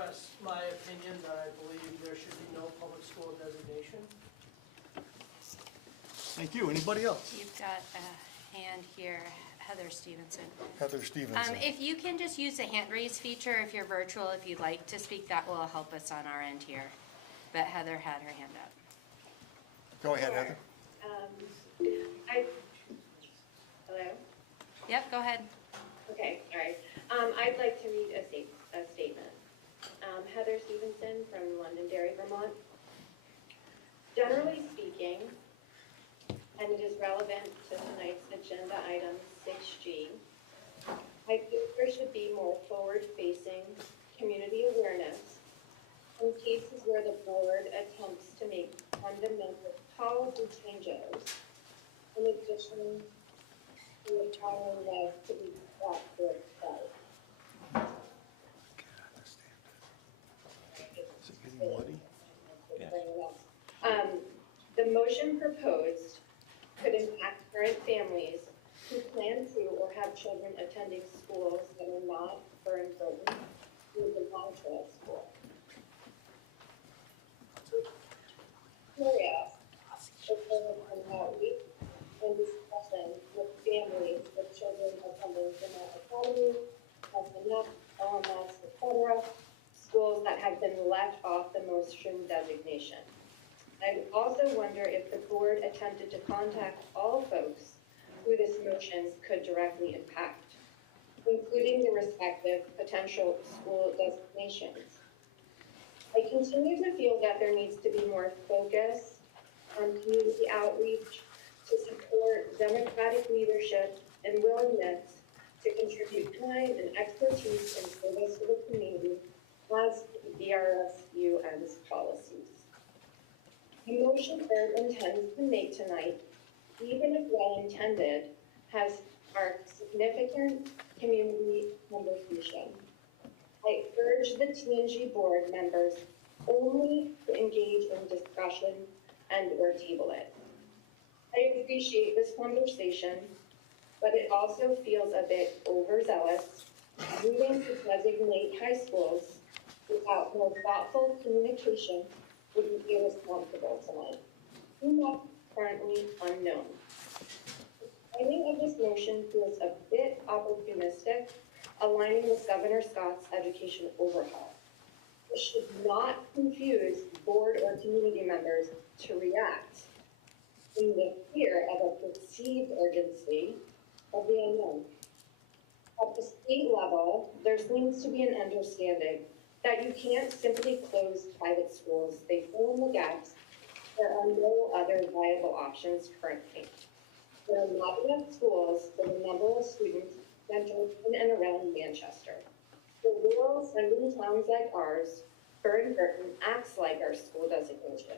express my opinion that I believe there should be no public school designation. Thank you. Anybody else? You've got a hand here, Heather Stevenson. Heather Stevenson. If you can just use the hand raise feature if you're virtual, if you'd like to speak, that will help us on our end here. But Heather had her hand up. Go ahead, Heather. Hello? Yep, go ahead. Okay, all right. I'd like to read a statement. Heather Stevenson from Londonderry, Vermont. Generally speaking, and it is relevant to tonight's agenda item 6G, I think there should be more forward-facing community awareness in cases where the board attempts to make fundamental policy changes in addition to requiring life to be brought for itself. Is it getting muddy? The motion proposed could impact current families who plan to or have children attending schools that are not burden-burdened through the long-term school. Curious, if outreach and discussion with families with children attending Vermont Academy, SNF, LMS, etc., schools that have been left off the motion designation. I also wonder if the board attempted to contact all folks who this motion could directly impact, including the respective potential school designations. I continue to feel that there needs to be more focus on community outreach to support democratic leadership and willingness to contribute time and expertise in service to the community as the BRSUN's policies. The motion Herb intends to make tonight, even if well-intended, has sparked significant community conversation. I urge the TNG board members only to engage in discussion and or table it. I appreciate this conversation, but it also feels a bit overzealous, moving to designate high schools without more thoughtful communication would be irresponsible tonight. Who not currently unknown. The timing of this motion feels a bit opportunistic, aligning with Governor Scott's education overhaul. This should not confuse board or community members to react in the fear of a perceived urgency of the unknown. At the state level, there seems to be an understanding that you can't simply close private schools. They fill in the gaps. There are no other viable options currently. There are not enough schools for the number of students centered in and around Manchester. For rural sending towns like ours, Burton acts like our school designation.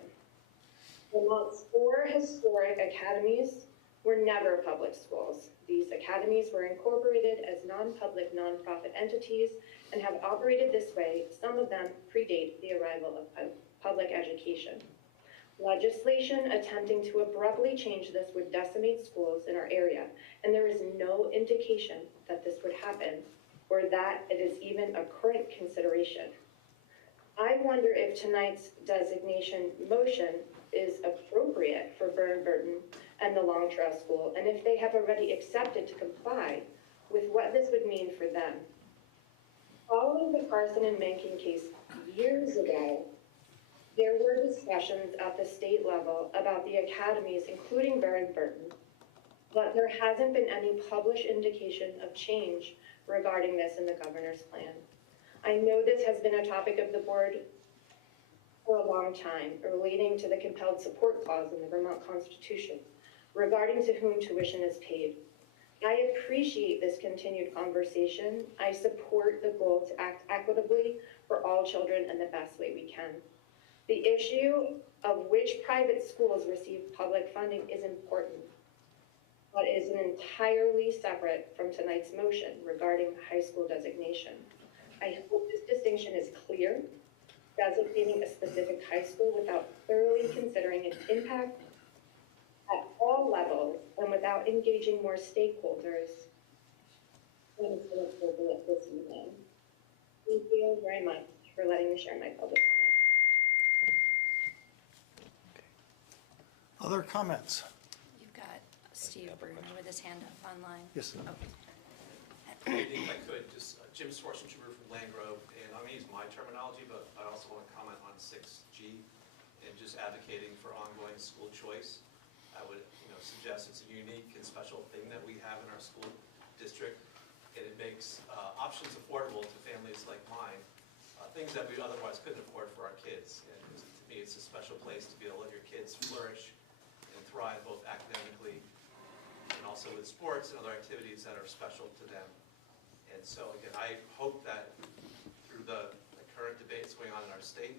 Vermont's 4 historic academies were never public schools. These academies were incorporated as non-public, nonprofit entities and have operated this way. Some of them predate the arrival of public education. Legislation attempting to abruptly change this would decimate schools in our area, and there is no indication that this would happen or that it is even a current consideration. I wonder if tonight's designation motion is appropriate for Burton and the Long Trail School, and if they have already accepted to comply with what this would mean for them. Following the Carson and Mencken case years ago, there were discussions at the state level about the academies, including Burton, but there hasn't been any published indication of change regarding this in the governor's plan. I know this has been a topic of the board for a long time, relating to the compelled support clause in the Vermont Constitution, regarding to whom tuition is paid. I appreciate this continued conversation. I support the goal to act equitably for all children in the best way we can. The issue of which private schools receive public funding is important, but is entirely separate from tonight's motion regarding high school designation. I hope this distinction is clear, designating a specific high school without thoroughly considering its impact at all levels and without engaging more stakeholders when it's inappropriate this evening. Thank you very much for letting to share my public comment. Other comments? You've got Steve Bruner with his hand up online. Yes, sir. Okay. If I could, just Jim Swartzentruber from Land Grove, and I'm going to use my terminology, but I also want to comment on 6G and just advocating for ongoing school choice. I would, suggest it's a unique and special thing that we have in our school district, and it makes options affordable to families like mine, things that we otherwise couldn't afford for our kids. And to me, it's a special place to be able to let your kids flourish and thrive both academically and also with sports and other activities that are special to them. And so again, I hope that through the current debates going on in our state,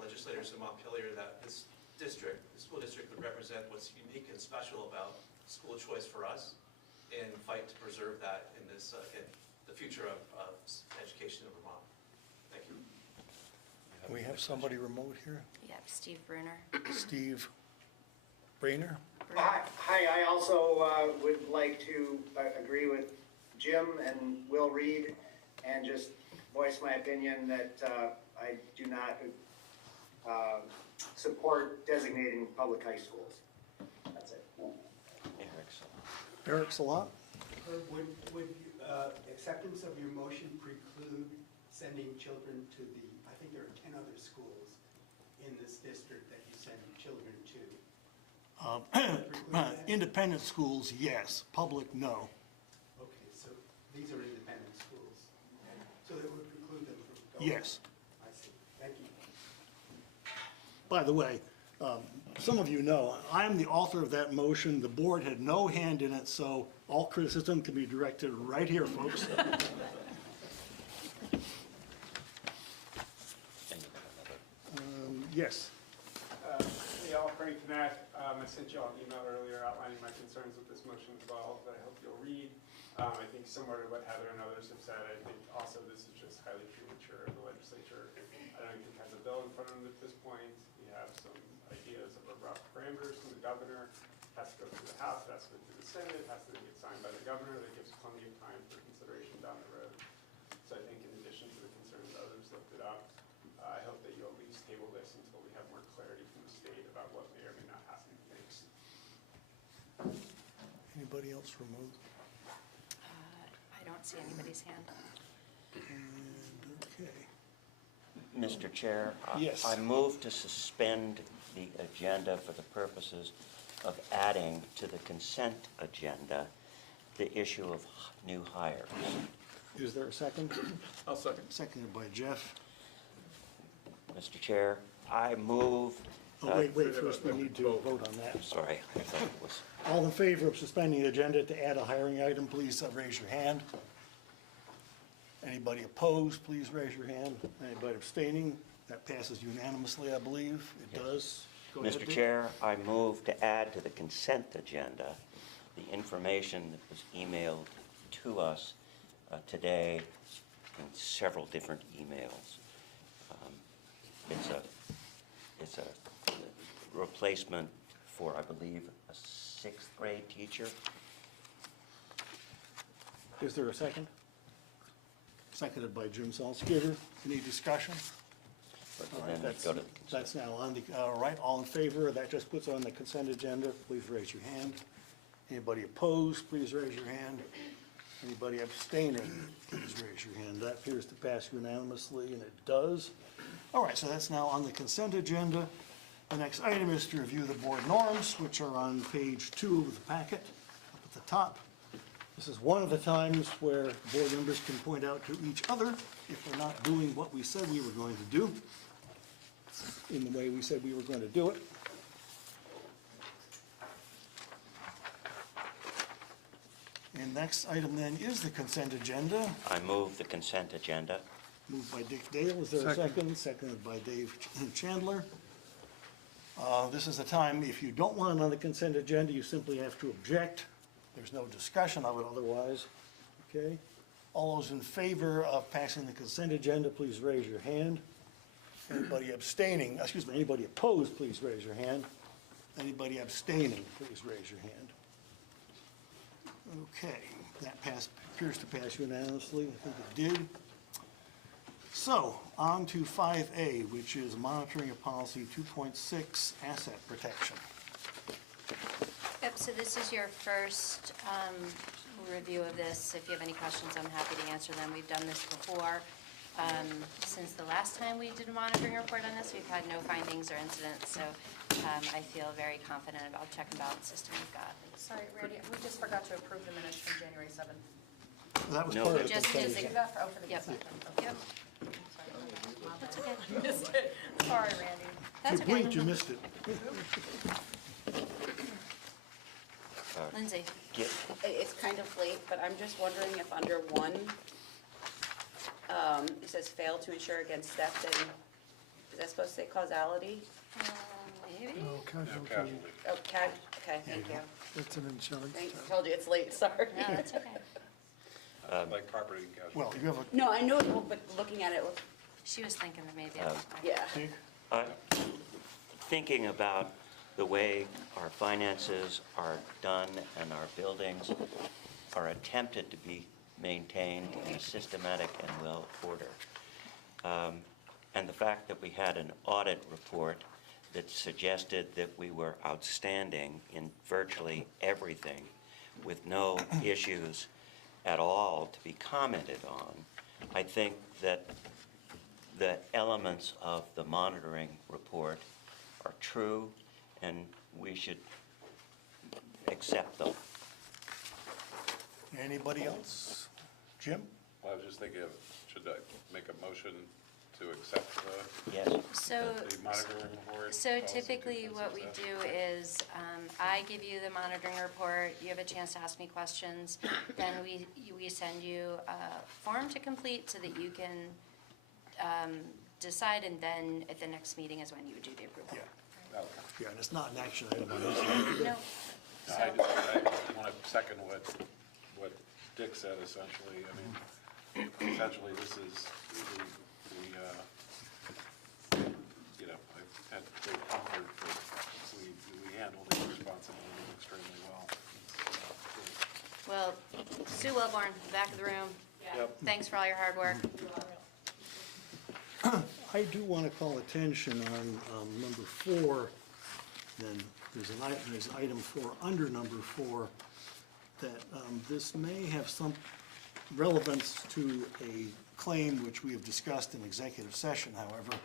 legislators in Montpelier, that this district, the school district, would represent what's unique and special about school choice for us and fight to preserve that in this, in the future of education in Vermont. Thank you. We have somebody remote here. Yep, Steve Bruner. Steve Brainer? Hi, I also would like to agree with Jim and Will Reed and just voice my opinion that I do not support designating public high schools. That's it. Eric Salat? Would acceptance of your motion preclude sending children to the, I think there are 10 other schools in this district that you send children to? Preclude that? Independent schools, yes. Public, no. Okay, so these are independent schools. So that would preclude them from going? Yes. I see. Thank you. By the way, some of you know, I'm the author of that motion. The board had no hand in it, so all criticism can be directed right here, folks. Yes. Hey, y'all, Frank Knack. I sent you all an email earlier outlining my concerns with this motion as well, that I hope you'll read. I think similar to what Heather and others have said, I think also this is just highly premature of the legislature. I don't think has a bill in front of them at this point. We have some ideas of a rough parameters from the governor. Has to go through the House, has to go through the Senate, has to get signed by the governor. That gives plenty of time for consideration down the road. So I think in addition to the concerns others lifted up, I hope that you'll at least table this until we have more clarity from the state about what may or may not happen. Thanks. Anybody else remote? I don't see anybody's hand. Okay. Mr. Chair? Yes. I move to suspend the agenda for the purposes of adding to the consent agenda the issue of new hires. Is there a second? I'll second. Seconded by Jeff. Mr. Chair, I move... Oh, wait, first we need to vote on that. Sorry, I thought it was... All in favor of suspending the agenda to add a hiring item, please raise your hand. Anybody opposed, please raise your hand. Anybody abstaining? That passes unanimously, I believe. It does. Go ahead, Mr. Dave. Chair, I move to add to the consent agenda the information that was emailed to us today in several different emails. It's a replacement for, I believe, a 6th grade teacher. Is there a second? Seconded by Jim Salzgitter. Any discussion? But All then right, we that's, go to the consent. that's now on the, all right, all in favor, that just puts on the consent agenda, please raise your hand. Anybody opposed, please raise your hand. Anybody abstaining, please raise your hand. That appears to pass unanimously, and it does. All right, so that's now on the consent agenda. The next item is to review the board norms, which are on page 2 of the packet, up at the top. This is one of the times where board members can point out to each other if we're not doing what we said we were going to do, in the way we said we were going to do it. And next item then is the consent agenda, I move the consent agenda. moved by Dick Dale. Is there a second? Seconded by Dave Chandler. This is the time, if you don't want it on the consent agenda, you simply have to object. There's no discussion of it otherwise, okay? All those in favor of passing the consent agenda, please raise your hand. Anybody abstaining, excuse me, anybody opposed, please raise your hand. Anybody abstaining, please raise your hand. Okay, that appears to pass unanimously. I think it did. So, on to 5A, which is monitoring of policy 2.6, asset protection. Yep, so this is your first review of this. If you have any questions, I'm happy to answer them. We've done this before. Since the last time we did a monitoring report on this, we've had no findings or incidents, so I feel very confident about check and balance system we've got. Sorry, Randy, we just forgot to approve the minutes from January 7th. That was No. part of the Just consent is- Did agenda. that for, for the Yep. consent? Yep, that's okay. Missed it. Sorry, Randy. If That's you blinked, okay. you missed it. Lindsay? It's kind of late, but I'm just wondering if under one, it says fail to insure against theft, and is that supposed to say causality? Maybe? No, casualty, Oh, okay, thank you. it's an insurance Thanks, term. told you it's late, sorry. No, that's okay. Like property and casualty. Well, you have a, No, I know it, but looking at it, She was thinking that maybe. yeah. Dick? Thinking about the way our finances are done and our buildings are attempted to be maintained in a systematic and well order. And the fact that we had an audit report that suggested that we were outstanding in virtually everything with no issues at all to be commented on, I think that the elements of the monitoring report are true, and we should accept them. Anybody else? Jim? Well, I was just thinking of, should I make a motion to accept Yes? So, the monitoring report? so policy typically what we 2.6? do is, I give you the monitoring report, you have a chance to ask me questions, then we send you a form to complete so that you can decide, and then at the next meeting is when you would do the approval. Yeah, Okay. yeah, and it's not an action item on this. No, No, so, I want to second what Dick said essentially. I mean, essentially this is you know, I've had great comfort that we handled the responsibility extremely well. well, Sue Wellborn, back of the room, Yep. thanks for all your hard work. I do want to call attention on number 4, then there's item 4 under number 4, that this may have some relevance to a claim which we have discussed in executive session, however.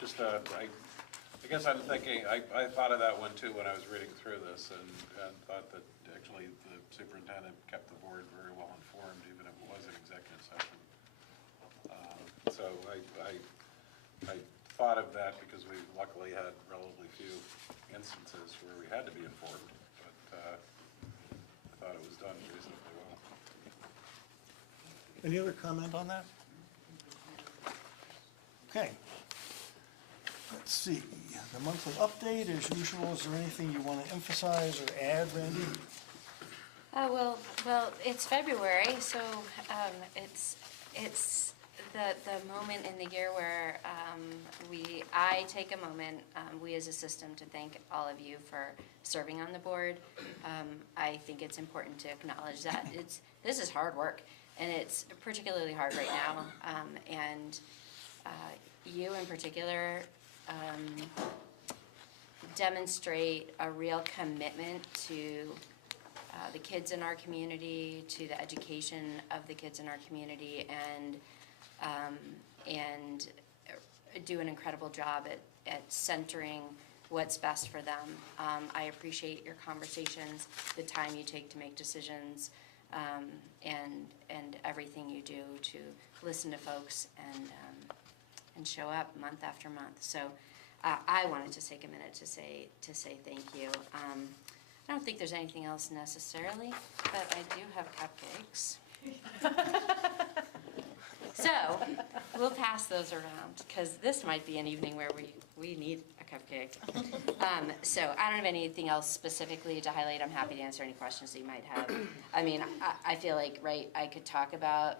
Just, I guess I'm thinking, I thought of that one too when I was reading through this and thought that actually the superintendent kept the board very well informed, even if it was an executive session. So I thought of that because we luckily had relatively few instances where we had to be informed, but I thought it was done reasonably well. Any other comment on that? Okay. Let's see, the monthly update as usual. Is there anything you want to emphasize or add, Randy? Well, it's February, so it's the moment in the year where I take a moment, we as a system, to thank all of you for serving on the board. I think it's important to acknowledge that this is hard work, and it's particularly hard right now. And you in particular demonstrate a real commitment to the kids in our community, to the education of the kids in our community, and do an incredible job at centering what's best for them. I appreciate your conversations, the time you take to make decisions, and everything you do to listen to folks and show up month after month. So I wanted to take a minute to say thank you. I don't think there's anything else necessarily, but I do have cupcakes. So we'll pass those around, because this might be an evening where we need a cupcake. So I don't have anything else specifically to highlight. I'm happy to answer any questions that you might have. I mean, I feel like, right, I could talk about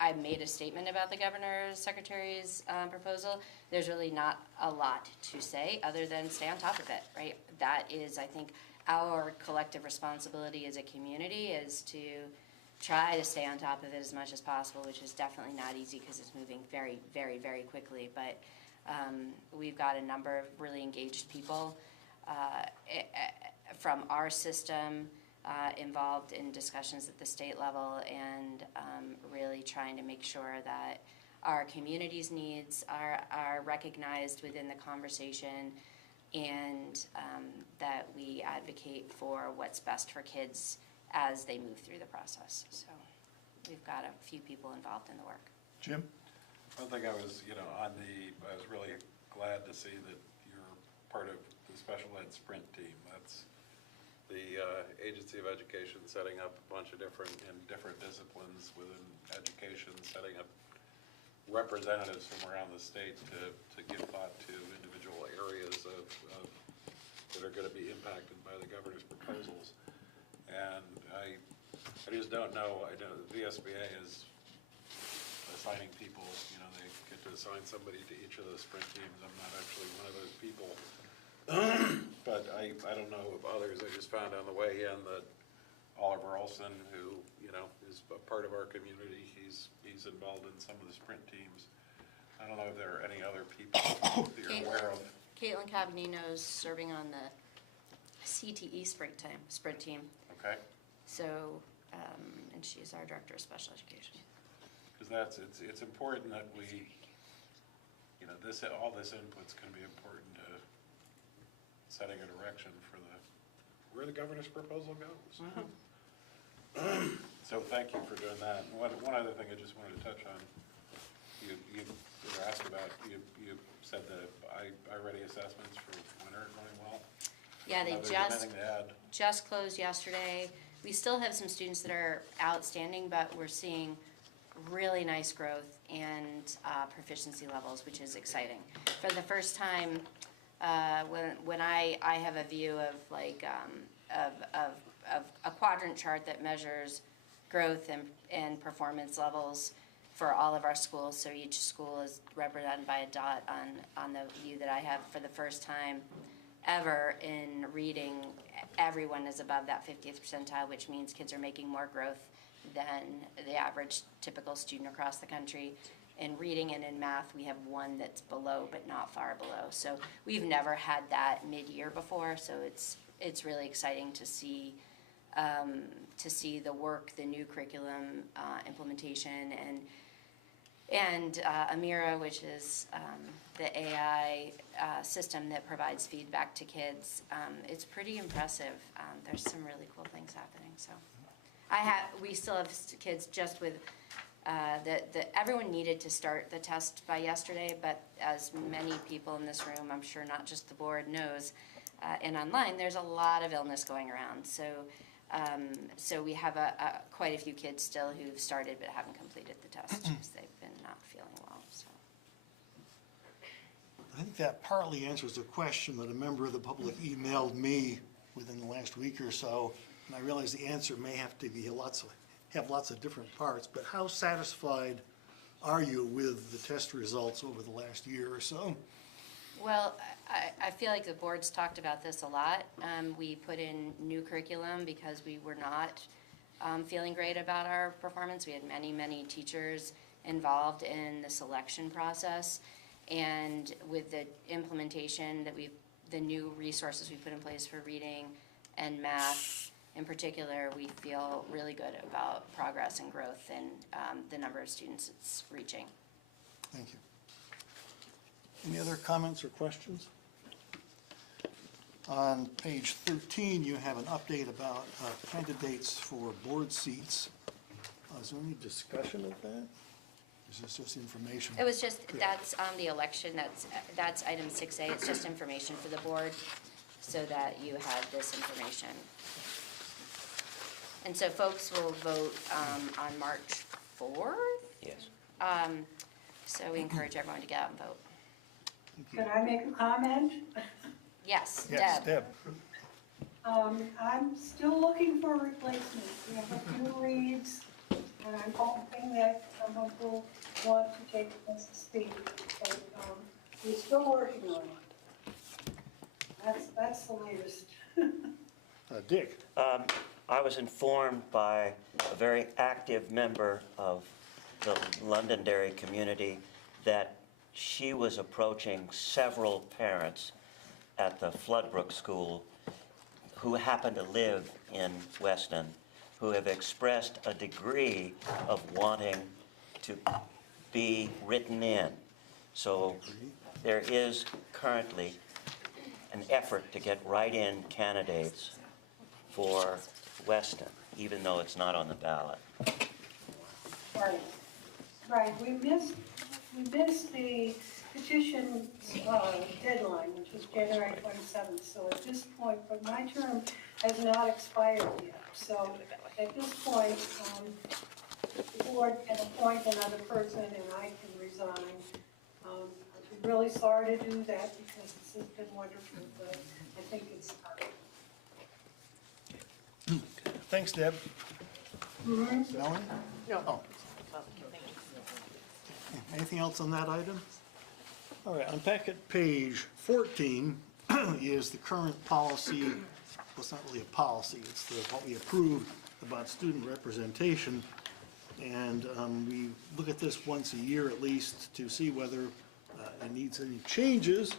I made a statement about the governor's secretary's proposal. There's really not a lot to say other than stay on top of it, right? That is, I think, our collective responsibility as a community is to try to stay on top of it as much as possible, which is definitely not easy because it's moving very, very, very quickly. But we've got a number of really engaged people from our system involved in discussions at the state level, and really trying to make sure that our community's needs are recognized within the conversation, and that we advocate for what's best for kids as they move through the process. So we've got a few people involved in the work. Jim? One thing I was, I was really glad to see that you're part of the special ed sprint team. That's the Agency of Education setting up a bunch of different disciplines within education, setting up representatives from around the state to give thought to individual areas that are going to be impacted by the governor's proposals. And I just don't know. I know the VSBA is assigning people, they get to assign somebody to each of those sprint teams. I'm not actually one of those people. But I don't know of others. I just found on the way in that Oliver Olson, who, is a part of our community, he's involved in some of the sprint teams. I don't know if there are any other people that you're aware of. Caitlin Cavagnino's serving on the CTE sprint team. Okay. So, and she's our director of special education. Because it's important that we, all this input's going to be important to setting a direction for where the governor's proposal goes. Mm-hmm. So thank you for doing that. And one other thing I just wanted to touch on, you were asked about, you said the I-ready assessments for winter are going well. Yeah, they Is there anything to add? just closed yesterday. We still have some students that are outstanding, but we're seeing really nice growth and proficiency levels, which is exciting. For the first time, when I have a view of like of a quadrant chart that measures growth and performance levels for all of our schools. So each school is represented by a dot on the view that I have. For the first time ever in reading, everyone is above that 50th percentile, which means kids are making more growth than the average typical student across the country. In reading and in math, we have one that's below, but not far below. So we've never had that mid-year before, so it's really exciting to see the work, the new curriculum implementation, and Amira, which is the AI system that provides feedback to kids. It's pretty impressive. There's some really cool things happening. So we still have kids just with everyone needed to start the test by yesterday, but as many people in this room, I'm sure not just the board, knows, and online, there's a lot of illness going around. So we have quite a few kids still who've started but haven't completed the test because they've been not feeling well. So I think that partly answers a question that a member of the public emailed me within the last week or so, and I realize the answer may have to be have lots of different parts, but how satisfied are you with the test results over the last year or so? Well, I feel like the board's talked about this a lot. We put in new curriculum because we were not feeling great about our performance. We had many, many teachers involved in the selection process. And with the implementation the new resources we put in place for reading and math in particular, we feel really good about progress and growth and the number of students it's reaching. Thank you. Any other comments or questions? On page 13, you have an update about candidates for board seats. Is there any discussion of that? Is this just information? It was just, that's on the election, that's item 6A. It's just information for the board so that you have this information. And so folks will vote on March 4th? Yes. So we encourage everyone to get out and vote. Can I make a comment? Yes, Yes, Deb. I'm still looking for a replacement. We have a few leads, and I'm hoping that someone will want to take this seat. But we're still working on it. That's the latest. Dick? I was informed by a very active member of the Londonderry community that she was approaching several parents at the Floodbrook School who happen to live in Weston, who have expressed a degree of wanting to be written in. So there is currently an effort to get write-in candidates for Weston, even though it's not on the ballot. Right, right, we missed the petition deadline, which was January 27th. So at this point, but my term has not expired yet. So at this point, the board can appoint another person and I can resign. I'm really sorry to do that because this has been wonderful, but I think it's time. Thanks, Deb. Melanie? No. Oh. Anything else on that item? All right, on packet page 14 is the current policy. Well, it's not really a policy, it's what we approved about student representation. And we look at this once a year at least to see whether it needs any changes.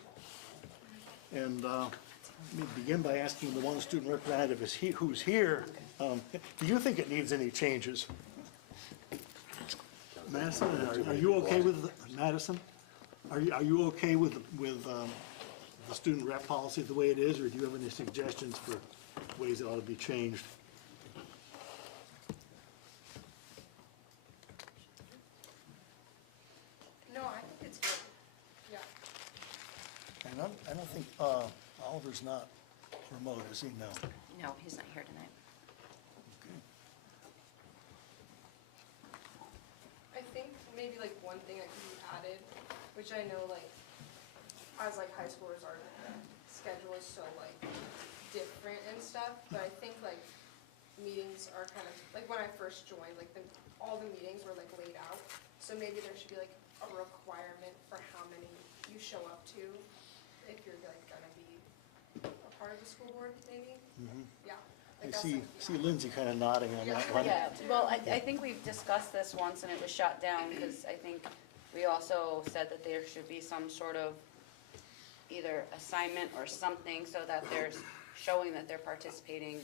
And let me begin by asking the one student representative who's here, do you think it needs any changes? Madison, are you okay with, Madison? Are you okay with the student rep policy the way it is, or do you have any suggestions for ways it ought to be changed? No, I think it's good. Yeah. And I don't think Oliver's not remote, is he? No. No, he's not here tonight. I think maybe like one thing that can be added, which I know like, as like high schoolers, our schedule is so like different and stuff, but I think like meetings are kind of, like when I first joined, like all the meetings were like laid out, so maybe there should be like a requirement for how many you show up to, if you're like gonna be a part of the school board, maybe? Yeah. I Like that's see like- Lindsay kind of nodding on that one. Yeah, well, I think we've discussed this once and it was shot down because I think we also said that there should be some sort of either assignment or something so that there's showing that they're participating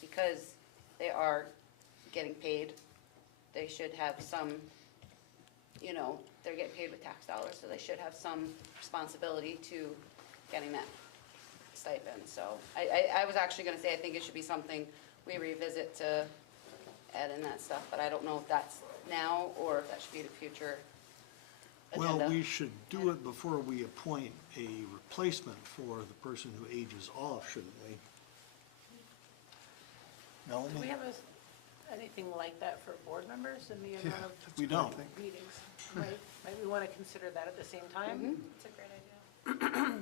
because they are getting paid. They should have some, they're getting paid with tax dollars, so they should have some responsibility to getting that stipend. So I was actually gonna say, I think it should be something we revisit to add in that stuff, but I don't know if that's now or if that should be the future agenda. Well, we should do it before we appoint a replacement for the person who ages off, shouldn't we? Do we Melanie? have anything like that for board members in the amount of We don't. meetings? Right, maybe we want to consider that at the same time, It's a great idea.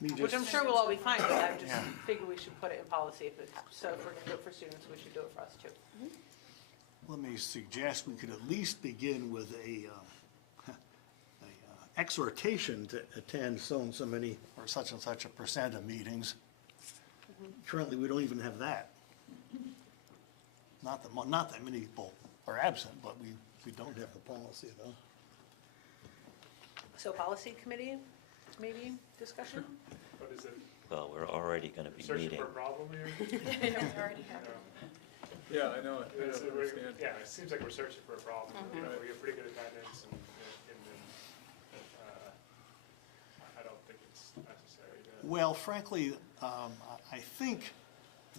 We which I'm just- sure we'll all be fine with. I just figure we should put it in policy if it's, so if we're going to do it for students, we should do it for us too. Let me suggest we could at least begin with a exhortation to attend so and so many, or such and such a percent of meetings. Currently, we don't even have that. Not that many people are absent, but we don't have the policy, though. So policy committee, maybe discussion? What is it? Well, we're already going to be Searching meeting. for a problem here? We already have it. Yeah, I know, Yeah, it seems like we're searching for a problem. We have pretty good attendance and I don't think it's necessary to. Well, frankly, I think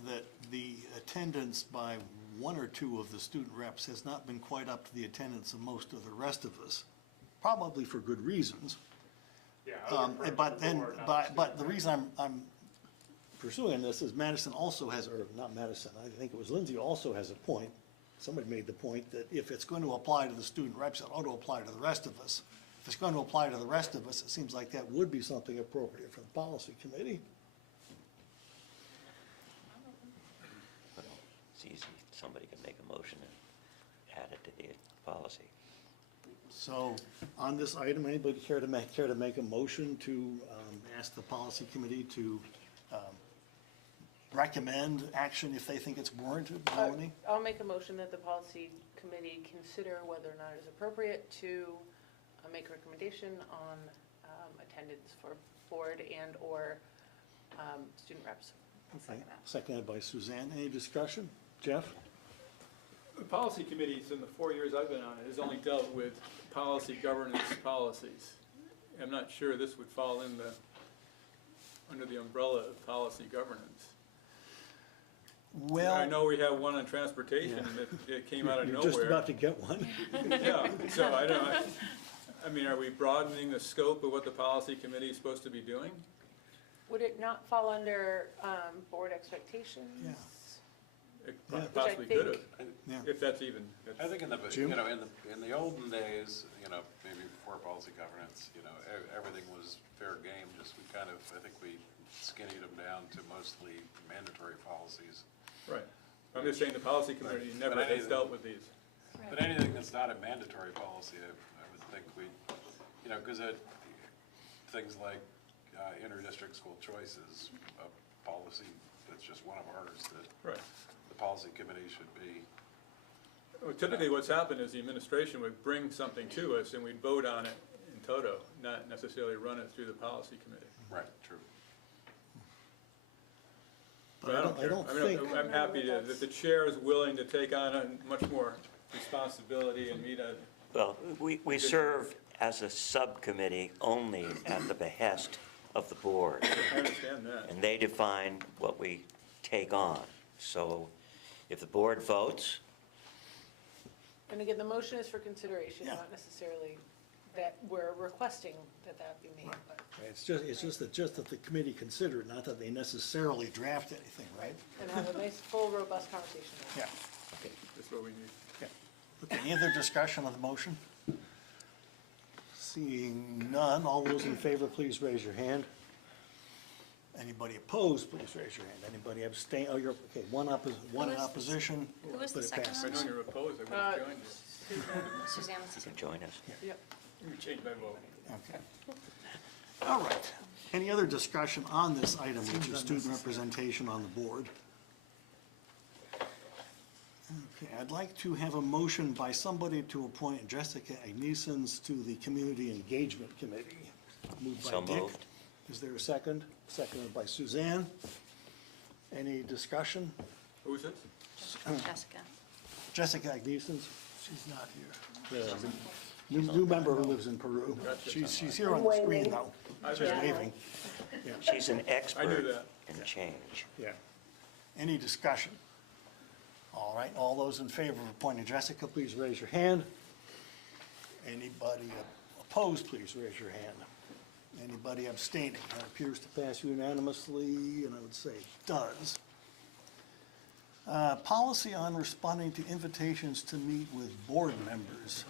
that the attendance by one or two of the student reps has not been quite up to the attendance of most of the rest of us, probably for good reasons. Yeah, I would prefer But the then, board, not the but the student reason I'm pursuing this is Madison also has, or not Madison, I think it was Lindsay also has a point. Somebody made the point that if it's going to apply to the student reps, it ought to apply to the rest of us. If it's going to apply to the rest of us, it seems like that would be something appropriate for the policy committee. It's easy, somebody can make a motion and add it to the policy. So on this item, anybody care to make a motion to ask the policy committee to recommend action if they think it's warranted, Melanie? I'll make a motion that the policy committee consider whether or not it is appropriate to make a recommendation on attendance for board and/or student reps. Okay. Seconded by Suzanne. Any discussion? Jeff? The policy committees in the 4 years I've been on it has only dealt with policy governance policies. I'm not sure this would fall under the umbrella of policy governance. Well, I know we have one on transportation that it came out of you're nowhere. just about to get one. Yeah, so I mean, are we broadening the scope of what the policy committee is supposed to be doing? Would it not fall under board expectations? Yeah. It Yeah. possibly Which I could have, Yeah. if that's even. I think Jim? in the olden days, maybe before policy governance, everything was fair game, just we kind of, I think we skinnied them down to mostly mandatory policies. Right. I'm just saying the policy committee never has dealt with these. But anything that's not a mandatory policy, I would think we, because things like inter-district school choice is a policy that's just one of ours that Right. the policy committee should be. Well, typically what's happened is the administration would bring something to us and we'd vote on it in toto, not necessarily run it through the policy committee. Right, true. But I don't care. I'm happy that the chair is willing to take on a much more responsibility and meet a. Well, we serve as a subcommittee only at the behest of the board, I understand that. and they define what we take on. So if the board votes, And again, the motion is for consideration, Yeah. not necessarily that we're requesting that that be made, but. It's just that the committee consider it, not that they necessarily draft anything, right? And have a nice, full, robust conversation. Yeah. That's what we need. Okay. Okay, any other discussion on the motion? Seeing none, all those in favor, please raise your hand. Anybody opposed, please raise your hand. Anybody abstain, oh, you're, okay, one in opposition. Who was the but it second passed. If I know you're opposed, I would have joined you. Suzanne you can join us. Yep. Let me change my vote. Okay. All right. Any other discussion on this item, which is student representation on the board? Okay, I'd like to have a motion by somebody to appoint Jessica Agnesens to the Community Engagement Committee. Moved by So Dick. moved. Is there a second? Seconded by Suzanne. Any discussion? Who's this? Jessica. Jessica Agnesens, She's not here. new member who lives in Peru. She's here on the screen, though. She's waving. Yeah. She's an I knew expert that. in change. Yeah. Any discussion? All right, all those in favor of appointing Jessica, please raise your hand. Anybody opposed, please raise your hand. Anybody abstaining? That appears to pass unanimously, and I would say it does. Policy on responding to invitations to meet with board members.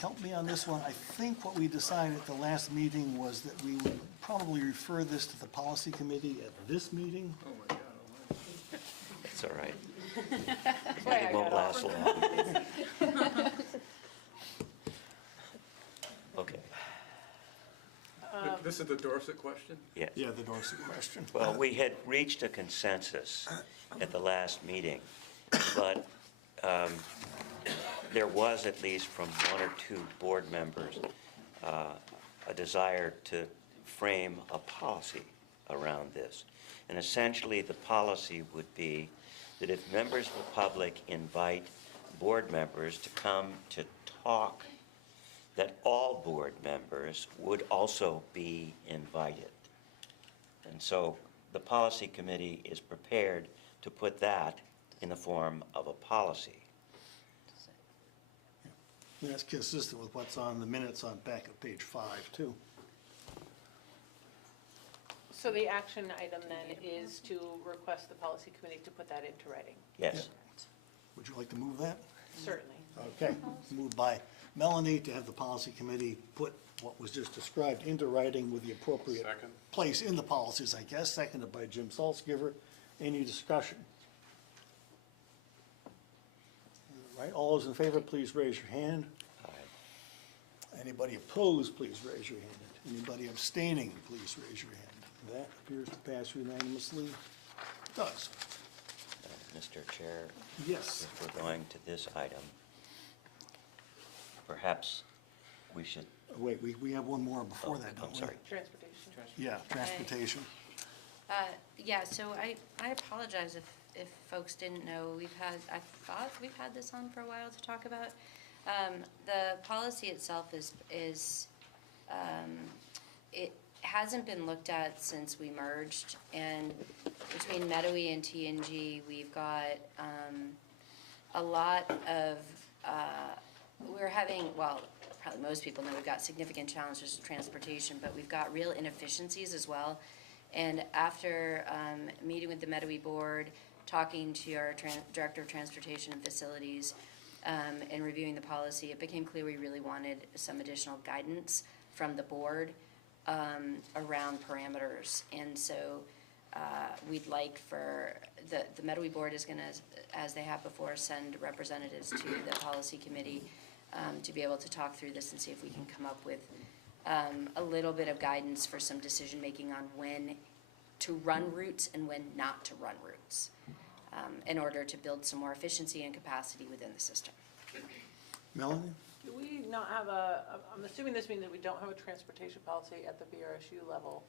Help me on this one. I think what we decided at the last meeting was that we would probably refer this to the policy committee at this meeting. Oh, my God. Almighty. It's all right. why I It won't got off. last long. Okay, This is the Dorset question? yes. Yeah, the Dorsey question. Well, we had reached a consensus at the last meeting, but there was, at least from one or two board members, a desire to frame a policy around this. And essentially, the policy would be that if members of the public invite board members to come to talk, that all board members would also be invited. And so the policy committee is prepared to put that in the form of a policy. And that's consistent with what's on the minutes on back of page 5, too. So the action item then is to request the policy committee to put that into writing, Yes. Would you like to move that? certainly. Okay, moved by Melanie to have the policy committee put what was just described into writing with the appropriate Second. place in the policies, I guess, seconded by Jim Salzgiver. Any discussion? All right, all those in favor, please raise your hand. Aye. Anybody opposed, please raise your hand. Anybody abstaining, please raise your hand. That appears to pass unanimously. does. Mr. Chair, Yes. if we're going to this item, perhaps we should, Wait, we have one more before that, don't I'm we? sorry. Transportation. Yeah, transportation. Yeah, so I apologize if folks didn't know, I thought we've had this on for a while to talk about. The policy itself it hasn't been looked at since we merged, and between Meadowy and TNG, we've got a lot of, we're having, well, probably most people know we've got significant challenges with transportation, but we've got real inefficiencies as well. And after meeting with the Meadowy board, talking to our Director of Transportation and Facilities, and reviewing the policy, it became clear we really wanted some additional guidance from the board around parameters. And so we'd like for, the Meadowy board is gonna, as they have before, send representatives to the policy committee to be able to talk through this and see if we can come up with a little bit of guidance for some decision-making on when to run routes and when not to run routes, in order to build some more efficiency and capacity within the system. Melanie? Do we not have I'm assuming this means that we don't have a transportation policy at the BRSU level,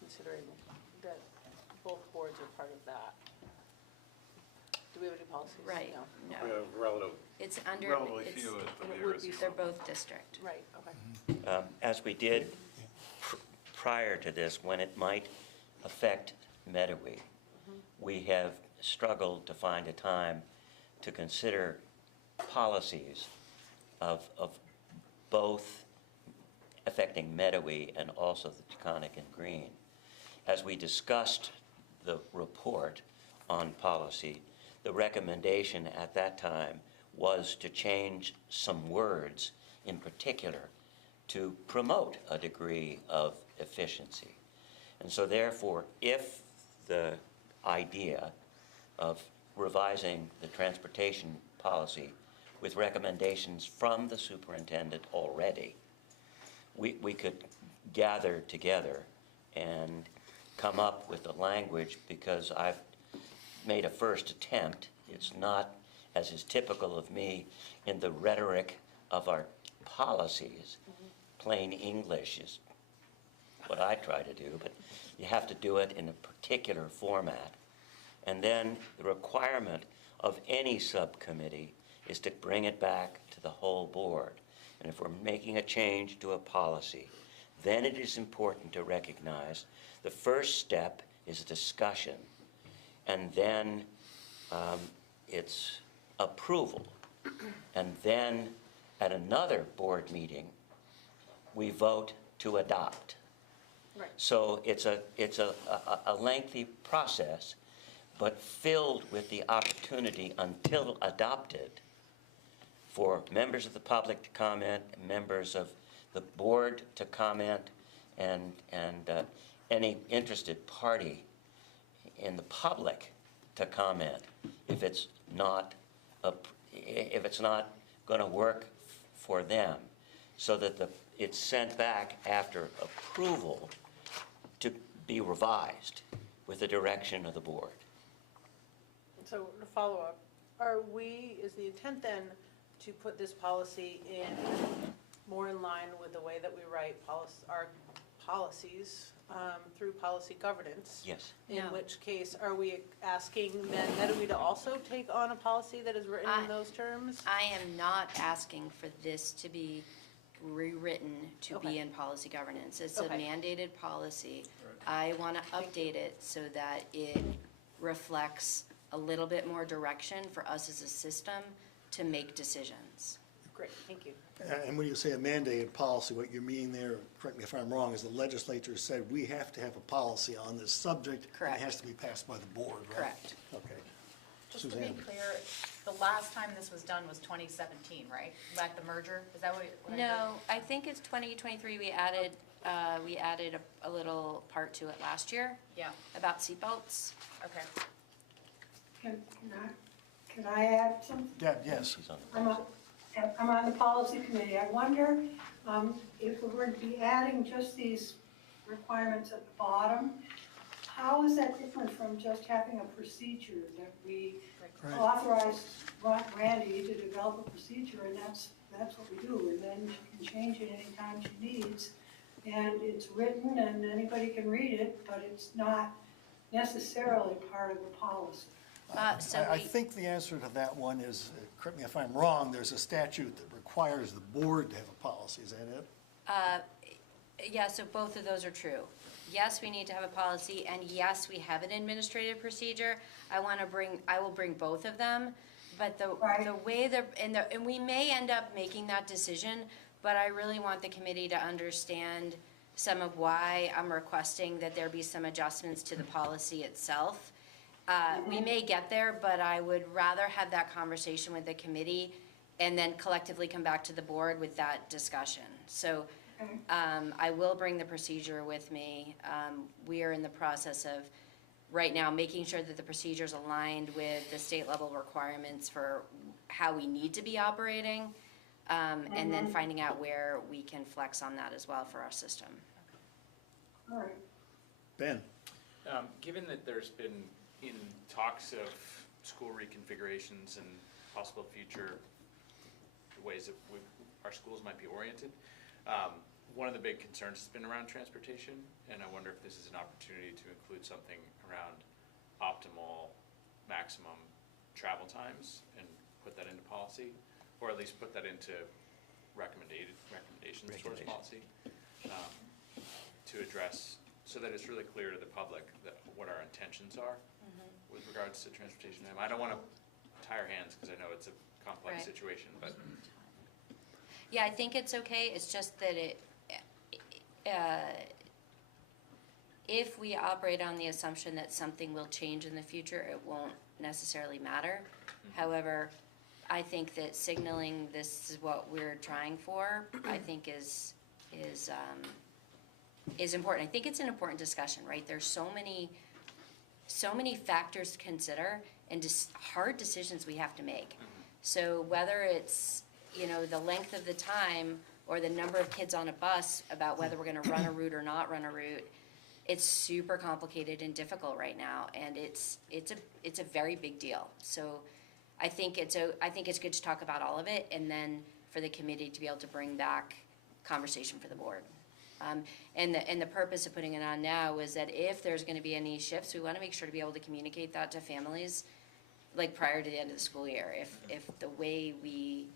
considering that both boards are part of that. Do we have any policies? Right, No. no. We have relative, It's under, relatively it's, few at the it would be BRC. they're both district. Right, okay. As we did prior to this, when it might affect Meadowy, we have struggled to find a time to consider policies of both affecting Meadowy and also the Taconic and Green. As we discussed the report on policy, the recommendation at that time was to change some words in particular to promote a degree of efficiency. And so therefore, if the idea of revising the transportation policy with recommendations from the superintendent already, we could gather together and come up with the language, because I've made a first attempt. It's not, as is typical of me, in the rhetoric of our policies. Plain English is what I try to do, but you have to do it in a particular format. And then the requirement of any subcommittee is to bring it back to the whole board. And if we're making a change to a policy, then it is important to recognize the first step is discussion, and then it's approval. And then at another board meeting, we vote to adopt. Right. So it's a lengthy process, but filled with the opportunity until adopted for members of the public to comment, members of the board to comment, and any interested party in the public to comment if it's not going to work for them, so that it's sent back after approval to be revised with the direction of the board. So to follow up, is the intent then to put this policy in more in line with the way that we write our policies through policy governance? Yes. In No. which case, are we asking then Meadowy to also take on a policy that is written in those terms? I am not asking for this to be rewritten to Okay. be in policy governance. It's a Okay. mandated policy. I want to update it so that it reflects a little bit more direction for us as a system to make decisions. Great, thank you. And when you say a mandated policy, what you mean there, correct me if I'm wrong, is the legislature said we have to have a policy on this subject. Correct. And it has to be passed by the board, right? Correct. Okay. Just to be Suzanne? clear, the last time this was done was 2017, right? Like the merger, is that what I heard? No, I think it's 2023. We added a little part to it last year Yeah, about seatbelts. okay. Can I add something? Deb, yes. She's on the I'm on the policy committee. I wonder if we're going to be adding just these requirements at the bottom, how is that different from just having a procedure that we Right. authorize Randy to develop a procedure, and that's what we do, and then she can change it anytime she needs, and it's written and anybody can read it, but it's not necessarily part of the policy. I think the answer to that one is, correct me if I'm wrong, there's a statute that requires the board to have a policy, is that it? Yeah, so both of those are true. Yes, we need to have a policy, and yes, we have an administrative procedure. I will bring both of them, but the way and we may end up making that decision, but I really want the committee to understand some of why I'm requesting that there be some adjustments to the policy itself. We may get there, but I would rather have that conversation with the committee and then collectively come back to the board with that discussion. So I will bring the procedure with me. We are in the process of, right now, making sure that the procedure is aligned with the state level requirements for how we need to be operating, and then finding out where we can flex on that as well for our system. All right. Ben? Given that there's been in talks of school reconfigurations and possible future ways that our schools might be oriented, one of the big concerns has been around transportation, and I wonder if this is an opportunity to include something around optimal, maximum travel times and put that into policy, or at least put that into recommendations towards policy, to address, so that it's really clear to the public that what our intentions are with regards to transportation. I don't want to tie our hands because I know it's a complex situation, but. Yeah, I think it's okay. It's just that if we operate on the assumption that something will change in the future, it won't necessarily matter. However, I think that signaling this is what we're trying for, I think is important. I think it's an important discussion, right? There's so many factors to consider and just hard decisions we have to make. So whether it's, the length of the time or the number of kids on a bus, about whether we're gonna run a route or not run a route, it's super complicated and difficult right now, and it's a very big deal. So I think it's good to talk about all of it, and then for the committee to be able to bring back conversation for the board. And the purpose of putting it on now is that if there's gonna be any shifts, we wanna make sure to be able to communicate that to families, like prior to the end of the school year. If the way we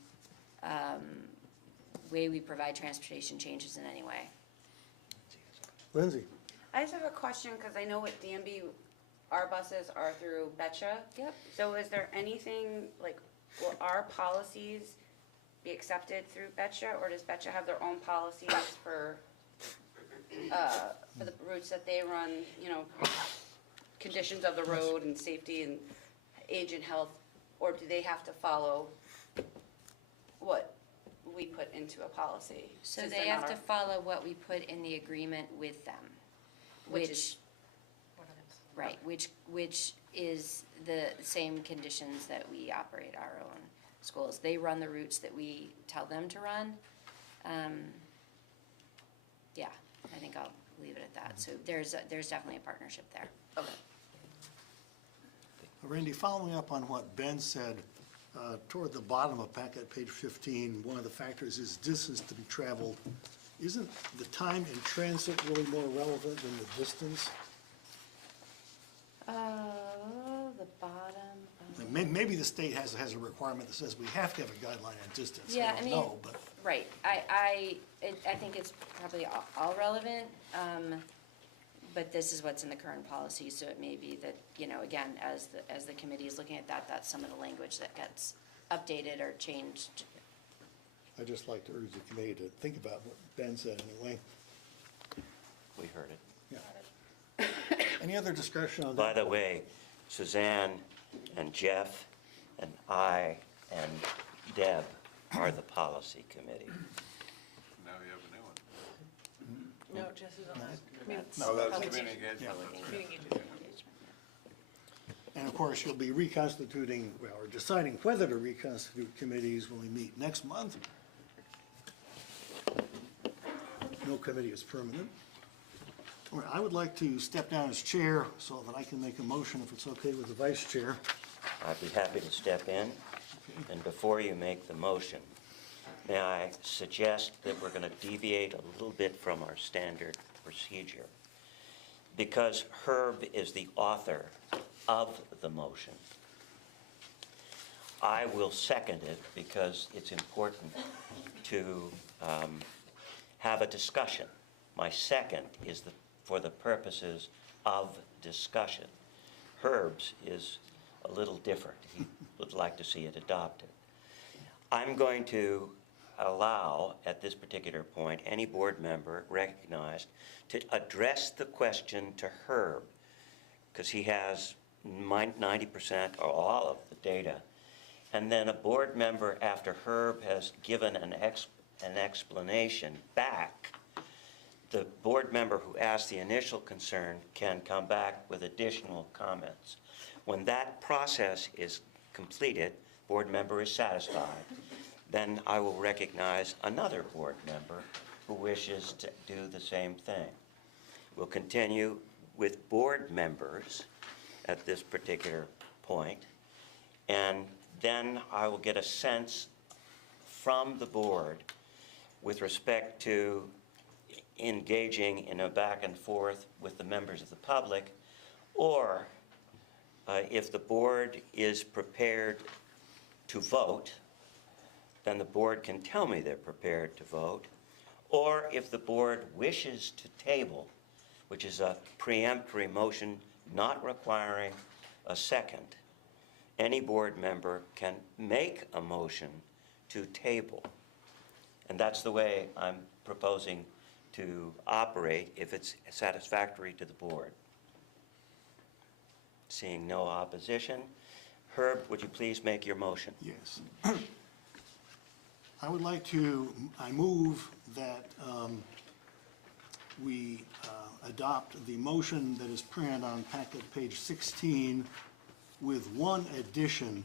provide transportation changes in any way. Lindsay? I just have a question, because I know with DMB, our buses are through Betcha. Yep. So is there anything, will our policies be accepted through Betcha, or does Betcha have their own policies for the routes that they run, conditions of the road and safety and age and health, or do they have to follow what we put into a policy? So Since they they're have not to follow what we put in the agreement with them, Which which, is- right, which is the same conditions that we operate our own schools. They run the routes that we tell them to run. Yeah, I think I'll leave it at that. So there's definitely a partnership there. Okay. Randy, following up on what Ben said, toward the bottom of packet, page 15, one of the factors is distance to be traveled. Isn't the time in transit really more relevant than the distance? The bottom. Maybe the state has a requirement that says we have to have a guideline on distance. Yeah, I don't mean, know, but right, I think it's probably all relevant, but this is what's in the current policy, so it may be that, again, as the committee is looking at that, that's some of the language that gets updated or changed. I'd just like to urge the committee to think about what Ben said anyway. We heard it. Yeah. Any other discussion on that? By the way, Suzanne and Jeff and I and Deb are the policy committee. Now you have a new one. No, Jess is on that. No, that's Public- community engagement. Community engagement. And of course, you'll be reconstituting, or deciding whether to reconstitute committees when we meet next month. No committee is permanent. All right, I would like to step down as chair so that I can make a motion if it's okay with the vice chair. I'd be happy to step in. And before you make the motion, may I suggest that we're going to deviate a little bit from our standard procedure? Because Herb is the author of the motion, I will second it because it's important to have a discussion. My second is for the purposes of discussion. Herb's is a little different. He would like to see it adopted. I'm going to allow, at this particular point, any board member recognized to address the question to Herb, because he has 90% or all of the data. And then a board member, after Herb has given an explanation back, the board member who asked the initial concern can come back with additional comments. When that process is completed, board member is satisfied, then I will recognize another board member who wishes to do the same thing. We'll continue with board members at this particular point, and then I will get a sense from the board with respect to engaging in a back and forth with the members of the public, or if the board is prepared to vote, then the board can tell me they're prepared to vote. Or if the board wishes to table, which is a preemptory motion not requiring a second, any board member can make a motion to table. And that's the way I'm proposing to operate if it's satisfactory to the board. Seeing no opposition, Herb, would you please make your motion? Yes. I would like to, I move that we adopt the motion that is printed on packet page 16 with one addition.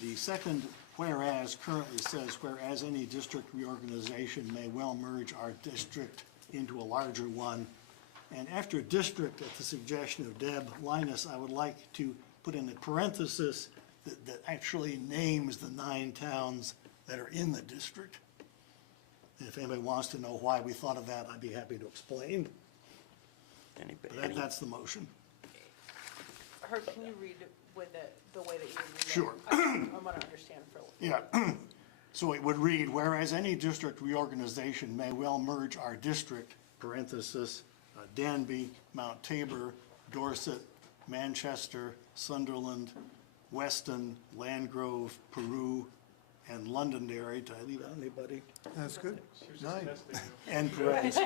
The second whereas currently says, whereas any district reorganization may well merge our district into a larger one. And after district, at the suggestion of Deb Linus, I would like to put in a parenthesis that actually names the 9 towns that are in the district. And if anybody wants to know why we thought of that, I'd be happy to explain. But that's the motion. Herb, can you read with it the way that you would read it? Sure. I want to understand for. Yeah. So it would read, whereas any district reorganization may well merge our district, parenthesis, Danby, Mount Tabor, Dorset, Manchester, Sunderland, Weston, Landgrove, Peru, and Londonderry. Did I leave out anybody? That's good. Nine. And Perez.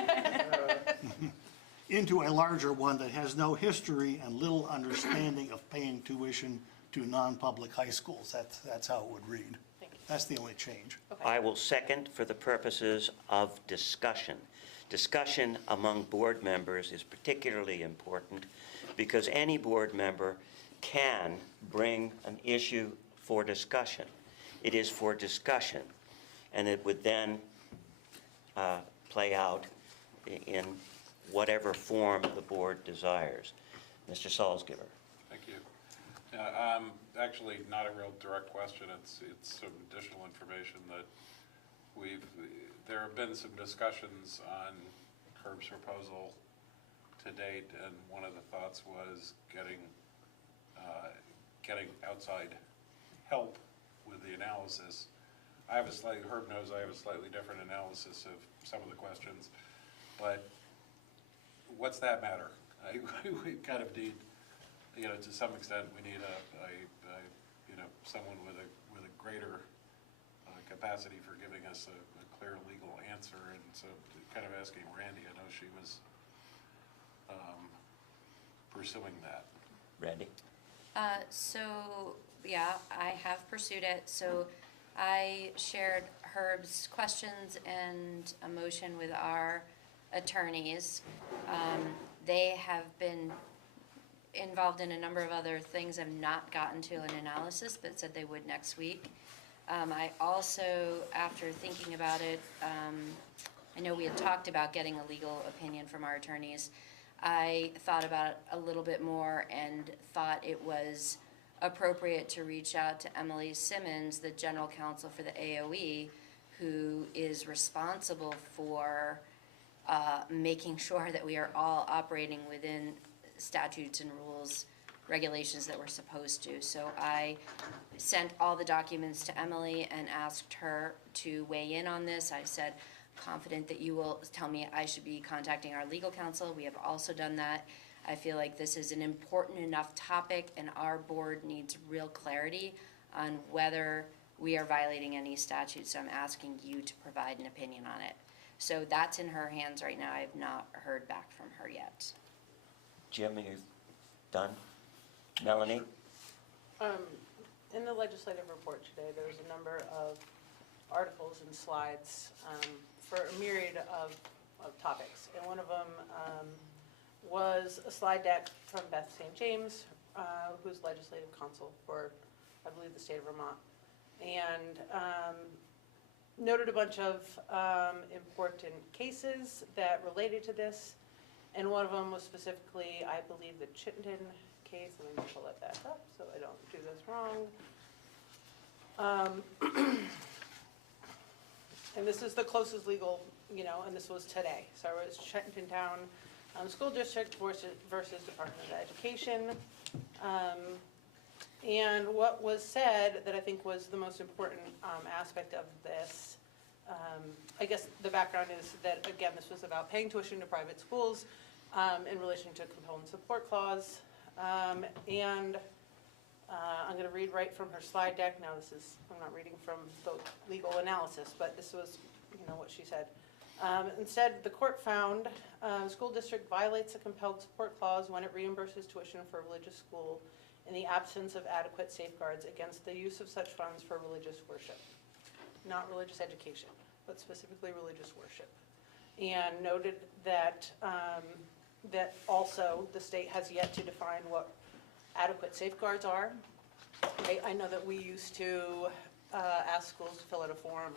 Into a larger one that has no history and little understanding of paying tuition to non-public high schools. That's how it would read. That's the only change. I will second for the purposes of discussion. Discussion among board members is particularly important because any board member can bring an issue for discussion. It is for discussion, and it would then play out in whatever form the board desires. Mr. Salzgiver. Thank you. Actually, not a real direct question. It's some additional information that there have been some discussions on Herb's proposal to date, and one of the thoughts was getting outside help with the analysis. Herb knows I have a slightly different analysis of some of the questions, but what's that matter? We kind of need, to some extent, we need someone with a greater capacity for giving us a clear legal answer, and so kind of asking Randy, I know she was pursuing that. Randy? Yeah, I have pursued it. So I shared Herb's questions and a motion with our attorneys. They have been involved in a number of other things, have not gotten to an analysis, but said they would next week. I also, after thinking about it, I know we had talked about getting a legal opinion from our attorneys. I thought about it a little bit more and thought it was appropriate to reach out to Emily Simmons, the general counsel for the AOE, who is responsible for making sure that we are all operating within statutes and rules, regulations that we're supposed to. So I sent all the documents to Emily and asked her to weigh in on this. I said, confident that you will tell me I should be contacting our legal counsel. We have also done that. I feel like this is an important enough topic and our board needs real clarity on whether we are violating any statutes. So I'm asking you to provide an opinion on it. So that's in her hands right now. I have not heard back from her yet. Jim, are you done? Melanie? In the legislative report today, there was a number of articles and slides for a myriad of topics. And one of them was a slide deck from Beth St. James, who's legislative counsel for, I believe, the state of Vermont. And noted a bunch of important cases that related to this. And one of them was specifically, I believe, the Chittenden case. Let me pull that back up so I don't do this wrong. And this is the closest legal, and this was today. So it was Chittenden Town School District versus Department of Education. And what was said that I think was the most important aspect of this, I guess the background is that, again, this was about paying tuition to private schools in relation to component support clause. And I'm going to read right from her slide deck. Now I'm not reading from the legal analysis, but this was, what she said. Instead, the court found school district violates the compelled support clause when it reimburses tuition for a religious school in the absence of adequate safeguards against the use of such funds for religious worship. Not religious education, but specifically religious worship. And noted that that also the state has yet to define what adequate safeguards are. Right? I know that we used to ask schools to fill out a form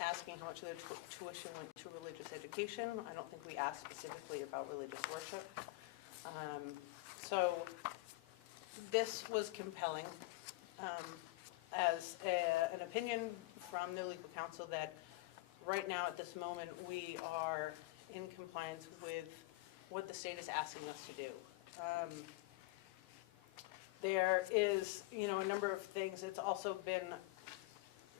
asking how much of their tuition went to religious education. I don't think we asked specifically about religious worship. So this was compelling as an opinion from the legal counsel that right now at this moment we are in compliance with what the state is asking us to do. There is, a number of things. It's also been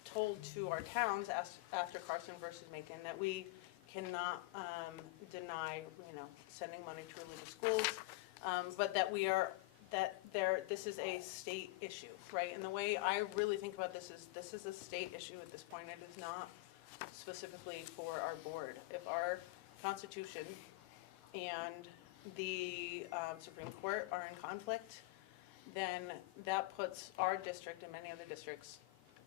told to our towns after Carson versus Macon that we cannot deny, sending money to religious schools, but that this is a state issue, right? And the way I really think about this is a state issue at this point. It is not specifically for our board. If our Constitution and the Supreme Court are in conflict, then that puts our district and many other districts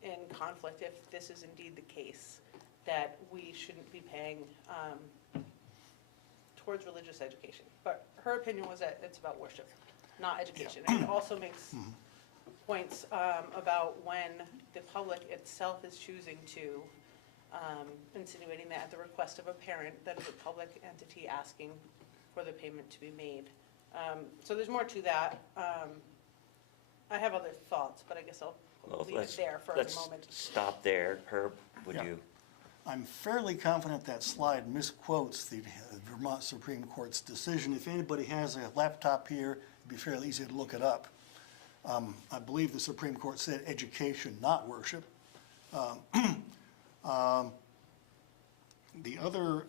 in conflict if this is indeed the case, that we shouldn't be paying towards religious education. But her opinion was that it's about worship, not education. And it also makes points about when the public itself is choosing to, insinuating that at the request of a parent, that is a public entity asking for the payment to be made. So there's more to that. I have other thoughts, but I guess I'll leave it there for a moment. Let's stop there. Herb, would you? I'm fairly confident that slide misquotes the Vermont Supreme Court's decision. If anybody has a laptop here, it'd be fairly easy to look it up. I believe the Supreme Court said education, not worship. The other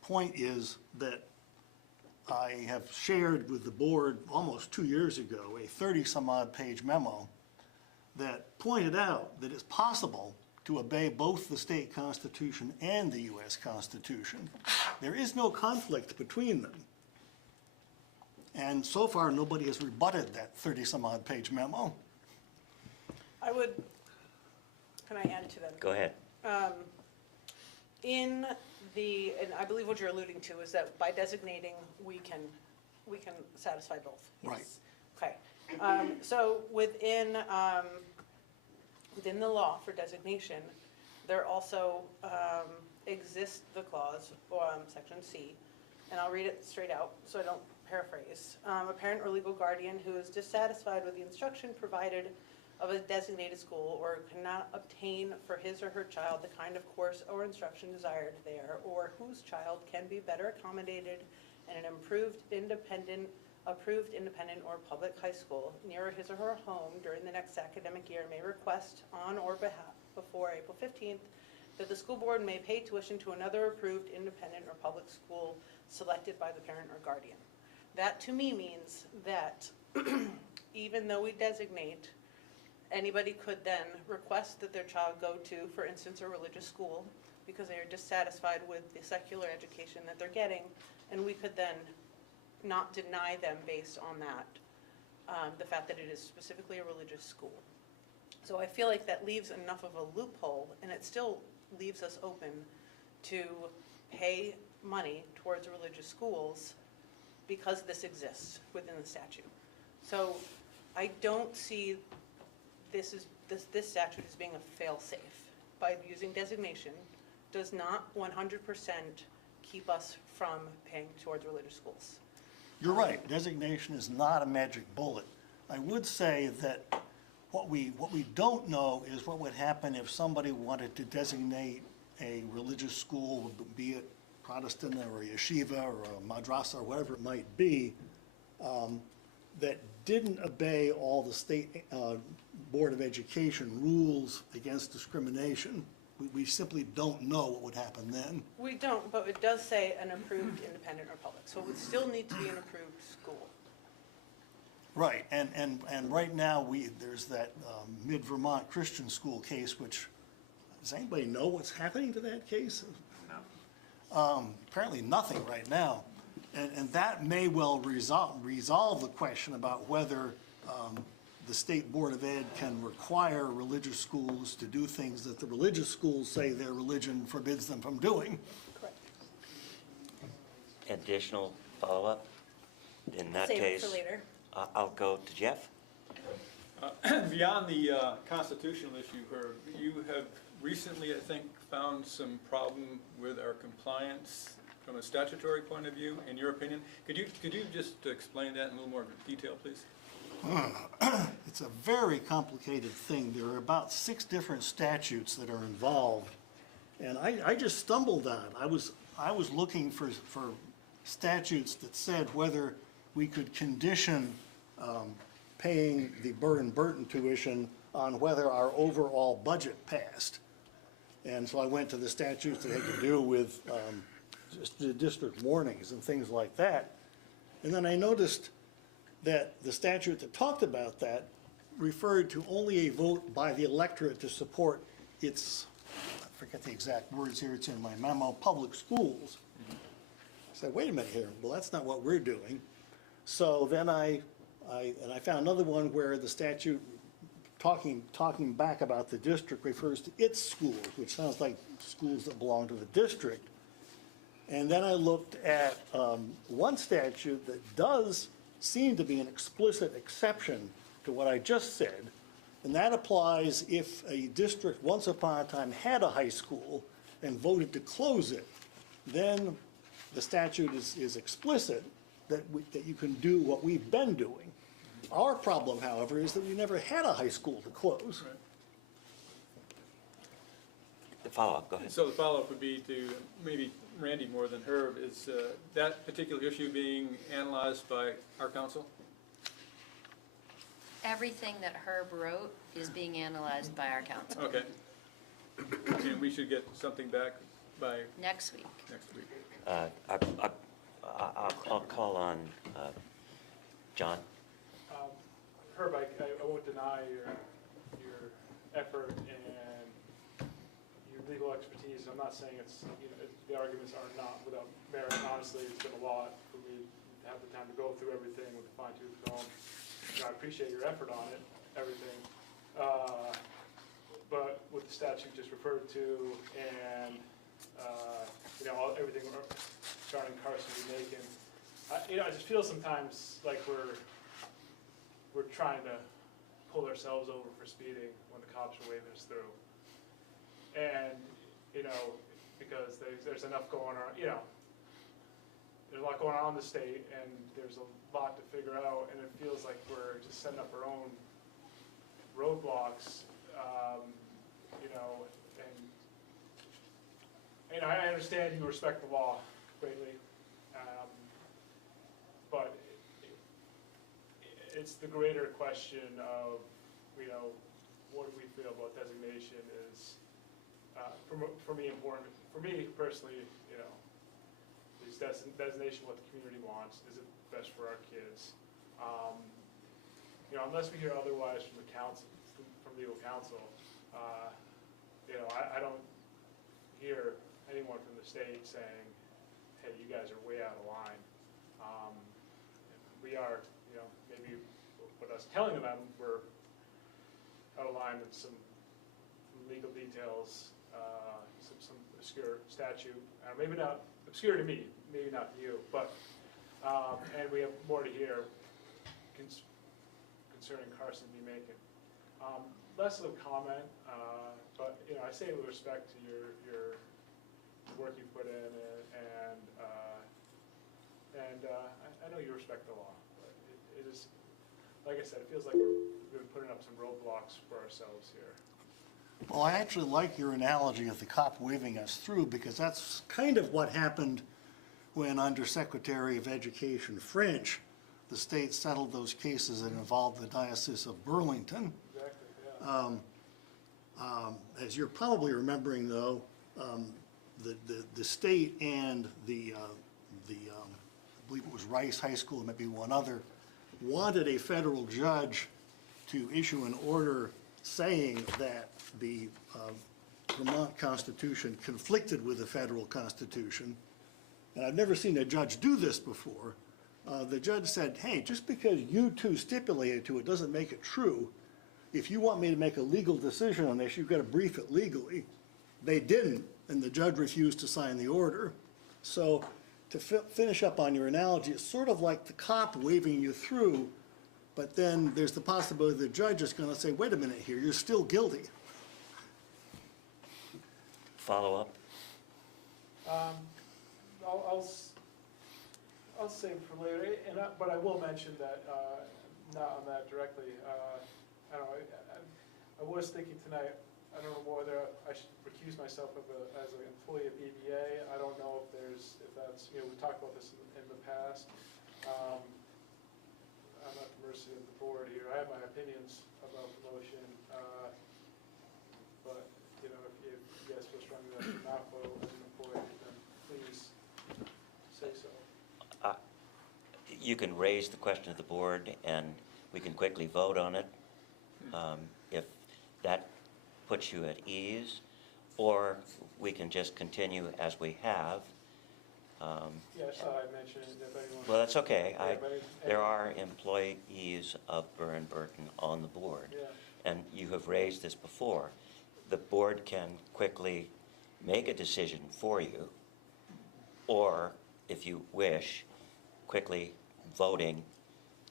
point is that I have shared with the board almost 2 years ago a 30-some-odd page memo that pointed out that it's possible to obey both the state constitution and the U.S. Constitution. There is no conflict between them. And so far, nobody has rebutted that 30-some-odd page memo. Can I add to that? Go ahead. And I believe what you're alluding to is that by designating, we can satisfy both. Yes. Right. Okay. So within the law for designation, there also exists the clause, section C, and I'll read it straight out so I don't paraphrase. A parent or legal guardian who is dissatisfied with the instruction provided of a designated school or cannot obtain for his or her child the kind of course or instruction desired there, or whose child can be better accommodated in an approved independent or public high school near his or her home during the next academic year may request on or behalf before April 15th that the school board may pay tuition to another approved independent or public school selected by the parent or guardian. That to me means that even though we designate, anybody could then request that their child go to, for instance, a religious school because they are dissatisfied with the secular education that they're getting, and we could then not deny them based on that, the fact that it is specifically a religious school. So I feel like that leaves enough of a loophole, and it still leaves us open to pay money towards religious schools because this exists within the statute. So I don't see this statute as being a fail-safe. By using designation does not 100% keep us from paying towards religious schools. You're right, designation is not a magic bullet. I would say that what we don't know is what would happen if somebody wanted to designate a religious school, be it Protestant or a yeshiva or a madrasa or whatever it might be, that didn't obey all the state Board of Education rules against discrimination. We simply don't know what would happen then. We don't, but it does say an approved independent or public, so it would still need to be an approved school. Right, and right now, there's that Mid-Vermont Christian School case, which, does anybody know what's happening to that case? No. Apparently nothing right now. And that may well resolve the question about whether the State Board of Ed can require religious schools to do things that the religious schools say their religion forbids them from doing. Correct. Additional follow-up? In that Save it case, for later. I'll go to Jeff. Beyond the constitutional issue, Herb, you have recently, I think, found some problem with our compliance from a statutory point of view, in your opinion. Could you just explain that in a little more detail, please? It's a very complicated thing. There are about 6 different statutes that are involved, and I just stumbled on it. I was looking for statutes that said whether we could condition paying the Burton tuition on whether our overall budget passed. And so I went to the statutes that had to do with just the district warnings and things like that. And then I noticed that the statute that talked about that referred to only a vote by the electorate to support its, I forget the exact words here, it's in my memo, public schools. I said, wait a minute here, well, that's not what we're doing. So then I found another one where the statute talking back about the district refers to its schools, which sounds like schools that belong to the district. And then I looked at one statute that does seem to be an explicit exception to what I just said, and that applies if a district once upon a time had a high school and voted to close it. Then the statute is explicit that you can do what we've been doing. Our problem, however, is that we never had a high school to close. Right. The follow-up, go ahead. So the follow-up would be to maybe Randy more than Herb, is that particular issue being analyzed by our council? Everything that Herb wrote is being analyzed by our council. Okay. And we should get something back by Next week. next week. I'll call on John. Herb, I won't deny your effort and your legal expertise. I'm not saying the arguments are not without merit. Honestly, it's been a lot for me to have the time to go through everything with a fine-tooth comb. I appreciate your effort on it, everything. But with the statute just referred to and everything regarding Carson and Macon, I just feel sometimes like we're trying to pull ourselves over for speeding when the cops are waving us through. And, because there's enough going on, there's a lot going on in the state, and there's a lot to figure out, and it feels like we're just setting up our own roadblocks, you know, and I understand you respect the law greatly, but it's the greater question of, you know, what do we feel about designation is, for me important. For me personally, you know, is designation what the community wants? Is it best for our kids? You know, unless we hear otherwise from the council, from legal counsel, you know, I don't hear anyone from the state saying, hey, you guys are way out of line. We are, you know, maybe with us telling them we're out of line with some legal details, some obscure statute, maybe not obscure to me, maybe not to you, but, and we have more to hear concerning Carson v. Macon. Less of a comment, but, you know, I say it with respect to your work you put in, and I know you respect the law, but it is, like I said, it feels like we've been putting up some roadblocks for ourselves here. Well, I actually like your analogy of the cop waving us through, because that's kind of what happened when Undersecretary of Education French, the state settled those cases that involved the Diocese of Burlington. Exactly, yeah. As you're probably remembering, though, the state and I believe it was Rice High School, and maybe one other, wanted a federal judge to issue an order saying that the Vermont Constitution conflicted with the federal Constitution. And I've never seen a judge do this before. The judge said, hey, just because you two stipulated to it doesn't make it true. If you want me to make a legal decision on this, you've got to brief it legally. They didn't, and the judge refused to sign the order. So to finish up on your analogy, it's sort of like the cop waving you through, but then there's the possibility the judge is going to say, wait a minute here, you're still guilty. Follow up? I'll save for later, but I will mention that, not on that directly, I don't know, I was thinking tonight, I don't know whether I should recuse myself as an employee of BBA. I don't know if that's, you know, we talked about this in the past. I'm at the mercy of the board here. I have my opinions about the motion, but, you know, if you guys feel strongly that you're not vote as an employee, then please say so. You can raise the question of the board, and we can quickly vote on it. If that puts you at ease, or we can just continue as we have. Yeah, I thought I mentioned it, if anyone. Well, that's okay. Yeah, There are employees of Burr & Burton on the board. Yeah. And you have raised this before. The board can quickly make a decision for you, or, if you wish, quickly voting,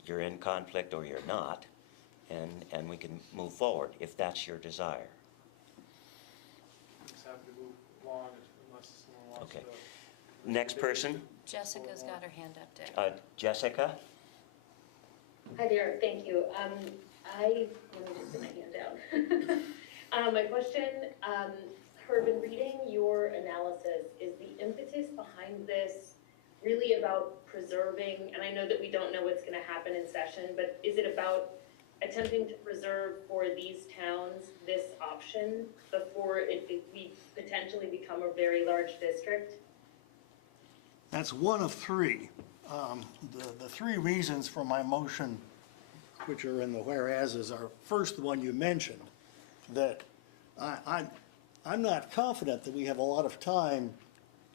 you're in conflict or you're not, and we can move forward, if that's your desire. I'm just happy to move along unless someone wants to. Okay. Next person, Jessica's got her hand up there. Jessica? Hi there, thank you. Let me just put my hand down. My question, Herb, in reading your analysis, is the impetus behind this really about preserving, and I know that we don't know what's gonna happen in session, but is it about attempting to preserve for these towns this option before we potentially become a very large district? That's one of three. The three reasons for my motion, which are in the whereases, are first, the one you mentioned, that I'm not confident that we have a lot of time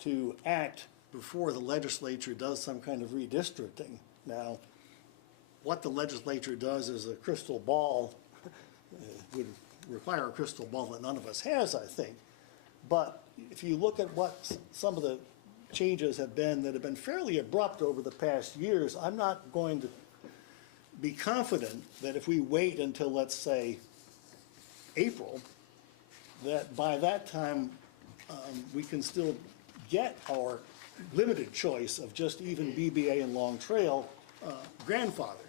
to act before the legislature does some kind of redistricting. Now, what the legislature does is a crystal ball, would require a crystal ball that none of us has, I think. But if you look at what some of the changes have been that have been fairly abrupt over the past years, I'm not going to be confident that if we wait until, let's say, April, that by that time we can still get our limited choice of just even BBA and Long Trail grandfathered.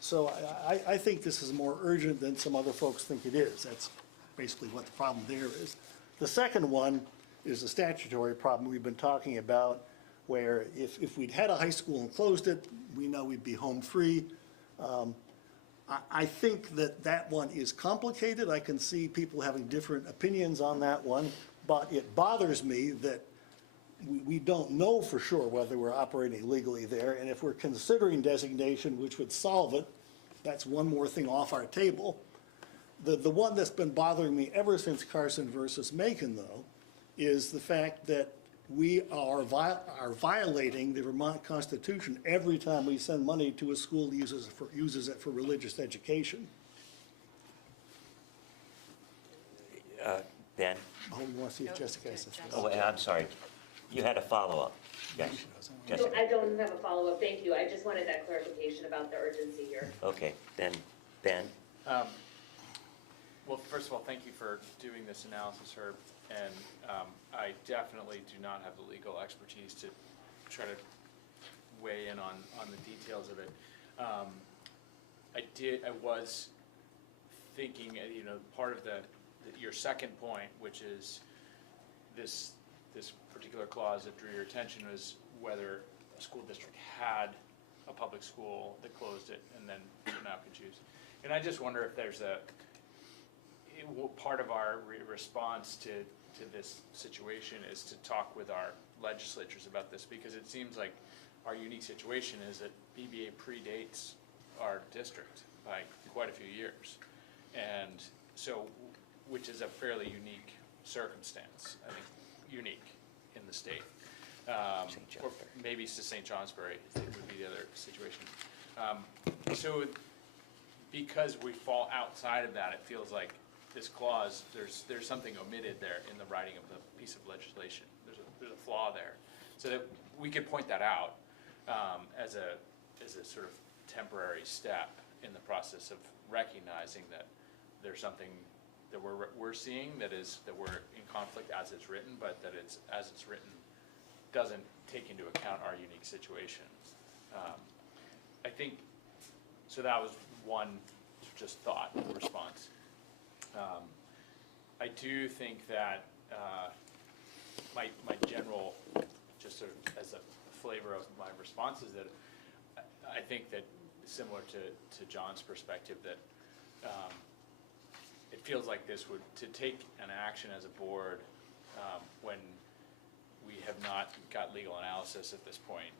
So I think this is more urgent than some other folks think it is. That's basically what the problem there is. The second one is a statutory problem we've been talking about, where if we'd had a high school and closed it, we know we'd be home free. I think that one is complicated. I can see people having different opinions on that one, but it bothers me that we don't know for sure whether we're operating legally there, and if we're considering designation, which would solve it, that's one more thing off our table. The one that's been bothering me ever since Carson versus Macon, though, is the fact that we are violating the Vermont Constitution every time we send money to a school that uses it for religious education. Ben? Oh, you want to see if Jessica has something? Oh, I'm sorry. You had a follow-up. Yes, No, Jessica. I don't have a follow-up, thank you. I just wanted that clarification about the urgency here. Okay, then, Ben? Well, first of all, thank you for doing this analysis, Herb, and I definitely do not have the legal expertise to try to weigh in on the details of it. I was thinking, part of your second point, which is this particular clause that drew your attention, was whether a school district had a public school that closed it and then now could choose. And I just wonder if there's part of our response to this situation is to talk with our legislatures about this, because it seems like our unique situation is that BBA predates our district by quite a few years. And so, which is a fairly unique circumstance, I think, unique in the state. Or maybe it's to St. Johnsbury, it would be the other situation. So because we fall outside of that, it feels like this clause, there's something omitted there in the writing of the piece of legislation. There's a flaw there. So that we could point that out as a sort of temporary step in the process of recognizing that there's something that we're seeing that we're in conflict as it's written, but that as it's written doesn't take into account our unique situation. I think, so that was one just thought, response. I do think that my general, just sort of as a flavor of my response, is that I think that similar to John's perspective, that it feels like this would, to take an action as a board when we have not got legal analysis at this point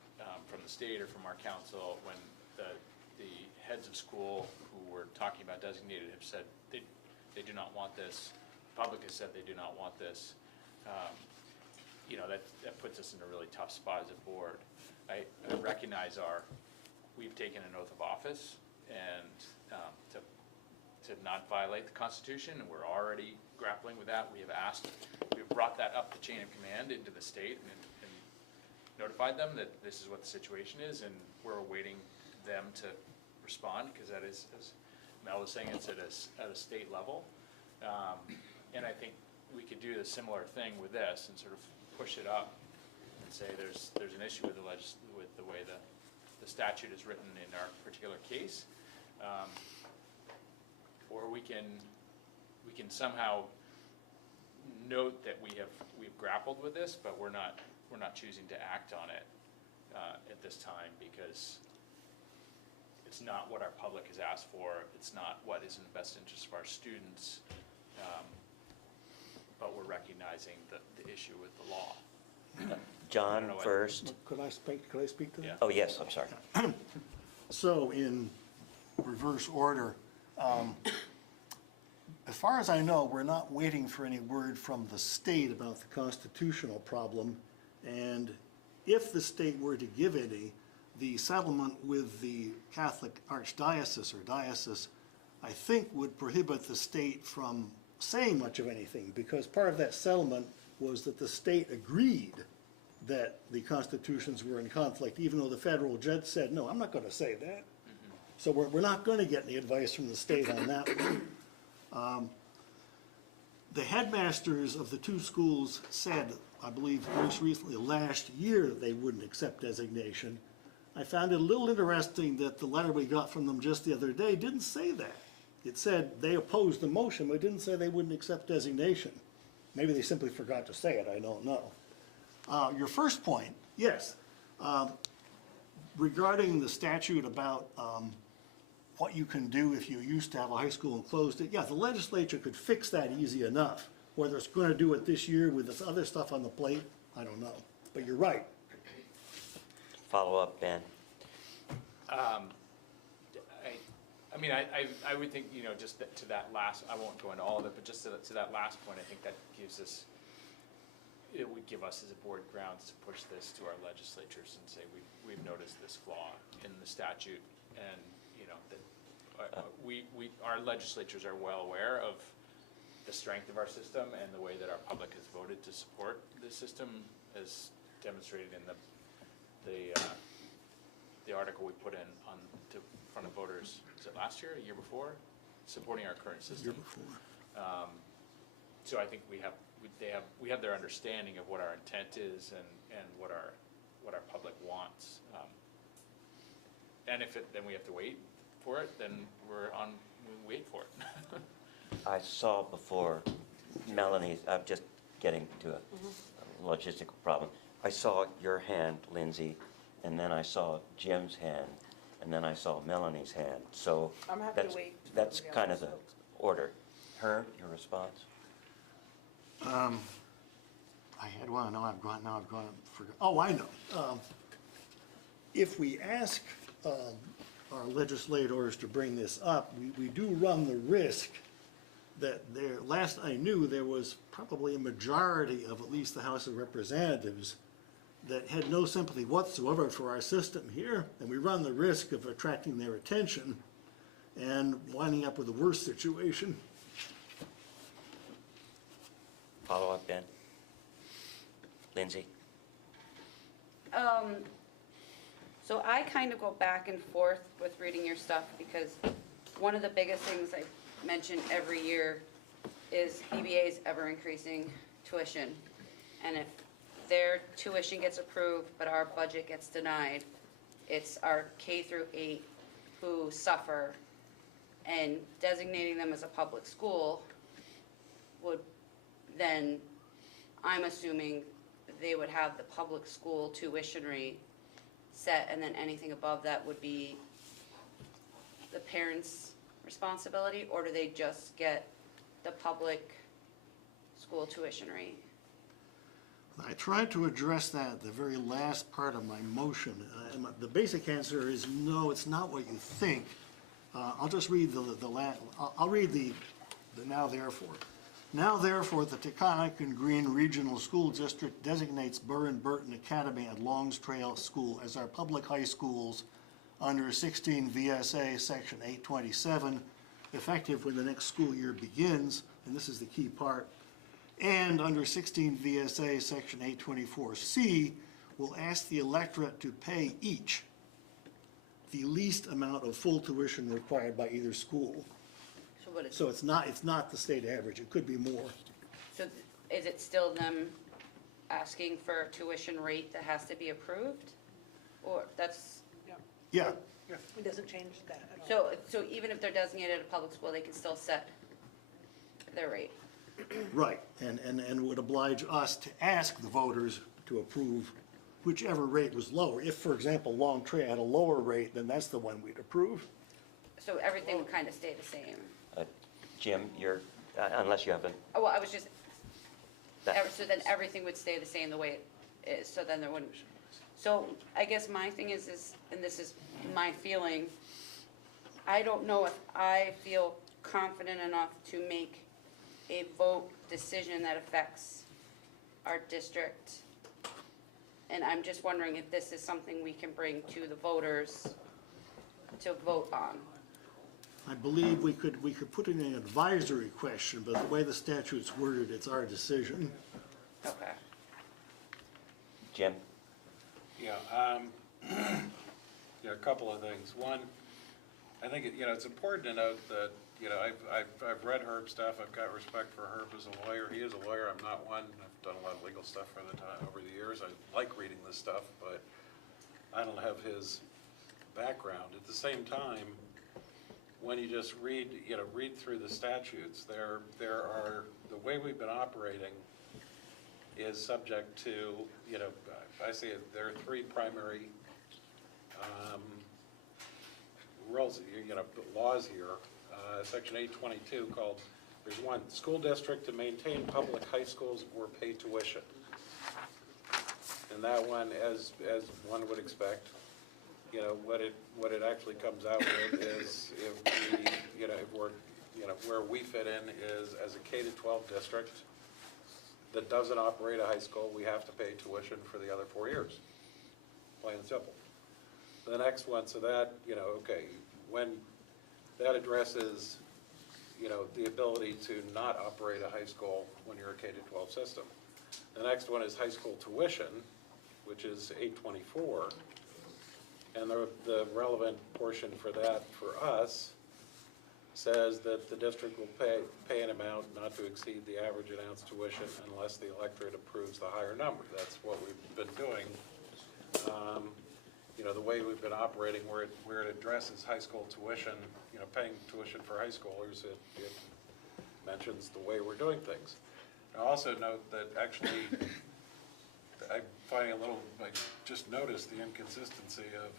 from the state or from our council, when the heads of school who were talking about designated have said they do not want this, the public has said they do not want this, that puts us in a really tough spot as a board. I recognize we've taken an oath of office and to not violate the Constitution, and we're already grappling with that. We've brought that up the chain of command into the state and notified them that this is what the situation is, and we're awaiting them to respond, because that is, as Mel was saying, it's at a state level. And I think we could do a similar thing with this and sort of push it up and say there's an issue with the way the statute is written in our particular case. Or we can somehow note that we've grappled with this, but we're not choosing to act on it at this time, because it's not what our public has asked for. It's not what is in the best interest of our students. But we're recognizing the issue with the law. John first. Could I speak to that? Yeah. Oh, yes, I'm sorry. So in reverse order, as far as I know, we're not waiting for any word from the state about the constitutional problem. And if the state were to give any, the settlement with the Catholic Archdiocese or diocese, I think, would prohibit the state from saying much of anything, because part of that settlement was that the state agreed that the constitutions were in conflict, even though the federal judge said, no, I'm not going to say that. So we're not going to get any advice from the state on that one. The headmasters of the two schools said, I believe most recently last year, that they wouldn't accept designation. I found it a little interesting that the letter we got from them just the other day didn't say that. It said they opposed the motion, but it didn't say they wouldn't accept designation. Maybe they simply forgot to say it, I don't know. Your first point, yes. Regarding the statute about what you can do if you used to have a high school and closed it, yeah, the legislature could fix that easy enough. Whether it's going to do it this year with this other stuff on the plate, I don't know. But you're right. Follow up, Ben. I mean, I would think, you know, just to that last, I won't go into all of it, but just to that last point, I think that gives us, it would give us as a board grounds to push this to our legislatures and say, we've noticed this flaw in the statute, and, you know, that our legislatures are well aware of the strength of our system and the way that our public has voted to support the system, as demonstrated in the article we put in in front of voters, was it last year, a year before, supporting our current system. Year before. So I think we have their understanding of what our intent is and what our public wants. And if then we have to wait for it, then we wait for it. I saw before Melanie, I'm just getting to a logistical problem. I saw your hand, Lindsay, and then I saw Jim's hand, and then I saw Melanie's hand. So I'm happy that's, to wait. that's kind of the order. Her, your response? I had one, now I've gone and forgot. Oh, I know. If we ask our legislators to bring this up, we do run the risk that there, last I knew, there was probably a majority of at least the House of Representatives that had no sympathy whatsoever for our system here, and we run the risk of attracting their attention and winding up with a worse situation. Follow up, Ben? Lindsay? So I kind of go back and forth with reading your stuff because one of the biggest things I mention every year is EBA's ever increasing tuition. And if their tuition gets approved but our budget gets denied, it's our K through 8 who suffer, and designating them as a public school would then, I'm assuming, they would have the public school tuition rate set, and then anything above that would be the parents' responsibility, or do they just get the public school tuition rate? I tried to address that at the very last part of my motion. The basic answer is no, it's not what you think. I'll just read I'll read the now therefore. Now therefore, the Taconic and Green Regional School District designates Burr and Burton Academy and Longs Trail School as our public high schools under 16 VSA Section 827, effective when the next school year begins, and this is the key part, and under 16 VSA Section 824C, will ask the electorate to pay each the least amount of full tuition required by either school. So it's not the state average, it could be more. So is it still them asking for a tuition rate that has to be approved? Or that's, Yeah, It doesn't change that at all. so even if they're designated a public school, they can still set their rate? right, and would oblige us to ask the voters to approve whichever rate was lower. If, for example, Long Trail had a lower rate, then that's the one we'd approve. So everything would kind of stay the same? Jim, you're, unless you have a, Oh, well, I was just, that- so then everything would stay the same the way it is, so then there wouldn't. So I guess my thing is, and this is my feeling, I don't know if I feel confident enough to make a vote decision that affects our district. And I'm just wondering if this is something we can bring to the voters to vote on. I believe we could put in an advisory question, but the way the statute's worded, it's our decision. Okay. Jim? Yeah, yeah, a couple of things. One, I think, it's important to note that, you know, I've read Herb's stuff, I've got respect for Herb as a lawyer, he is a lawyer, I'm not one, I've done a lot of legal stuff for the time, over the years, I like reading this stuff, but I don't have his background. At the same time, when you just read through the statutes, there are, the way we've been operating is subject to, I say there are three primary rules, laws here. Section 822 called, there's one, school district to maintain public high schools or pay tuition. And that one, as one would expect, what it actually comes out with is if we, if we're, where we fit in is as a K-12 district that doesn't operate a high school, we have to pay tuition for the other 4 years. Plain and simple. The next one, so that, okay, when that addresses, the ability to not operate a high school when you're a K-12 system. The next one is high school tuition, which is 824. And the relevant portion for that for us says that the district will pay an amount not to exceed the average announced tuition unless the electorate approves the higher number. That's what we've been doing. The way we've been operating where it addresses high school tuition, paying tuition for high schoolers, it mentions the way we're doing things. I also note that actually, I'm finding a little, I just noticed the inconsistency of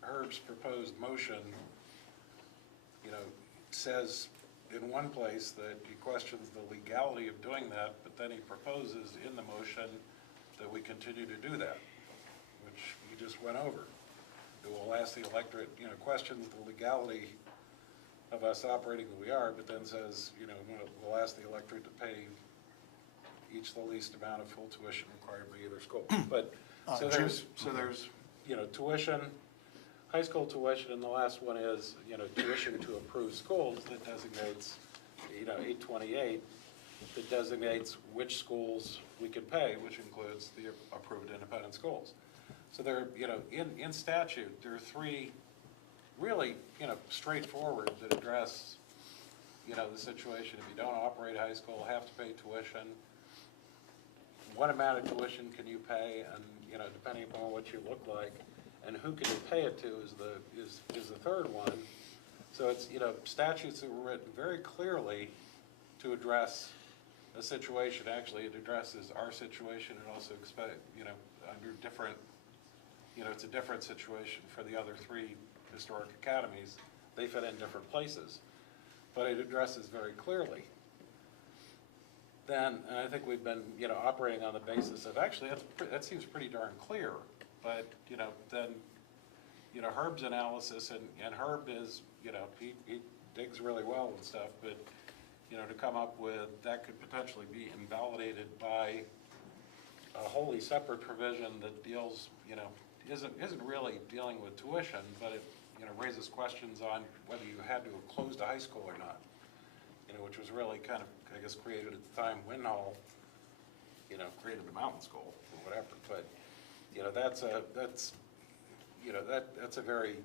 Herb's proposed motion, says in one place that he questions the legality of doing that, but then he proposes in the motion that we continue to do that, which he just went over. It will ask the electorate, questions the legality of us operating that we are, but then says, we'll ask the electorate to pay each the least amount of full tuition required by either school. But, so there's, tuition, high school tuition, and the last one is, tuition to approved schools that designates, 828, that designates which schools we can pay, which includes the approved independent schools. So there, in statute, there are three really, straightforward that address, the situation. If you don't operate a high school, have to pay tuition. What amount of tuition can you pay, and depending upon what you look like, and who can you pay it to is the third one. So it's statutes that were written very clearly to address a situation. Actually, it addresses our situation. It also under different. It's a different situation for the other three historic academies. They fit in different places, but it addresses very clearly. Then, and I think we've been, operating on the basis of, actually, that seems pretty darn clear, but, then, Herb's analysis, and Herb is, he digs really well and stuff, but, to come up with, that could potentially be invalidated by a wholly separate provision that deals, isn't really dealing with tuition, but it, raises questions on whether you had to have closed a high school or not, which was really kind of, I guess, created at the time Winhall, created the mountain school or whatever. But, that's a very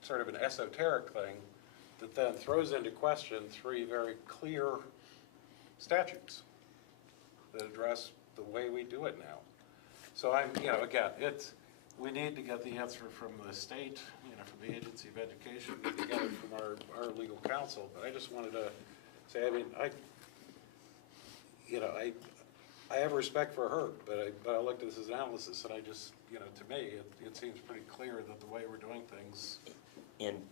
sort of an esoteric thing that then throws into question three very clear statutes that address the way we do it now. So I'm, again, we need to get the answer from the state, from the Agency of Education, we need to get it from our legal counsel. But I just wanted to say, I have respect for Herb, but I looked at this analysis, and I just, to me, it seems pretty clear that the way we're doing things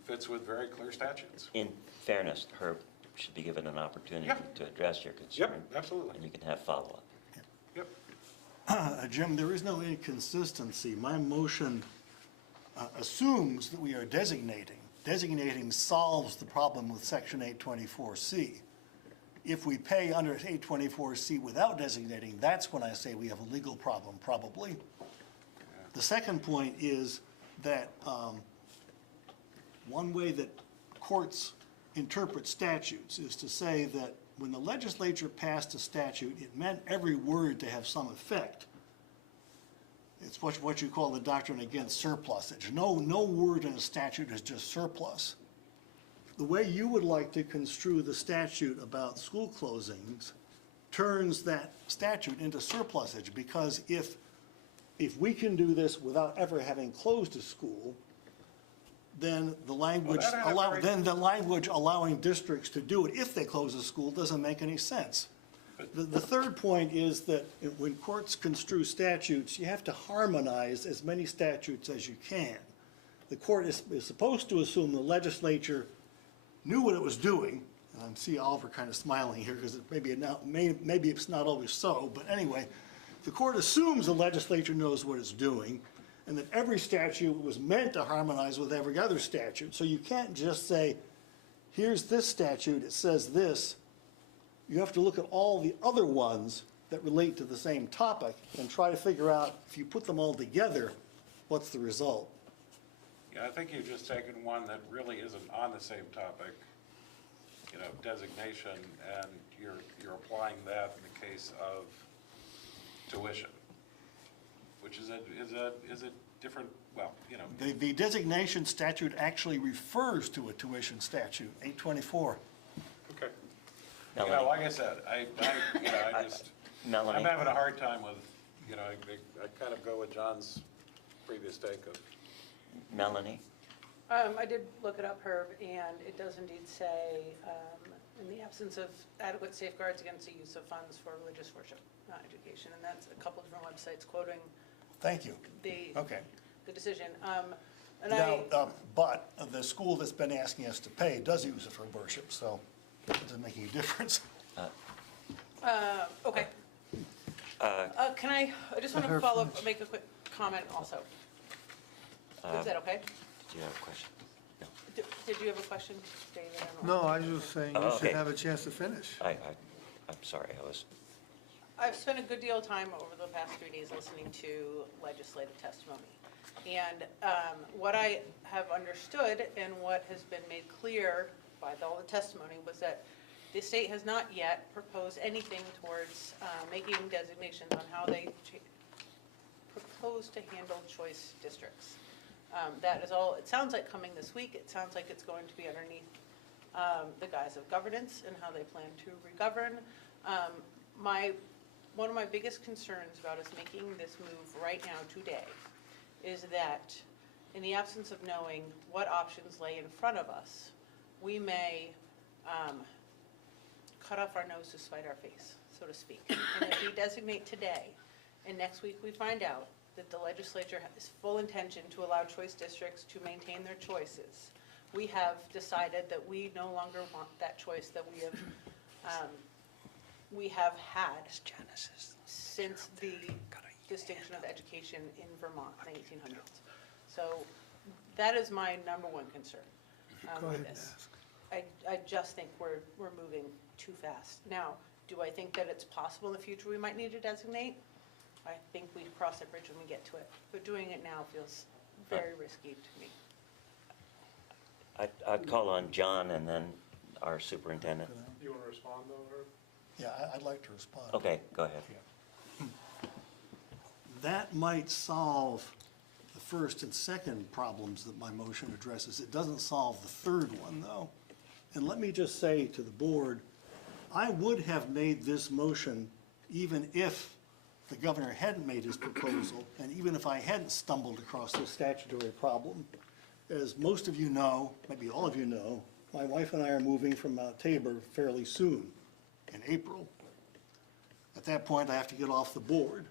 fits with very clear statutes. In fairness, Herb should be given an opportunity to address your concern. Yep, absolutely. And you can have follow-up. Yep. Jim, there is no inconsistency. My motion assumes that we are designating. Designating solves the problem with Section 824C. If we pay under 824C without designating, that's when I say we have a legal problem, probably. The second point is that one way that courts interpret statutes is to say that when the legislature passed a statute, it meant every word to have some effect. It's what you call the doctrine against surplusage. No word in a statute is just surplus. the way you would like to construe the statute about school closings turns that statute into surplusage, because if we can do this without ever having closed a school, then the language, then the language allowing districts to do it if they close a school doesn't make any sense. The third point is that when courts construe statutes, you have to harmonize as many statutes as you can. The court is supposed to assume the legislature knew what it was doing. I see Oliver kind of smiling here because maybe it's not always so, but anyway, the court assumes the legislature knows what it's doing, and that every statute was meant to harmonize with every other statute. So you can't just say, here's this statute, it says this. You have to look at all the other ones that relate to the same topic and try to figure out, if you put them all together, what's the result? Yeah, I think you've just taken one that really isn't on the same topic, designation, and you're applying that in the case of tuition, which is a different, well, The designation statute actually refers to a tuition statute, 824. Okay. Melanie. Like I said, I just, Melanie. I'm having a hard time with, I kind of go with John's previous take of. Melanie? I did look it up, Herb, and it does indeed say, in the absence of adequate safeguards against the use of funds for religious worship, education, and that's a couple different websites quoting Thank you. the decision. But the school that's been asking us to pay does use it for worship, so it doesn't make any difference. Okay. Can I just want to follow up, make a quick comment also. Is that okay? Do you have a question? No. Did you have a question, David? No, I was just saying you okay. should have a chance to finish. I'm sorry, I've spent a good deal of time over the past 3 days listening to legislative testimony. And what I have understood and what has been made clear by all the testimony was that the state has not yet proposed anything towards making designations on how they propose to handle choice districts. That is all, it sounds like coming this week. It sounds like it's going to be underneath the guise of governance and how they plan to re-govern. One of my biggest concerns about us making this move right now today is that in the absence of knowing what options lay in front of us, we may cut off our nose to spite our face, so to speak. And if we designate today, and next week we find out that the legislature has full intention to allow choice districts to maintain their choices, we have decided that we no longer want that choice that we have had since the distinction of education in Vermont in the 1800s. So that is my number one concern with this. I just think we're moving too fast. Now, do I think that it's possible in the future we might need to designate? I think we cross that bridge when we get to it. But doing it now feels very risky to me. I'd call on John and then our superintendent. Do you want to respond though, or? Yeah, I'd like to respond. Okay, go ahead. That might solve the first and second problems that my motion addresses. It doesn't solve the third one, though. And let me just say to the board, I would have made this motion even if the governor hadn't made his proposal, and even if I hadn't stumbled across this statutory problem. As most of you know, maybe all of you know, my wife and I are moving from Mount Tabor fairly soon, in April. At that point, I have to get off the board.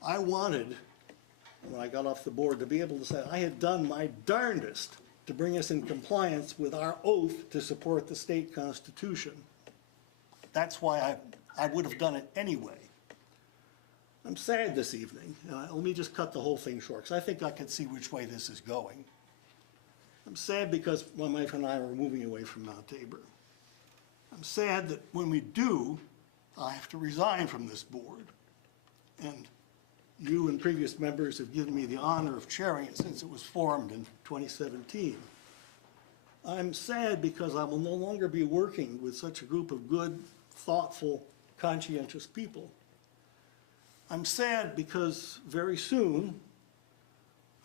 I wanted, when I got off the board, to be able to say I had done my darndest to bring us in compliance with our oath to support the state constitution. That's why I would have done it anyway. I'm sad this evening. Let me just cut the whole thing short, because I think I can see which way this is going. I'm sad because my wife and I are moving away from Mount Tabor. I'm sad that when we do, I have to resign from this board. And you and previous members have given me the honor of chairing it since it was formed in 2017. I'm sad because I will no longer be working with such a group of good, thoughtful, conscientious people. I'm sad because very soon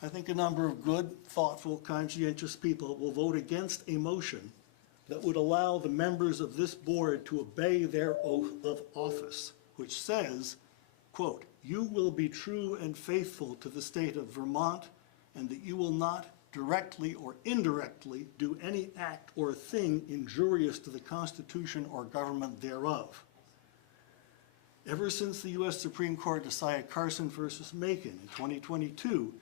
I think a number of good, thoughtful, conscientious people will vote against a motion that would allow the members of this board to obey their oath of office, which says, quote, "You will be true and faithful to the state of Vermont, and that you will not directly or indirectly do any act or thing injurious to the Constitution or government thereof." Ever since the U.S. Supreme Court decided Carson versus Macon in 2022,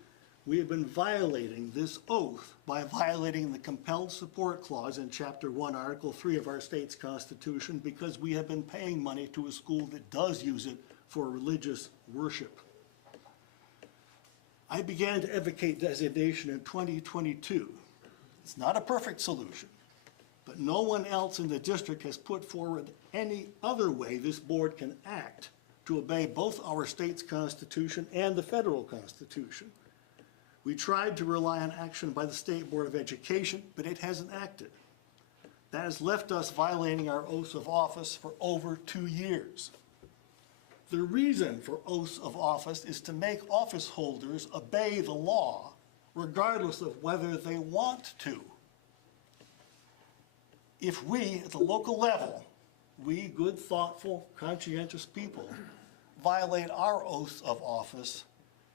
we have been violating this oath by violating the compelled support clause in Chapter 1, Article 3 of our state's Constitution, because we have been paying money to a school that does use it for religious worship. I began to advocate designation in 2022. It's not a perfect solution, but no one else in the district has put forward any other way this board can act to obey both our state's Constitution and the federal Constitution. We tried to rely on action by the State Board of Education, but it hasn't acted. That has left us violating our oaths of office for over 2 years. The reason for oaths of office is to make office holders obey the law, regardless of whether they want to. If we, at the local level, we good, thoughtful, conscientious people, violate our oaths of office,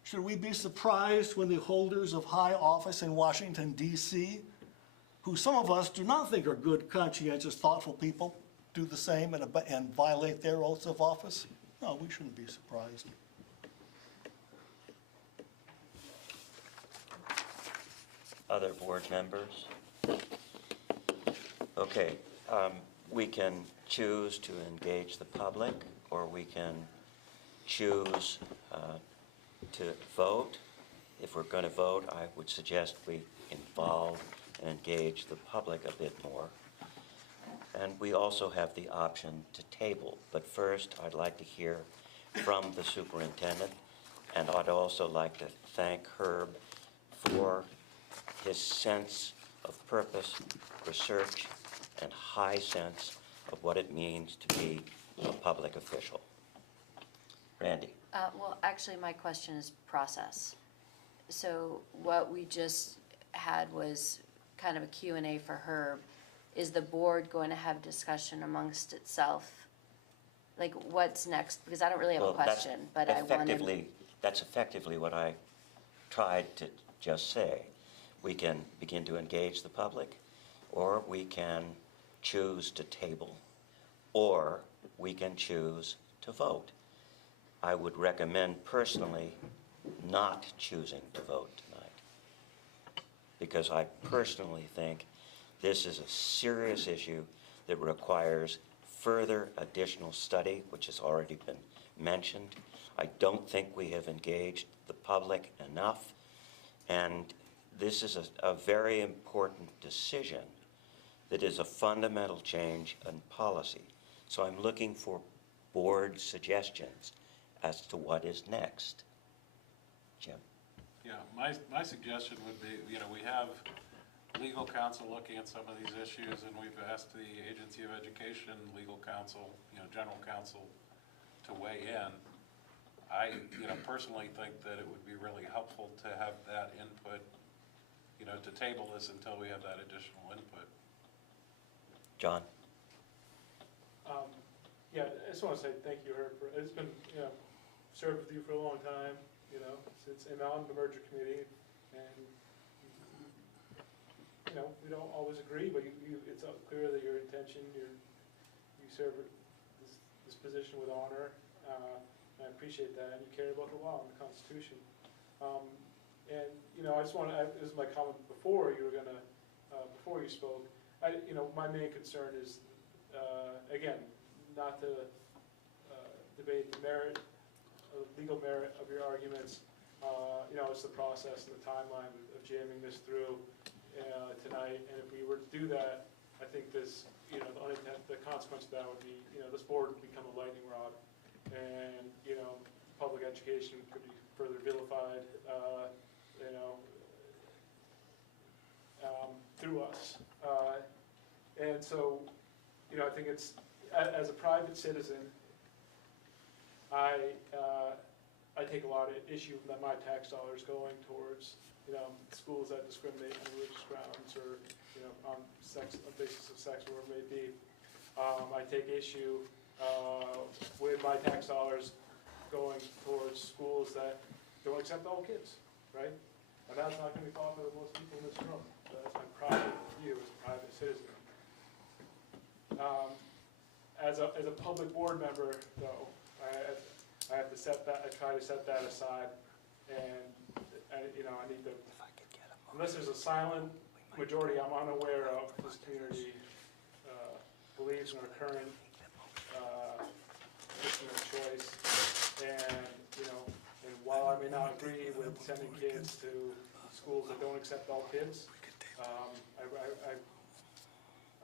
should we be surprised when the holders of high office in Washington, D.C., who some of us do not think are good, conscientious, thoughtful people, do the same and violate their oaths of office? No, we shouldn't be surprised. Other board members? Okay, we can choose to engage the public, or we can choose to vote. If we're going to vote, I would suggest we involve and engage the public a bit more. And we also have the option to table. But first, I'd like to hear from the superintendent, and I'd also like to thank Herb for his sense of purpose, research, and high sense of what it means to be a public official. Randy. Well, actually, my question is process. So what we just had was kind of a Q&A for Herb. Is the board going to have discussion amongst itself? Like, what's next? Because I don't really have a question, but I wanted... That's effectively what I tried to just say. We can begin to engage the public, or we can choose to table, or we can choose to vote. I would recommend personally not choosing to vote tonight, because I personally think this is a serious issue that requires further additional study, which has already been mentioned. I don't think we have engaged the public enough, and this is a very important decision that is a fundamental change in policy. So I'm looking for board suggestions as to what is next. Jim? Yeah, my suggestion would be, we have legal counsel looking at some of these issues, and we've asked the Agency of Education, legal counsel, general counsel to weigh in. I, personally think that it would be really helpful to have that input, to table this until we have that additional input. John? Yeah, I just want to say thank you, Herb. It's been, served with you for a long time, since I'm on the merger committee, and we don't always agree, but it's clear that your intention, you serve this position with honor, and I appreciate that, and you care about the law and the Constitution. And I just want to, this is my comment before you spoke. My main concern is, again, not to debate the legal merit of your arguments. It's the process and the timeline of jamming this through tonight. And if we were to do that, I think this, the consequence of that would be, this board would become a lightning rod, and public education could be further vilified, through us. And so, I think it's, as a private citizen, I take a lot of issue that my tax dollars going towards schools that discriminate on religious grounds or, on basis of sex, or whatever it may be. I take issue, with my tax dollars going towards schools that don't accept all kids, right? And that's not gonna be popular with most people in this room. That's my private view as a private citizen. As a public board member, though, I have to set that, I try to set that aside, and, I need to, unless there's a silent majority I'm unaware of, this community, believes in our current, system of choice, and, and while I may not agree with sending kids to schools that don't accept all kids,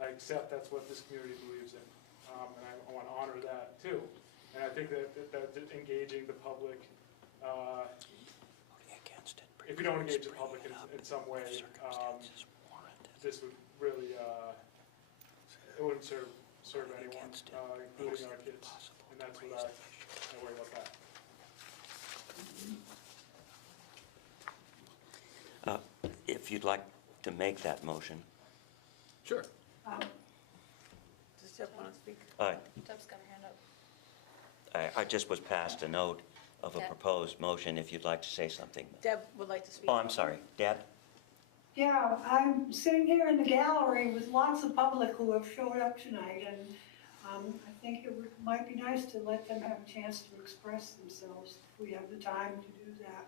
I accept that's what this community believes in, and I want to honor that too. And I think that engaging the public, if we don't engage the public in some way, this would really, it wouldn't serve anyone, including our kids. And that's what I worry about that. If you'd like to make that motion. Sure. Does Jeff want to speak? Deb's got her hand up. I just was passed a note of a Deb. proposed motion, if you'd like to say something. Deb would like to speak. Oh, I'm sorry. Deb? Yeah, I'm sitting here in the gallery with lots of public who have showed up tonight, and I think might be nice to let them have a chance to express themselves if we have the time to do that.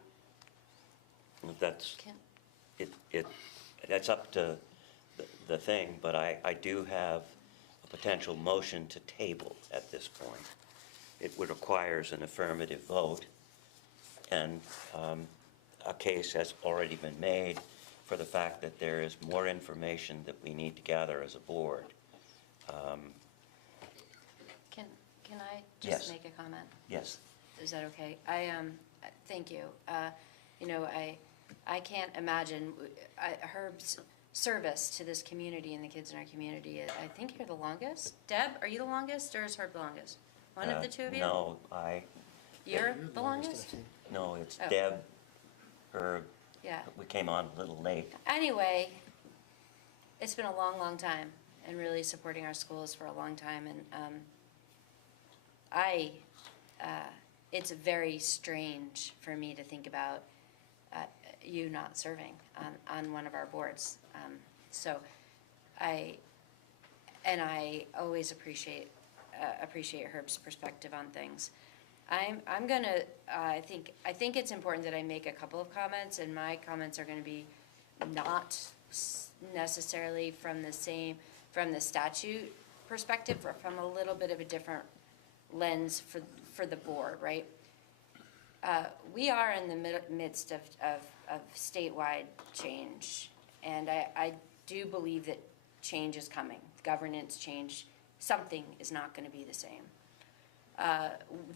That's up to the thing, but I do have a potential motion to table at this point. It would requires an affirmative vote, and a case has already been made for the fact that there is more information that we need to gather as a board. Can I just Yes. make a comment? Yes. Is that okay? Thank you. I can't imagine, Herb's service to this community and the kids in our community, I think you're the longest. Deb, are you the longest, or is Herb the longest? One of the two of you? No, You're the longest? No, it's Oh. Deb, Herb. Yeah. We came on a little late. Anyway, it's been a long, long time, and really supporting our schools for a long time, and it's very strange for me to think about you not serving on one of our boards. So I always appreciate Herb's perspective on things. I'm gonna, I think it's important that I make a couple of comments, and my comments are gonna be not necessarily from the statute perspective, or from a little bit of a different lens for the board, right? We are in the midst of statewide change, and I do believe that change is coming. Governance change, something is not gonna be the same.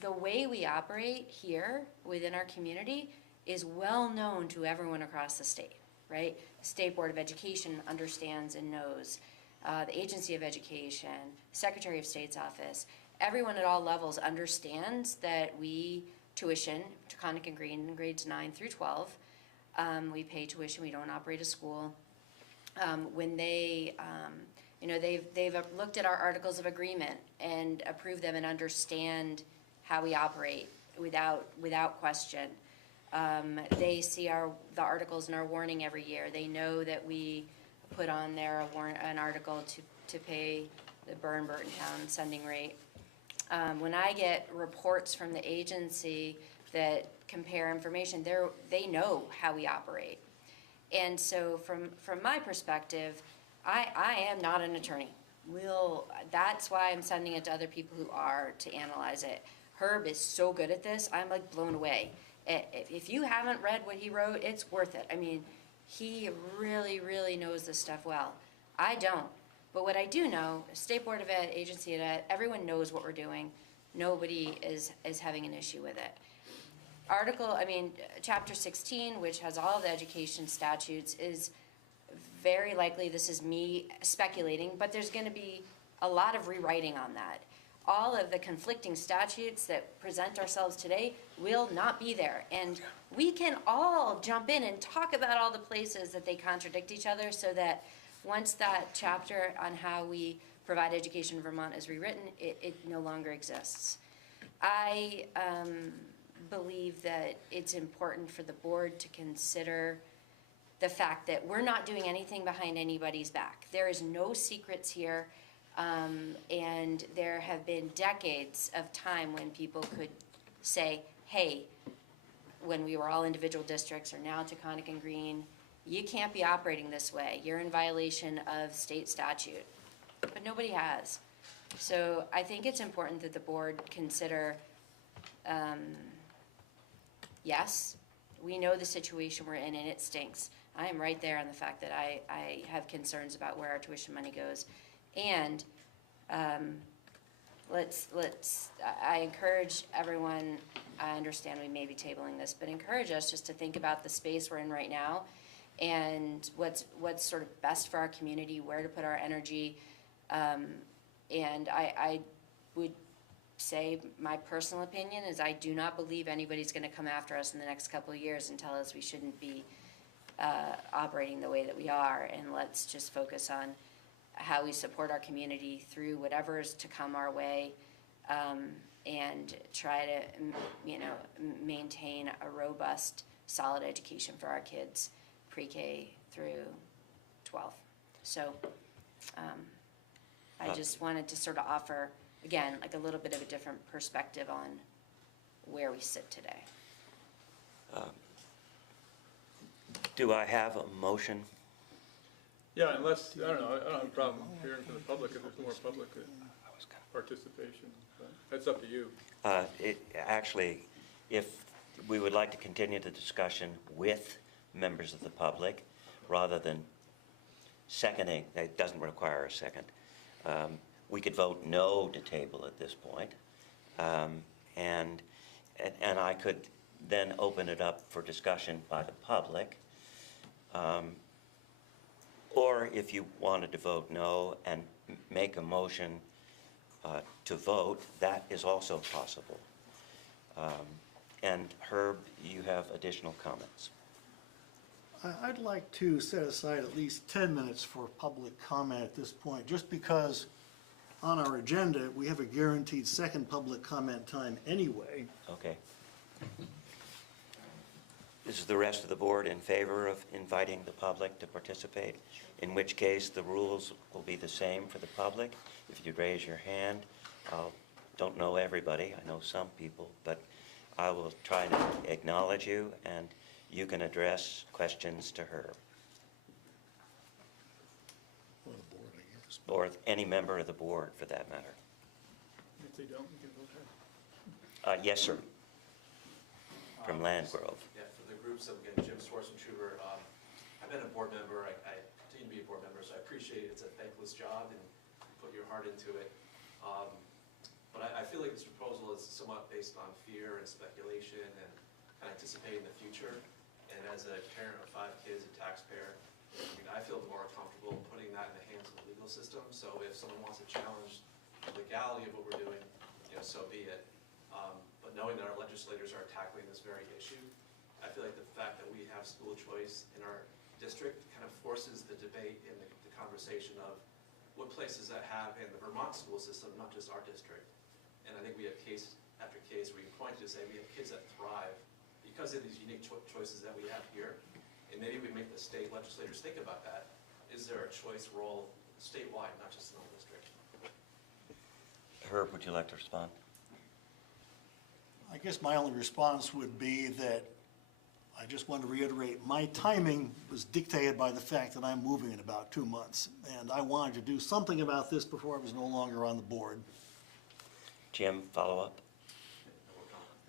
The way we operate here within our community is well known to everyone across the state, right? The State Board of Education understands and knows. The Agency of Education, Secretary of State's office, everyone at all levels understands that we tuition, Taconic and Green, in grades 9 through 12. We pay tuition, we don't operate a school. When they, they've looked at our articles of agreement and approved them and understand how we operate without question. They see the articles in our warning every year. They know that we put on there an article to pay the Burton Town sending rate. When I get reports from the agency that compare information, they know how we operate. And so from my perspective, I am not an attorney. That's why I'm sending it to other people who are to analyze it. Herb is so good at this, I'm like blown away. If you haven't read what he wrote, it's worth it. I mean, he really, really knows this stuff well. I don't. But what I do know, State Board of Ed, Agency of Ed, everyone knows what we're doing. Nobody is having an issue with it. Chapter 16, which has all the education statutes, is very likely, this is me speculating, but there's gonna be a lot of rewriting on that. all of the conflicting statutes that present ourselves today will not be there. And we can all jump in and talk about all the places that they contradict each other, so that once that chapter on how we provide education in Vermont is rewritten, it no longer exists. I believe that it's important for the board to consider the fact that we're not doing anything behind anybody's back. There is no secrets here, and there have been decades of time when people could say, hey, when we were all individual districts, or now Taconic and Green, you can't be operating this way. You're in violation of state statute. But nobody has. So I think it's important that the board consider, yes, we know the situation we're in and it stinks. I am right there on the fact that I have concerns about where our tuition money goes. And I encourage everyone, I understand we may be tabling this, but encourage us just to think about the space we're in right now and what's sort of best for our community, where to put our energy. And I would say my personal opinion is I do not believe anybody's going to come after us in the next couple of years and tell us we shouldn't be operating the way that we are. And let's just focus on how we support our community through whatever's to come our way, and try to, maintain a robust, solid education for our kids, pre-K through 12. So I just wanted to sort of offer, again, like a little bit of a different perspective on where we sit today. Do I have a motion? Yeah, unless, I don't know, I don't have a problem hearing from the public if there's more public participation. But that's up to you. Actually, if we would like to continue the discussion with members of the public, rather than seconding, it doesn't require a second. We could vote no to table at this point, and I could then open it up for discussion by the public. Or if you wanted to vote no and make a motion to vote, that is also possible. And Herb, you have additional comments. I'd like to set aside at least 10 minutes for public comment at this point, just because on our agenda, we have a guaranteed second public comment time anyway. Okay. Is the rest of the board in favor of inviting the public to participate? In which case, the rules will be the same for the public. If you'd raise your hand, I don't know everybody, I know some people, but I will try to acknowledge you, and you can address questions to her. Or the board, I guess. Or any member of the board, for that matter. If they don't, we can vote her. Yes, sir. From Landgrove. Yeah, for the groups, again, Jim Swartzentruber, I've been a board member, I continue to be a board member, so I appreciate it's a thankless job and you put your heart into it. But I feel like this proposal is somewhat based on fear and speculation and kind of anticipating the future. And as a parent of 5 kids, a taxpayer, I feel more comfortable putting that in the hands of the legal system. So if someone wants to challenge the legality of what we're doing, so be it. But knowing that our legislators are tackling this very issue, I feel like the fact that we have school choice in our district kind of forces the debate and the conversation of what places that have in the Vermont school system, not just our district. And I think we have case after case where you point to say we have kids that thrive because of these unique choices that we have here. And maybe we make the state legislators think about that. Is there a choice role statewide, not just in our district? Herb, would you like to respond? I guess my only response would be that I just want to reiterate, my timing was dictated by the fact that I'm moving in about 2 months. And I wanted to do something about this before I was no longer on the board. Jim, follow up?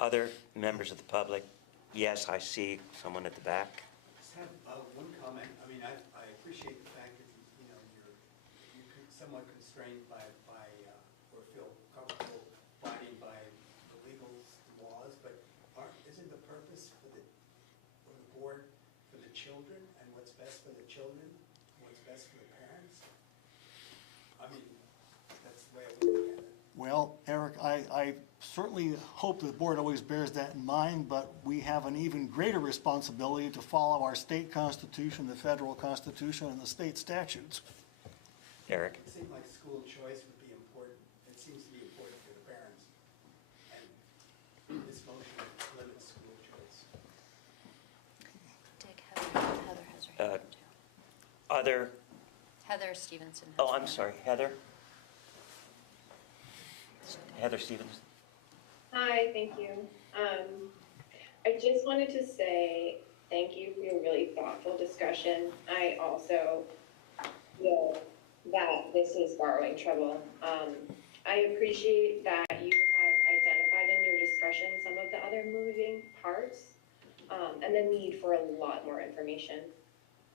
Other members of the public? Yes, I see someone at the back. I just have one comment. I mean, I appreciate the fact that, you're somewhat constrained by or feel comfortable abiding by the legal laws, but isn't the purpose for the board for the children and what's best for the children, what's best for the parents? I mean, that's the way I would look at it. Well, certainly hope the board always bears that in mind, but we have an even greater responsibility to follow our state constitution, the federal constitution, and the state statutes. Eric? It seemed like school choice would be important. It seems to be important for the parents. And this motion limits school choice. Dick, Heather has her hand up too. Other, Heather Stevenson. has oh, her I'm hand up. sorry, Heather? Heather Stevens? Hi, thank you. I just wanted to say thank you for your really thoughtful discussion. I also feel that this is borrowing trouble. I appreciate that you have identified in your discussion some of the other moving parts, and the need for a lot more information.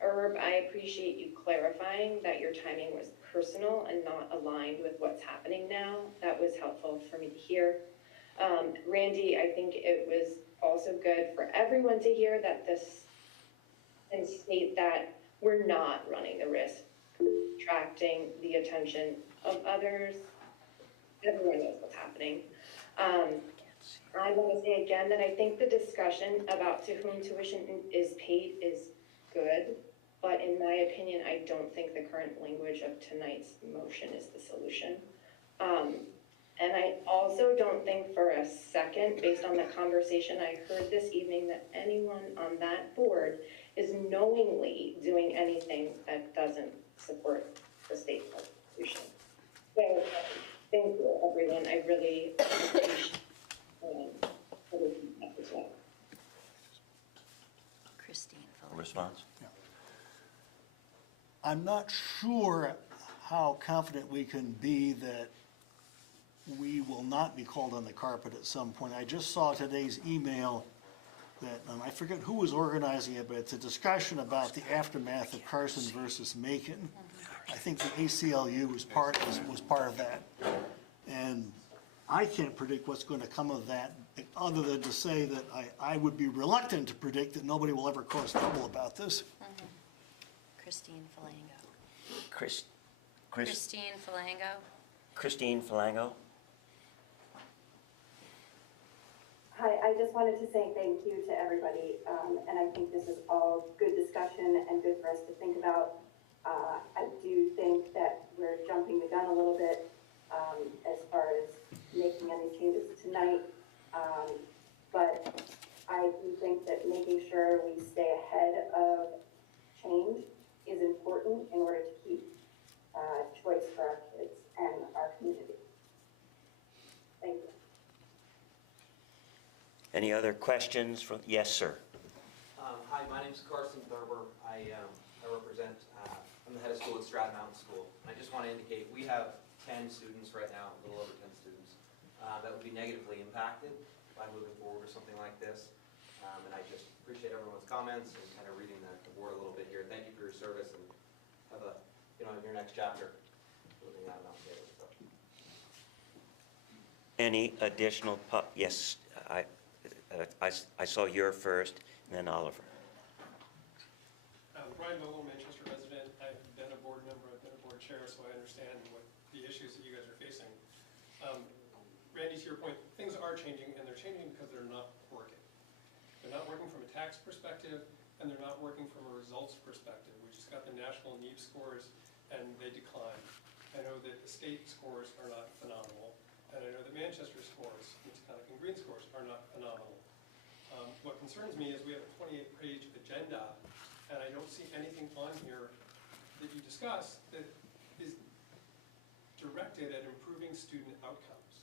Herb, I appreciate you clarifying that your timing was personal and not aligned with what's happening now. That was helpful for me to hear. Randy, I think it was also good for everyone to hear that this, and state that we're not running the risk of attracting the attention of others. Everyone knows what's happening. I want to say again that I think the discussion about to whom tuition is paid is good, but in my opinion, I don't think the current language of tonight's motion is the solution. And I also don't think for a second, based on the conversation I heard this evening, that anyone on that board is knowingly doing anything that doesn't support the state constitution. So, thank you, everyone. I really appreciate everything that was said. Christine. Response? I'm not sure how confident we can be that we will not be called on the carpet at some point. I just saw today's email that, I forget who was organizing it, but it's a discussion about the aftermath of Carson versus Macon. I think the ACLU was part of that. And I can't predict what's going to come of that, other than to say that I would be reluctant to predict that nobody will ever cause trouble about this. Christine Falango. Christine Falango. Christine Falango? Hi, I just wanted to say thank you to everybody, and I think this is all good discussion and good for us to think about. I do think that we're jumping the gun a little bit as far as making any changes tonight, but I do think that making sure we stay ahead of change is important in order to keep choice for our kids and our community. Thank you. Any other questions from, yes, sir. Hi, my name's Carson Thurber. I represent, I'm the head of school at Stratton Mountain School. I just want to indicate we have 10 students right now, a little over 10 students, that would be negatively impacted by moving forward with something like this. And I just appreciate everyone's comments and kind of reading the board a little bit here. Thank you for your service, and have a, in your next chapter, moving out of Mount David. So. Any additional, yes, I saw your first, and then Oliver. Brian Vogel, Manchester resident. I've been a board member, I've been a board chair, so I understand what the issues that you guys are facing. Randy, to your point, things are changing, and they're changing because they're not working. They're not working from a tax perspective, and they're not working from a results perspective. We just got the national NEEP scores, and they decline. I know that the state scores are not phenomenal, and I know the Manchester scores, the Taconic and Green scores, are not phenomenal. What concerns me is we have a 28-page agenda, and I don't see anything on here that you discuss that is directed at improving student outcomes.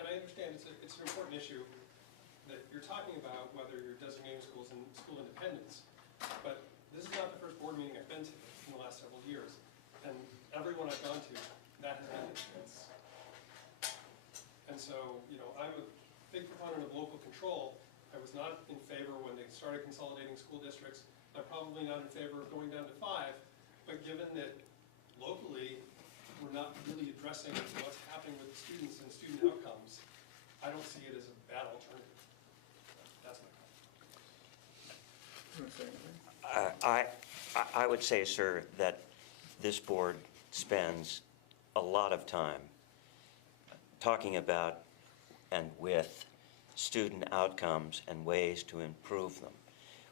And I understand it's an important issue that you're talking about, whether you're designating schools and school independence, but this is not the first board meeting I've been to in the last several years, and everyone I've gone to, that has been the case. And so, I'm a big proponent of local control. I was not in favor when they started consolidating school districts. I'm probably not in favor of going down to 5, but given that locally we're not really addressing what's happening with the students and student outcomes, I don't see it as a bad alternative. That's my comment. I would say, sir, that this board spends a lot of time talking about and with student outcomes and ways to improve them.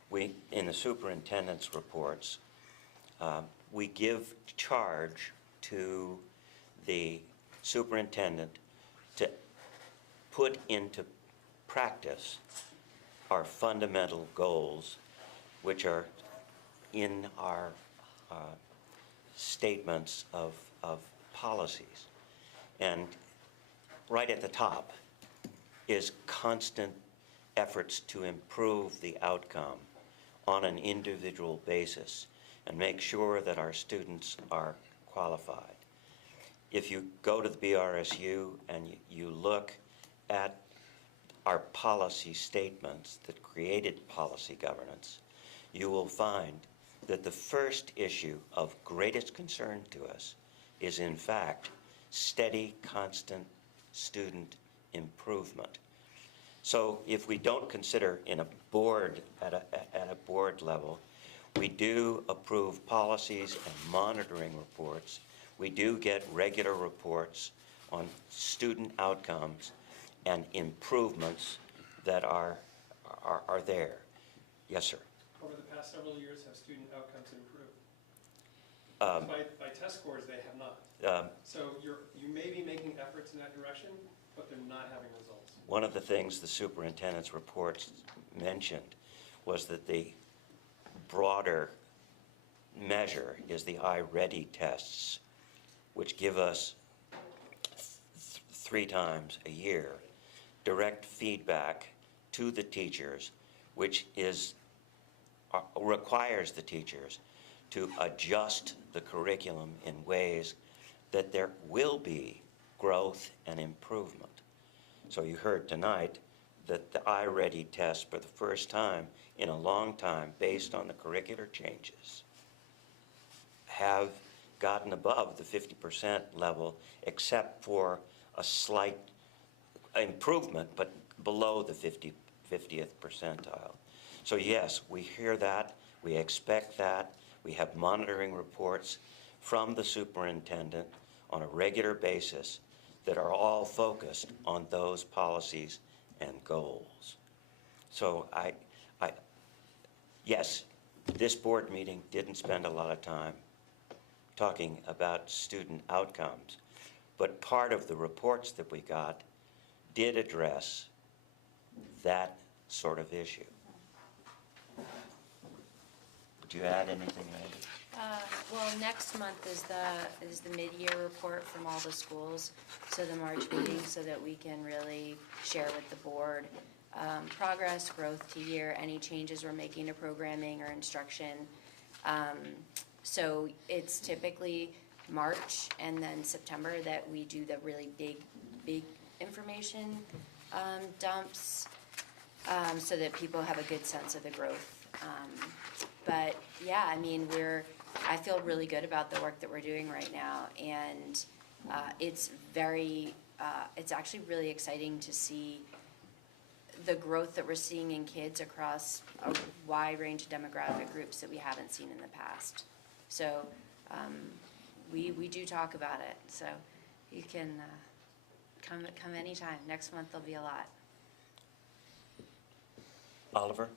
We, in the superintendent's reports, we give charge to the superintendent to put into practice our fundamental goals, which are in our statements of policies. And right at the top is constant efforts to improve the outcome on an individual basis and make sure that our students are qualified. If you go to the BRSU and you look at our policy statements that created policy governance, you will find that the first issue of greatest concern to us is, in fact, steady, constant student improvement. So if we don't consider in a board, at a board level, we do approve policies and monitoring reports. We do get regular reports on student outcomes and improvements that are there. Yes, sir. Over the past several years, have student outcomes improved? By test scores, they have not. So you may be making efforts in that direction, but they're not having results. One of the things the superintendent's reports mentioned was that the broader measure is the iReady tests, which give us 3 times a year direct feedback to the teachers, which requires the teachers to adjust the curriculum in ways that there will be growth and improvement. So you heard tonight that the iReady test, for the first time in a long time, based on the curricular changes, have gotten above the 50% level, except for a slight improvement, but below the 50th percentile. So yes, we hear that, we expect that, we have monitoring reports from the superintendent on a regular basis that are all focused on those policies and goals. So yes, this board meeting didn't spend a lot of time talking about student outcomes, but part of the reports that we got did address that sort of issue. Would you add anything, Randy? Well, next month is the mid-year report from all the schools, so the March meeting, so that we can really share with the board progress, growth to year, any changes we're making to programming or instruction. So it's typically March and then September that we do the really big information dumps, so that people have a good sense of the growth. But yeah, I mean, I feel really good about the work that we're doing right now, and it's actually really exciting to see the growth that we're seeing in kids across a wide range of demographic groups that we haven't seen in the past. So we do talk about it, so you can come anytime. Next month there'll be a lot. Oliver?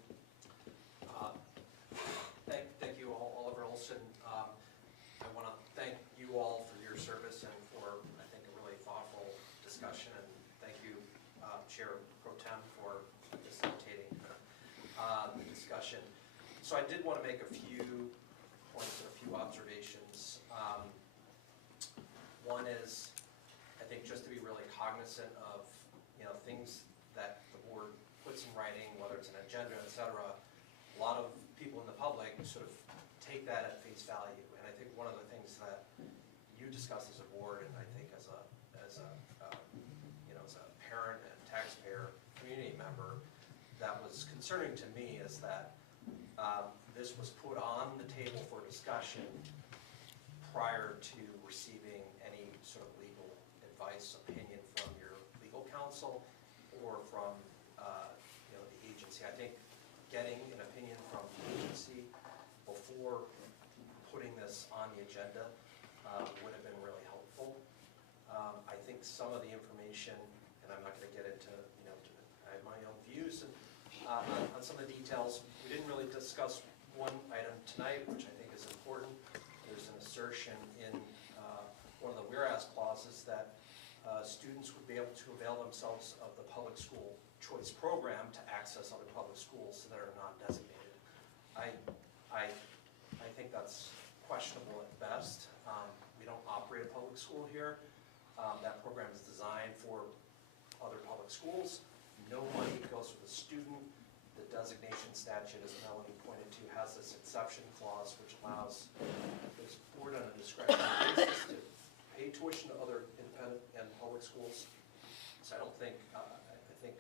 Thank you all, Oliver Olson. I want to thank you all for your service and for, I think, a really thoughtful discussion. And thank you, Chair Pro Tem, for facilitating the discussion. So I did want to make a few points and a few observations. One is, I think, just to be really cognizant of, things that the board puts in writing, whether it's an agenda, et cetera. A lot of people in the public sort of take that at face value. And I think one of the things that you discuss as a board, and I think as a parent and taxpayer community member, that was concerning to me is that this was put on the table for discussion prior to receiving any sort of legal advice, opinion from your legal counsel or from the agency. I think getting an opinion from the agency before putting this on the agenda would have been really helpful. I think some of the information, and I'm not gonna get into, I have my own views and, on some of the details. We didn't really discuss one item tonight, which I think is important. There's an assertion in, one of the whereas clauses that, students would be able to avail themselves of the public school choice program to access other public schools that are not designated. I think that's questionable at best. We don't operate a public school here. That program is designed for other public schools. No money goes to the student. The designation statute, as Melanie pointed to, has this exception clause which allows the board on a discretionary basis to pay tuition to other independent and public schools. So I don't think, I think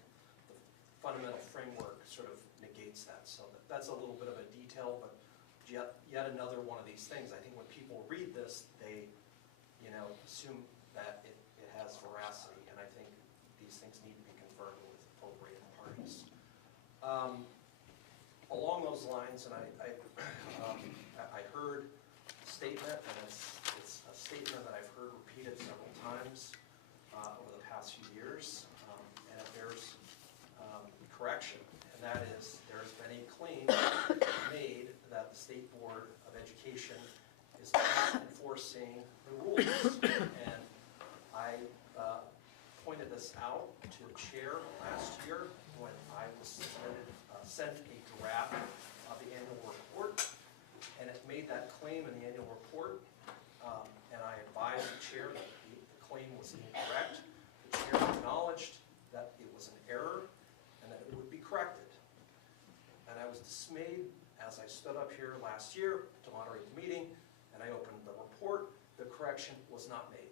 the fundamental framework sort of negates that. So that's a little bit of a detail, but yet another one of these things. I think when people read this, they, assume that it has veracity, and I think these things need to be confirmed with appropriate parties. Along those lines, and I heard a statement, and it's a statement that I've heard repeated several times over the past few years, and it bears correction, and that is there's been a claim made that the State Board of Education is not enforcing the rules, and I pointed this out to the chair last year when I was sent a draft of the annual report, and it made that claim in the annual report, and I advised the chair that the claim was incorrect. The chair acknowledged that it was an error and that it would be corrected. And I was dismayed as I stood up here last year to moderate the meeting, and I opened the report. The correction was not made.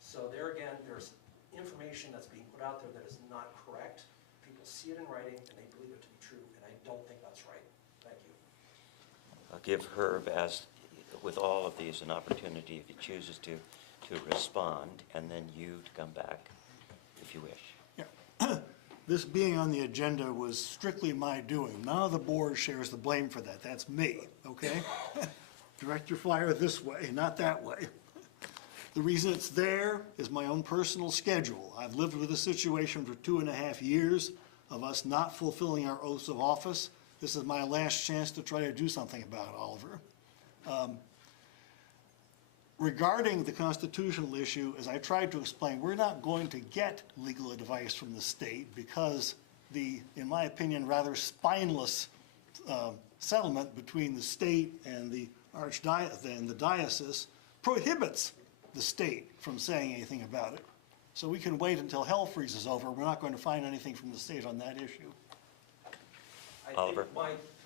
So there again, there's information that's being put out there that is not correct. People see it in writing and they believe it to be true, and I don't think that's right. Thank you. I'll give Herb, as with all of these, an opportunity, if he chooses to respond, and then you to come back if you wish. Yeah. This being on the agenda was strictly my doing. None of the board shares the blame for that. That's me, okay? Direct your flyer this way, not that way. The reason it's there is my own personal schedule. I've lived with a situation for 2.5 years of us not fulfilling our oaths of office. This is my last chance to try to do something about it, Oliver. Regarding the constitutional issue, as I tried to explain, we're not going to get legal advice from the state because the, in my opinion, rather spineless settlement between the state and the diocese prohibits the state from saying anything about it. So we can wait until hell freezes over. We're not going to find anything from the state on that issue. Oliver?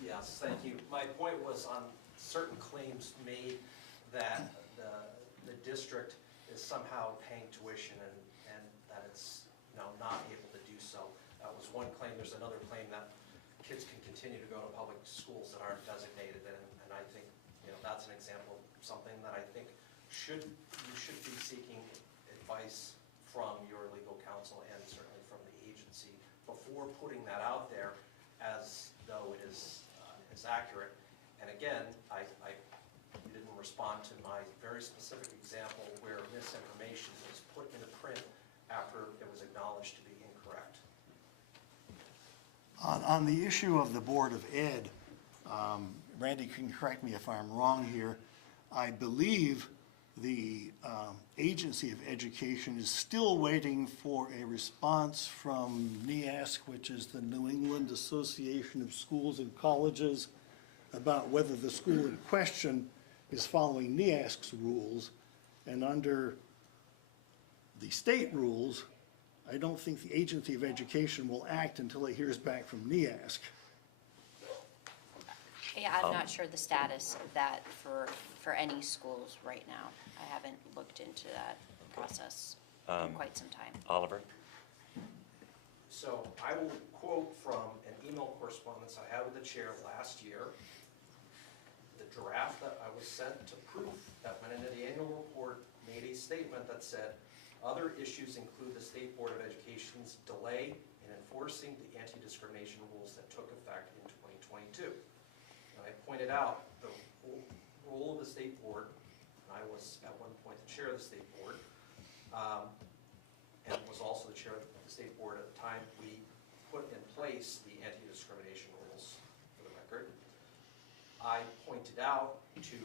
Yes, thank you. My point was on certain claims made that the district is somehow paying tuition and that it's not able to do so. That was one claim. There's another claim that kids can continue to go to public schools that aren't designated, and I think that's an example of something that I think you should be seeking advice from your legal counsel and certainly from the agency before putting that out there as though it is accurate. And again, you didn't respond to my very specific example where misinformation was put into print after it was acknowledged to be incorrect. On the issue of the Board of Ed, Randy can correct me if I'm wrong here, I believe the Agency of Education is still waiting for a response from NEASC, which is the New England Association of Schools and Colleges, about whether the school in question is following NEASC's rules. And under the state rules, I don't think the Agency of Education will act until it hears back from NEASC. Yeah, I'm not sure the status of that for any schools right now. I haven't looked into that process in quite some time. Oliver? So I will quote from an email correspondence I had with the chair last year. The draft that I was sent to proof that went into the annual report made a statement that said, other issues include the State Board of Education's delay in enforcing the anti-discrimination rules that took effect in 2022. And I pointed out the role of the State Board, and I was at one point the chair of the State Board, and was also the chair of the state board at the time we put in place the anti-discrimination rules, for the record. I pointed out to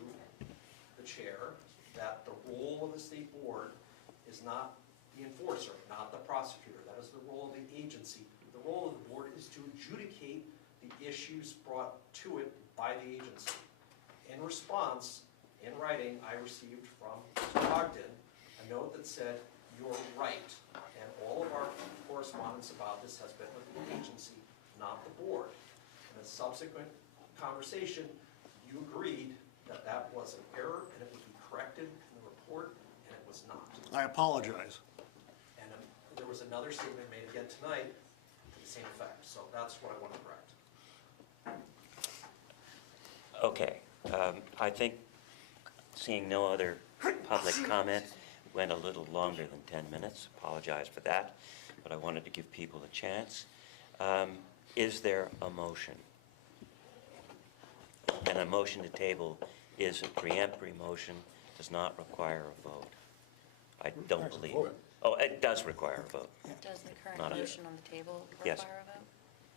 the chair that the role of the state board is not the enforcer, not the prosecutor. That is the role of the agency. The role of the board is to adjudicate the issues brought to it by the agency. In response, in writing, I received from Mr. Ogden a note that said, "You're right," and all of our correspondence about this has been with the agency, not the board. In a subsequent conversation, you agreed that that was an error and it would be corrected in the report, and it was not. I apologize. And there was another statement made again tonight to the same effect, so that's what I want to correct. Okay, I think, seeing no other public comment, went a little longer than 10 minutes. Apologize for that, but I wanted to give people a chance. Is there a motion? And a motion to table is a preemptory motion, does not require a vote. I don't believe. Oh, it does require a vote. Does the current Not a- motion on the table Yes. require a vote?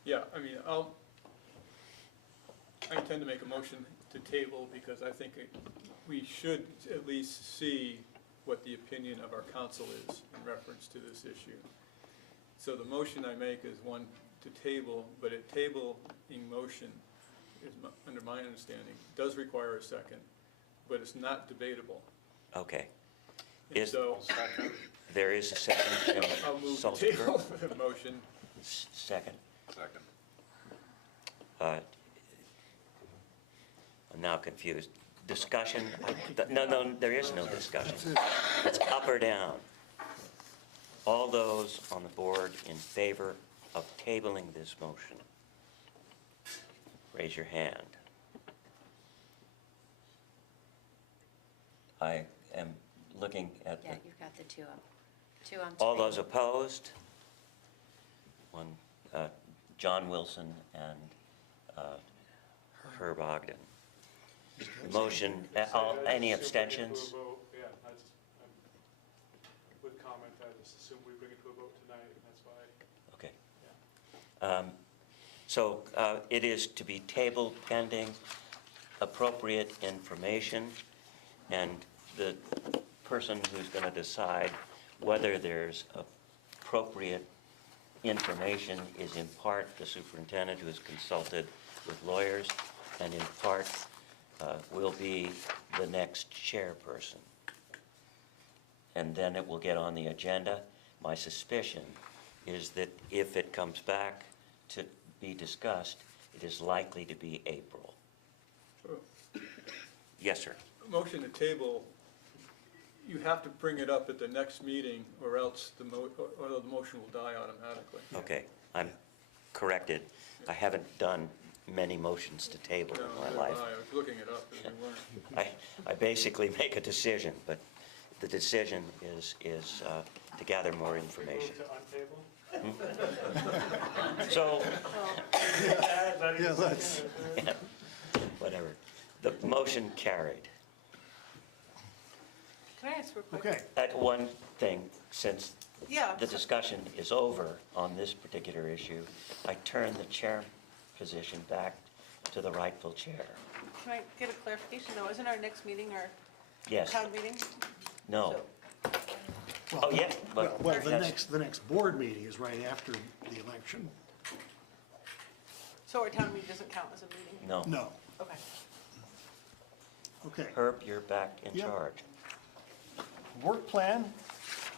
Yeah, I mean, I intend to make a motion to table because I think we should at least see what the opinion of our council is in reference to this issue. So the motion I make is one to table, but a tabling motion, under my understanding, does require a second, but it's not debatable. Okay. And so There is a second. I'll move to Solstice. table the motion. Second. Second. I'm now confused. Discussion? No, there is no discussion. It's up or down. All those on the board in favor of tabling this motion, raise your hand. I am looking at Yeah, the, you've got the two up. Two on all screen. those opposed? One, John Wilson and Herb Ogden. Motion, any abstentions? Yeah, with comment, I just assume we bring it to a vote tonight, and that's why. Okay. So it is to be tabled pending appropriate information, and the person who's going to decide whether there's appropriate information is in part the superintendent who has consulted with lawyers, and in part will be the next chairperson. And then it will get on the agenda. My suspicion is that if it comes back to be discussed, it is likely to be April. Yes, sir. Motion to table, you have to bring it up at the next meeting, or else the motion will die automatically. Okay, I'm corrected. I haven't done many motions to table No, in my neither life. have I was looking it up, and we weren't. I basically make a decision, but the decision is to gather more information. Move to untable? So, Yeah, let's, whatever. The motion carried. Can I ask real quick? Okay, That one thing, since Yeah. the discussion is over on this particular issue, I turn the chair position back to the rightful chair. Can I get a clarification though? Isn't our next meeting our Yes. town meeting? No. So- Oh, yeah, but well, the that's- next board meeting is right after the election. So our town meeting doesn't count as a meeting? No. No, Okay. okay. Herb, you're back in Yep. charge. Work plan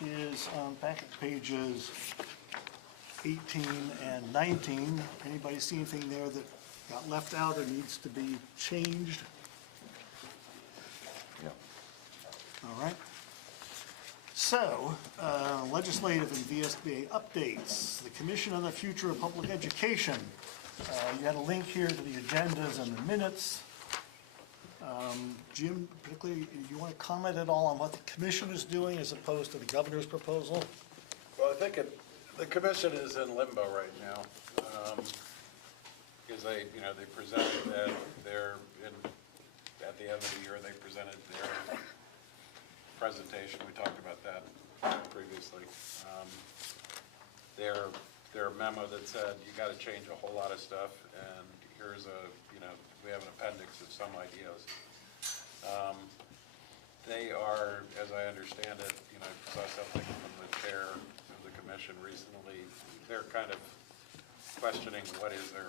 is on back at pages 18 and 19. Anybody see anything there that got left out or needs to be changed? No. All right. So, legislative and VSBA updates. The Commission on the Future of Public Education. You had a link here to the agendas and the minutes. Jim, particularly, do you want to comment at all on what the commission is doing as opposed to the governor's proposal? Well, I think the commission is in limbo right now, because they presented at the end of the year, they presented their presentation. We talked about that previously. their memo that said, you gotta change a whole lot of stuff, and here's we have an appendix of some ideas. They are, as I understand it, I saw something from the chair of the commission recently, they're kind of questioning what is their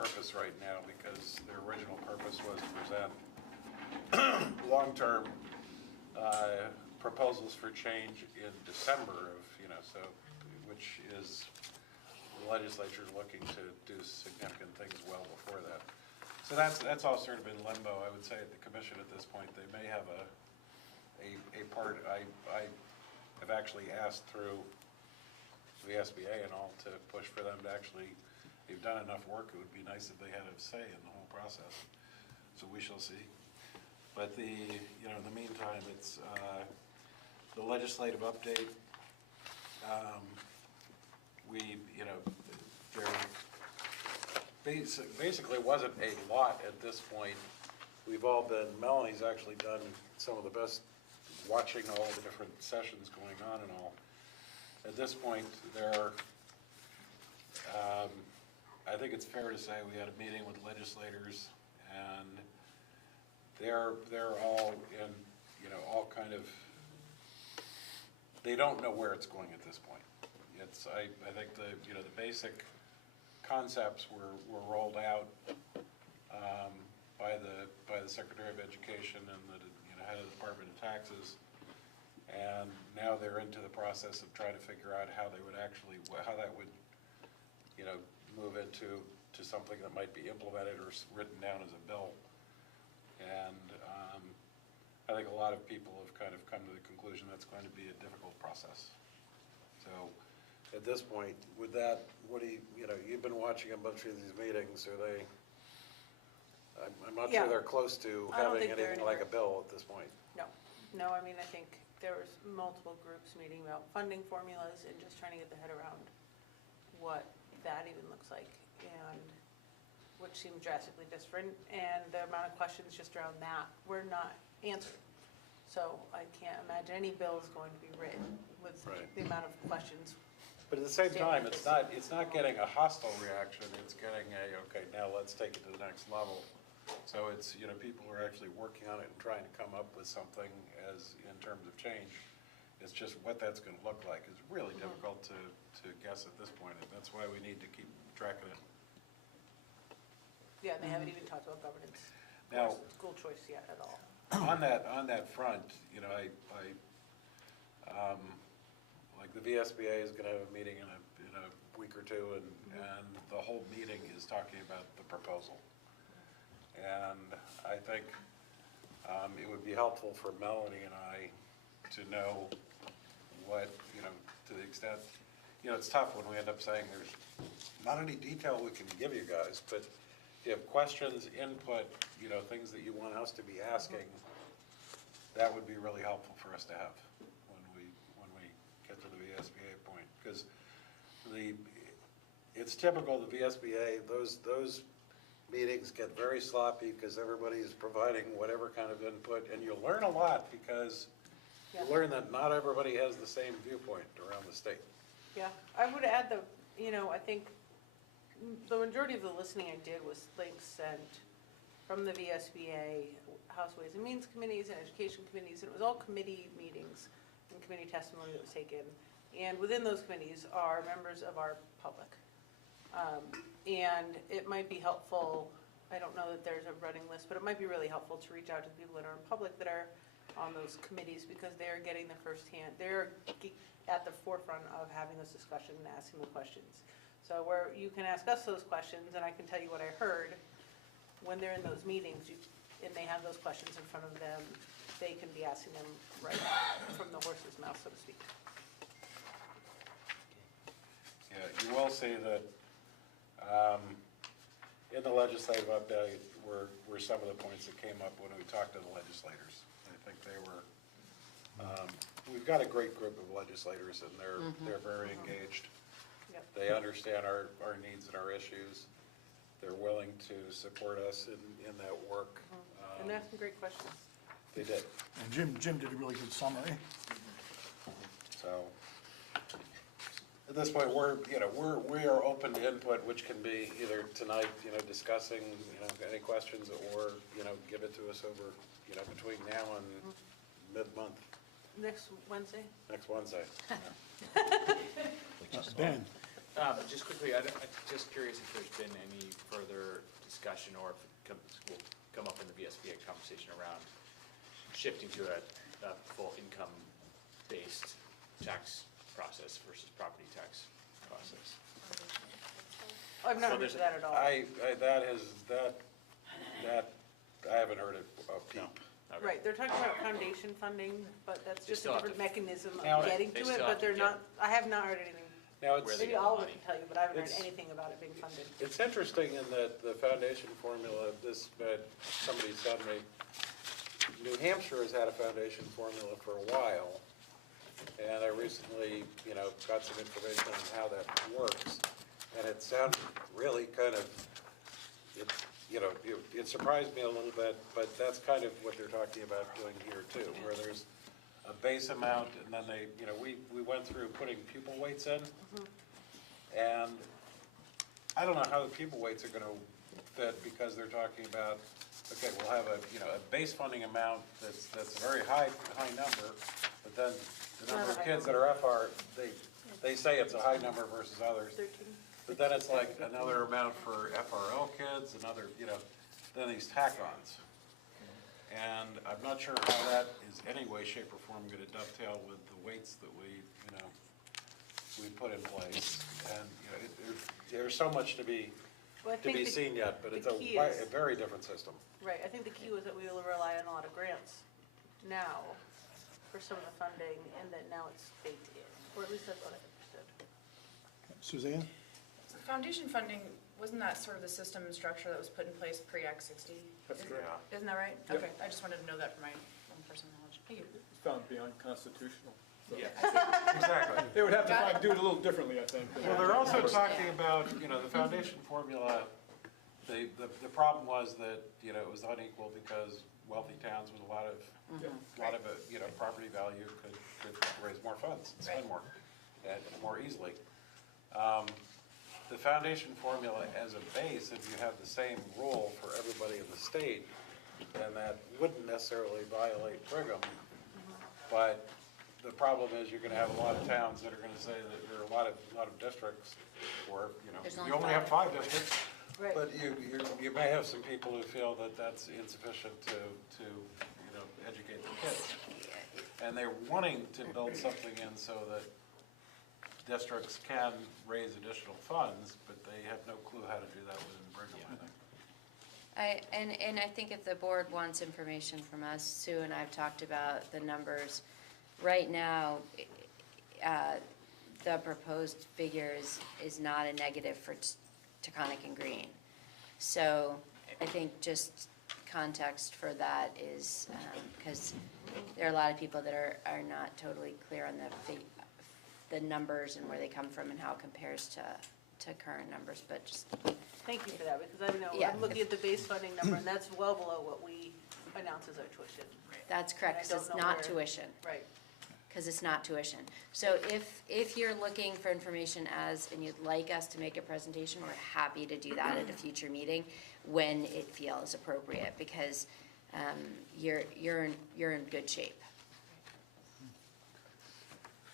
purpose right now, because their original purpose was to present long-term proposals for change in December of, which is, the legislature is looking to do significant things well before that. So that's all sort of in limbo. I would say at the commission at this point, they may have a part, I have actually asked through the SBA and all to push for them to actually, they've done enough work, it would be nice if they had a say in the whole process. So we shall see. But in the meantime, it's the legislative update. There basically wasn't a lot at this point. We've all been, Melanie's actually done some of the best watching all the different sessions going on and all. At this point, I think it's fair to say we had a meeting with legislators, and they're all in, all kind of, they don't know where it's going at this point. I think the basic concepts were rolled out by the Secretary of Education and the head of the Department of Taxes, and now they're into the process of trying to figure out how they would actually, how that would, move into something that might be implemented or written down as a bill. And I think a lot of people have kind of come to the conclusion that's going to be a difficult process. So at this point, with that, what do you've been watching a bunch of these meetings, are they, I'm not sure they're close to having anything like a bill at this point. No, I mean, I think there was multiple groups meeting about funding formulas and just trying to get their head around what that even looks like, and which seemed drastically different, and the amount of questions just around that were not answered. So I can't imagine any bill is going to be written with the amount of questions. But at the same time, it's not getting a hostile reaction, it's getting okay, now let's take it to the next level. So it's, people are actually working on it and trying to come up with something as, in terms of change. It's just what that's gonna look like is really difficult to guess at this point, and that's why we need to keep tracking it. Yeah, they haven't even talked about governance Now, or school choice yet at all. on that front, like the VSBA is gonna have a meeting in a week or two, and the whole meeting is talking about the proposal. And I think it would be helpful for Melanie and I to know what, to the extent, it's tough when we end up saying there's not any detail we can give you guys, but if you have questions, input, things that you want us to be asking, that would be really helpful for us to have when we get to the VSBA point. Because it's typical, the VSBA, those meetings get very sloppy because everybody's providing whatever kind of input, and you'll learn a lot because you learn that not everybody has the same viewpoint around the state. Yeah, I would add I think the majority of the listening I did was links sent from the VSBA, House Ways and Means Committees and Education Committees, and it was all committee meetings and committee testimony that was taken. And within those committees are members of our public. And it might be helpful, I don't know that there's a running list, but it might be really helpful to reach out to the people that are in public that are on those committees, because they're getting the firsthand, they're at the forefront of having this discussion and asking the questions. So where you can ask us those questions, and I can tell you what I heard, when they're in those meetings, and they have those questions in front of them, they can be asking them right from the horse's mouth, so to speak. Yeah, you will see that in the legislative update were some of the points that came up when we talked to the legislators. I think they were, we've got a great group of legislators, and they're very engaged. Yep. They understand our needs and our issues. They're willing to support us in that work. And they asked some great questions. They did. And Jim did a really good summary. So, at this point, we are open to input, which can be either tonight, discussing, any questions, or, give it to us over, between now and mid-month, Next Wednesday? next Wednesday. Ben? Just quickly, I'm just curious if there's been any further discussion or if it will come up in the VSBA conversation around shifting to a full income-based tax process versus property tax process. I've So not heard there's that at all. I haven't heard it a peep. Okay. Right, they're talking about foundation funding, but that's They just still a have different to- mechanism Now, of getting they to it, still but have to they're not, I have not heard anything. Now, Where it's, they Maybe get the Oliver money. can tell you, but I haven't heard It's- anything about it being funded. it's interesting in that the foundation formula, somebody said to me, New Hampshire has had a foundation formula for a while, and I recently, got some information on how that works, and it sounded really kind of, it surprised me a little bit, but that's kind of what they're talking about doing here too, where there's a base amount, and then they, we went through putting pupil weights in, and I don't know how the pupil weights are gonna fit, because they're talking about, okay, we'll have a base funding amount that's a very high number, but then the number of kids that are FR, they say it's a high number versus others. 13? But then it's like another amount for FRL kids, another, then these tack-ons. And I'm not sure how that is any way, shape, or form gonna dovetail with the weights that we put in place. And, there's so much to be Well, I think the- seen yet, but the it's a key is- a very different system. Right, I think the key was that we will rely on a lot of grants now for some of the funding, and that now it's baked in, or at least that's what I understood. Suzanne? Foundation funding, wasn't that sort of the system and structure that was put in place pre-Act 60? That's correct. Isn't that right? Yep. Okay, I just wanted to know that for my own personal knowledge. Thank you. It's found to be unconstitutional. So Yeah. Exactly. They would have to Got it. do it a little differently, I think. Well, they're also talking about, the foundation formula, the problem was that, it was unequal because wealthy towns with a lot of, property value could raise more funds and spend more, and more easily. The foundation formula as a base, if you have the same rule for everybody in the state, then that wouldn't necessarily violate Brigham. But the problem is you're gonna have a lot of towns that are gonna say that there are a lot of districts, or, There's you only only have 5 districts. Right. But you may have some people who feel that that's insufficient to educate the kids. And they're wanting to build something in so that districts can raise additional funds, but they have no clue how to do that within Brigham, I think. And I think if the board wants information from us, Sue and I have talked about the numbers. Right now, the proposed figure is not a negative for Taconic and Green. So I think just context for that is, because there are a lot of people that are not totally clear on the numbers and where they come from and how it compares to current numbers, but just. Thank you for that, because I know, Yeah. I'm looking at the base funding number, and that's well below what we announce as our tuition. That's correct, And I because it's don't know not where- tuition. Right. Because it's not tuition. So if you're looking for information and you'd like us to make a presentation, we're happy to do that at a future meeting when it feels appropriate, because you're in good shape.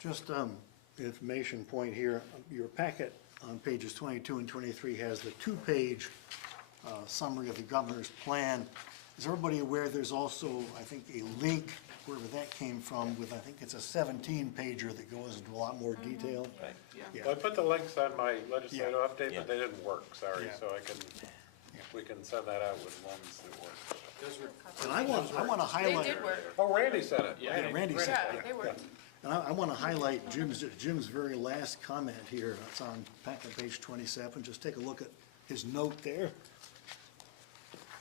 Just information point here, your packet on pages 22 and 23 has the 2-page summary of the governor's plan. Is everybody aware there's also, I think, a link, wherever that came from, with, I think it's a 17-pager that goes into a lot more detail? Right. Yeah. Well, I put the links on my legislative update, Yeah. but they didn't work, sorry, Yeah. so we can send that out with ones that work. Those were, And I want to highlight. They did work. Oh, Randy said it. Yeah, Randy said Yeah, that. they worked. And I want to highlight Jim's very last comment here. It's on packet page 27. Just take a look at his note there.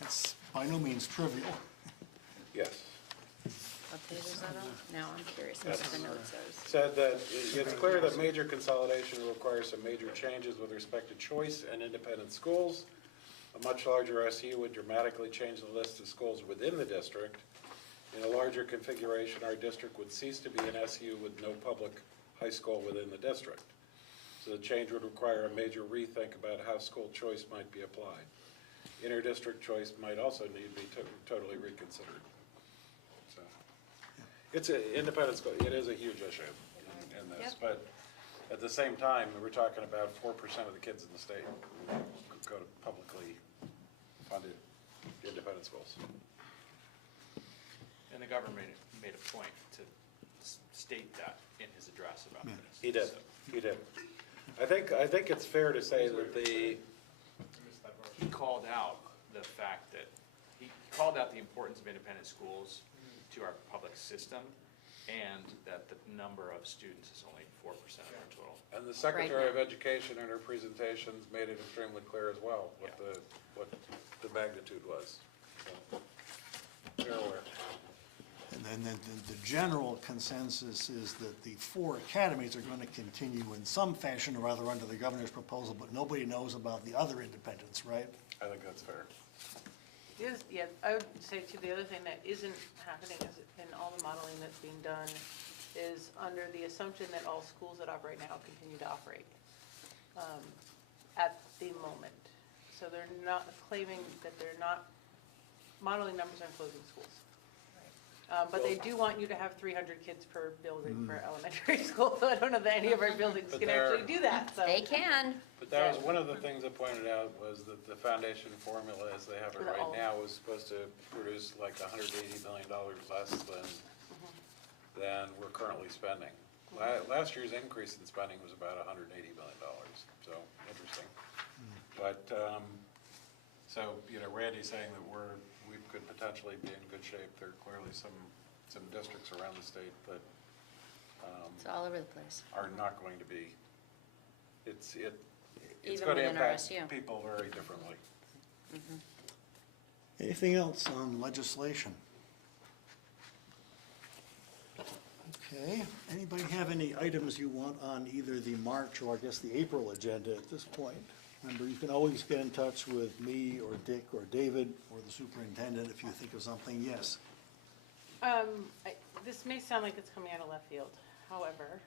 It's by no means trivial. Yes. What page is that on? Now I'm curious what the note says. Said that it's clear that major consolidation will require some major changes with respect to choice and independent schools. A much larger SU would dramatically change the list of schools within the district. In a larger configuration, our district would cease to be an SU with no public high school within the district. The change would require a major rethink about how school choice might be applied. Inter-district choice might also need to be totally reconsidered. So, it's an independent school, it is a huge issue in this, but at the same time, we're talking about 4% of the kids in the state go to publicly funded independent schools. And the governor made a point to state that in his address about this. He did, So, he did. I think it's fair to say that he called out the fact that, he called out the importance of independent schools to our public system, and that the number of students is only 4% of our total. And the Secretary of Education in her presentations made it extremely clear as well what the magnitude was. So, they're aware. And then the general consensus is that the 4 academies are going to continue in some fashion or other under the governor's proposal, but nobody knows about the other independents, right? I think that's fair. Yeah, I would say too, the other thing that isn't happening is in all the modeling that's being done is under the assumption that all schools that operate now continue to operate at the moment. So they're not claiming that they're not, modeling numbers aren't closing schools. But they do want you to have 300 kids per building for elementary school, so I don't know that any of our buildings But can actually do that, so. They can. But that was one of the things I pointed out was that the foundation formula as they have it For the right all. now was supposed to produce like $180 million less than we're currently spending. Last year's increase in spending was about $180 million, so interesting. But, so, Randy's saying that we could potentially be in good shape. There are clearly some districts around the state that It's all over the place. are not going to be, it's Even going to within impact RSU. people very differently. Anything else on legislation? Okay, anybody have any items you want on either the March or I guess the April agenda at this point? Remember, you can always get in touch with me or Dick or David or the superintendent if you think of something. Yes. This may sound like it's coming out of left field, however,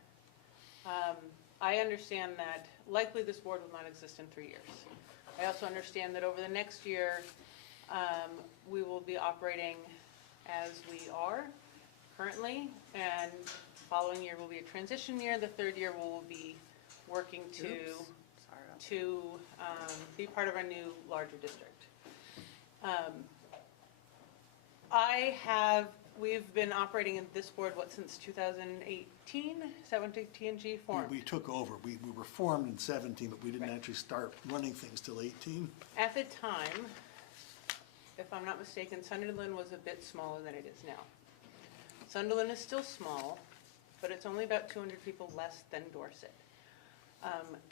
I understand that likely this board will not exist in 3 years. I also understand that over the next year, we will be operating as we are currently, and the following year will be a transition year. The third year we'll be working to be part of our new larger district. We've been operating in this board, since 2018? Is that when TNG formed? We took over. We were formed in 17, but we didn't actually start running things till 18. At the time, if I'm not mistaken, Sunderland was a bit smaller than it is now. Sunderland is still small, but it's only about 200 people less than Dorset.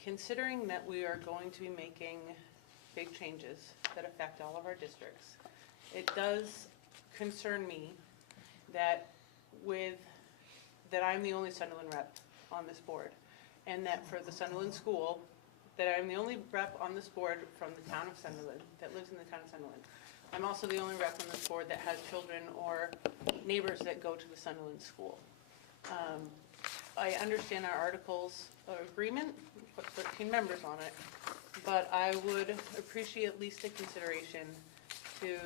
Considering that we are going to be making big changes that affect all of our districts, it does concern me that I'm the only Sunderland rep on this board, and that for the Sunderland school, that I'm the only rep on this board from the town of Sunderland, that lives in the town of Sunderland. I'm also the only rep on this board that has children or neighbors that go to the Sunderland school. I understand our articles of agreement, we put 13 members on it, but I would appreciate at least a consideration to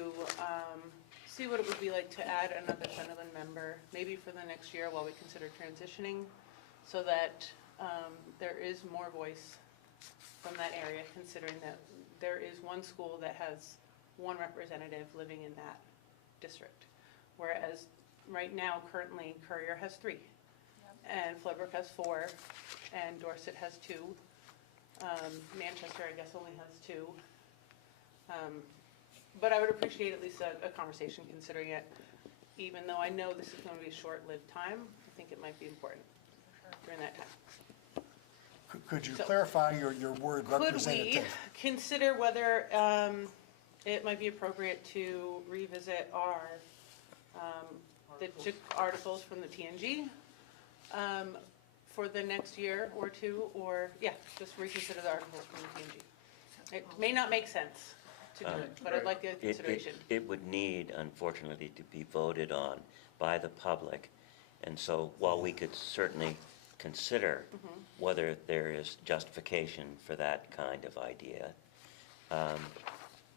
see what it would be like to add another Sunderland member, maybe for the next year while we consider transitioning, so that there is more voice from that area, considering that there is one school that has one representative living in that district. Whereas right now, currently, Courier has 3. And Philbrook has 4, and Dorset has 2. Manchester, I guess, only has 2. But I would appreciate at least a conversation considering it, even though I know this is going to be a short-lived time. I think it might be important during that time. Could you clarify your word representative? Could we consider whether it might be appropriate to revisit the articles from the TNG for the next year or two, or, just reconsider the articles from the TNG? It may not make sense to do it, but I'd like a consideration. It would need, unfortunately, to be voted on by the public. And so while we could certainly consider whether there is justification for that kind of idea.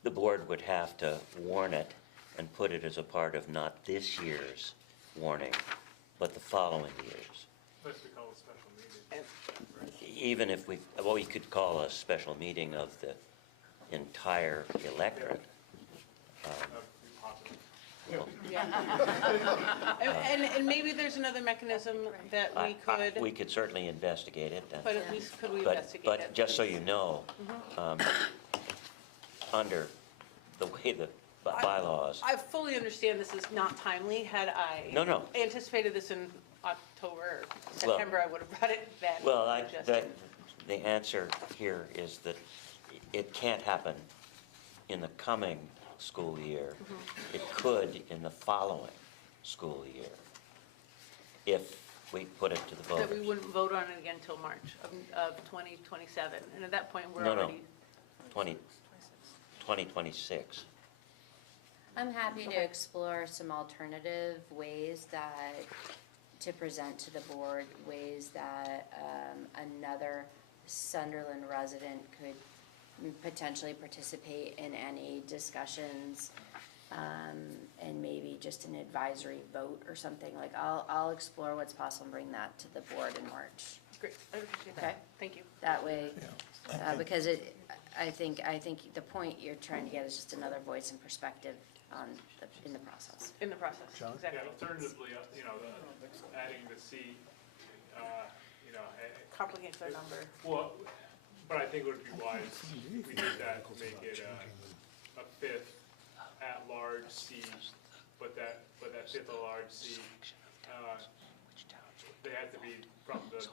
The board would have to warn it and put it as a part of not this year's warning, but the following years. Unless we call a special meeting. Even if we could call a special meeting of the entire electorate. Well, And maybe there's another mechanism that we could, we could certainly investigate it. and- but at least could we But, investigate it? but just so you know, under the way the bylaws, I fully understand this is not timely. Had I No. anticipated this in October or September, I would have brought it then. well, Just- the answer here is that it can't happen in the coming school year. It could in the following school year, if we put it to the That we voters. wouldn't vote on it again until March of 2027. And at that point, we're No, already. 2026. I'm happy to Okay. explore some alternative ways to present to the board, ways that another Sunderland resident could potentially participate in any discussions, and maybe just an advisory vote or something. Like, I'll explore what's possible and bring that to the board in March. Great, I appreciate Okay. that. Thank you. That way, because I think the point you're trying to get is just another voice and perspective in the process. In the process, John? exactly. Yeah, alternatively, adding the C, Complicates our number. well, but I think it would be wise, we did that, to make it a fifth at-large seat, but that fifth at-large seat, they have to be from the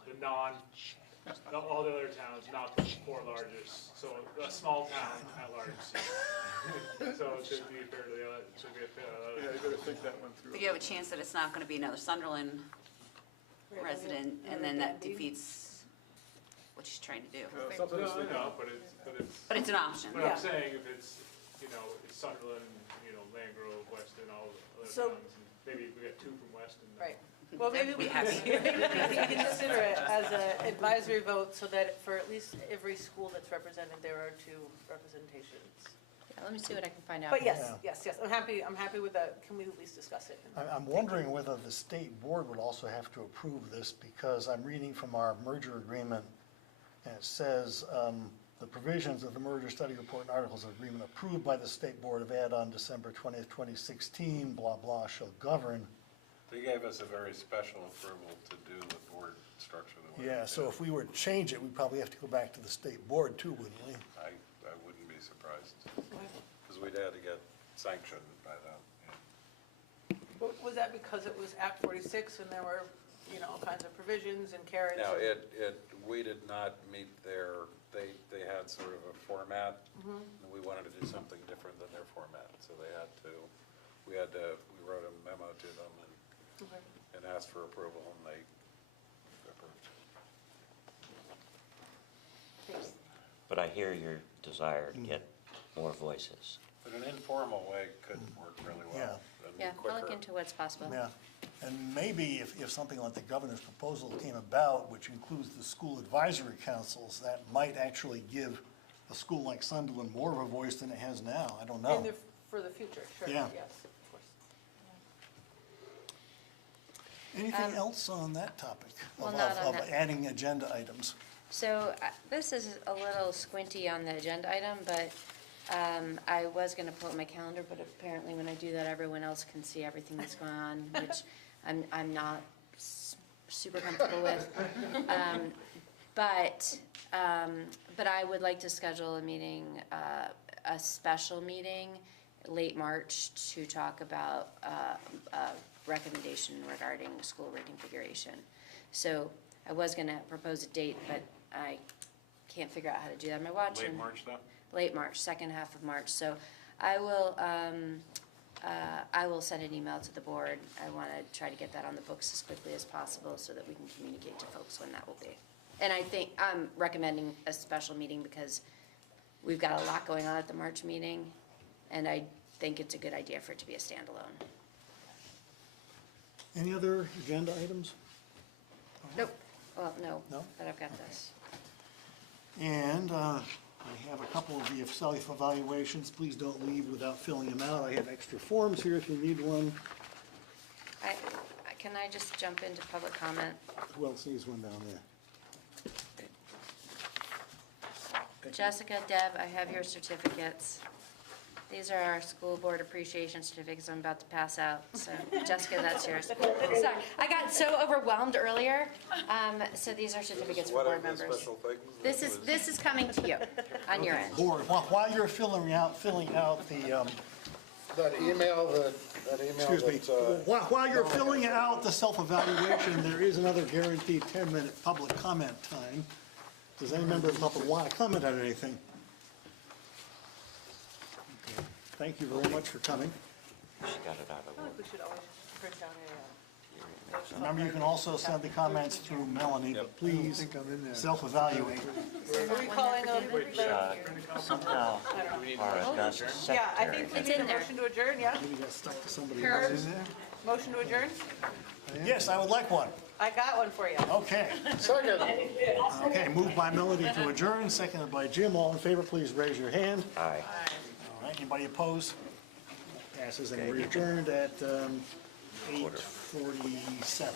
all the other towns, not the four largest, so a small town at-large seat. So to be fair to the other, to be fair to the Yeah, other. you better think that one through. You have a chance that it's not gonna be another Sunderland resident, and then that defeats what she's trying to do. No, but it's. But it's an option. But Yeah. I'm saying if it's, it's Sunderland, Landgrove, Weston, all the other So- towns, and maybe we got two from Weston. Right. Well, maybe we Be can, happy. maybe we can consider it as an advisory vote so that for at least every school that's represented, there are two representations. Yeah, let me see what I can find out. But yes, Yeah. yes, I'm happy with that. Can we at least discuss it? I'm wondering whether the state board would also have to approve this, because I'm reading from our merger agreement, and it says, the provisions of the merger study report and articles of agreement approved by the state board of ed on December 20th, 2016, blah, blah, shall govern. They gave us a very special approval to do the board structure the way. Yeah, we so did. if we were to change it, we'd probably have to go back to the state board too, wouldn't we? I wouldn't be surprised, because we'd had to get sanctioned by them. Was that because it was Act 46 and there were, all kinds of provisions and carrots? Now, and- we did not meet they had sort of a format, Mm-hmm. and we wanted to do something different than their format, so we wrote a memo to them Okay. and asked for approval, and they approved. Thanks. But I hear your desire to get more voices. But an informal way could work really well. and be Yeah, I'll look quicker. into what's possible. Yeah, and maybe if something like the governor's proposal came about, which includes the school advisory councils, that might actually give a school like Sunderland more of a voice than it has now, I don't know. For the future, sure, Yeah. yes, of course. Anything else on that topic? Well, of- not on of that. adding agenda items? So this is a little squinty on the agenda item, but I was gonna pull up my calendar, but apparently when I do that, everyone else can see everything that's going on, which I'm not super comfortable with. But I would like to schedule a meeting, a special meeting, late March, to talk about a recommendation regarding school reconfiguration. So I was gonna propose a date, but I can't figure out how to do that on my watch. Late and- March, though? Late March, second half of March. So I will send an email to the board. I want to try to get that on the books as quickly as possible so that we can communicate to folks when that will be. And I think I'm recommending a special meeting because we've got a lot going on at the March meeting, and I think it's a good idea for it to be a standalone. Any other agenda items? Nope. Well, no, No? but I've got this. And I have a couple of the self-evaluations. Please don't leave without filling them out. I have extra forms here if you need one. Can I just jump into public comment? Who else needs one down there? Jessica, Deb, I have your certificates. These are our school board appreciation certificates I'm about to pass out. So Jessica, that's yours. Sorry, I got so overwhelmed earlier. So these are certificates for board members. This is coming to you on your end. Board, while you're filling out the, That email excuse me, while you're filling out the self-evaluation, there is another guaranteed 10-minute public comment time. Does any member of the public want to comment on anything? Okay. Thank you very much for coming. She got it out of I the feel way. like we should always print down Remember, you can also send the comments through Melanie, but please self-evaluate. Are we calling Somehow, our Augusta secretary. Yeah, I think we It's need in a there. motion to adjourn, yeah? Maybe got stuck to somebody Herb? else. Motion to adjourn? Yes, I would like one. I got one for you. Okay. Second. Okay, moved by Melody to adjourn, seconded by Jim. All in favor, please raise your hand. Aye. All right, anybody opposed? Passes, and we're adjourned at 8:47.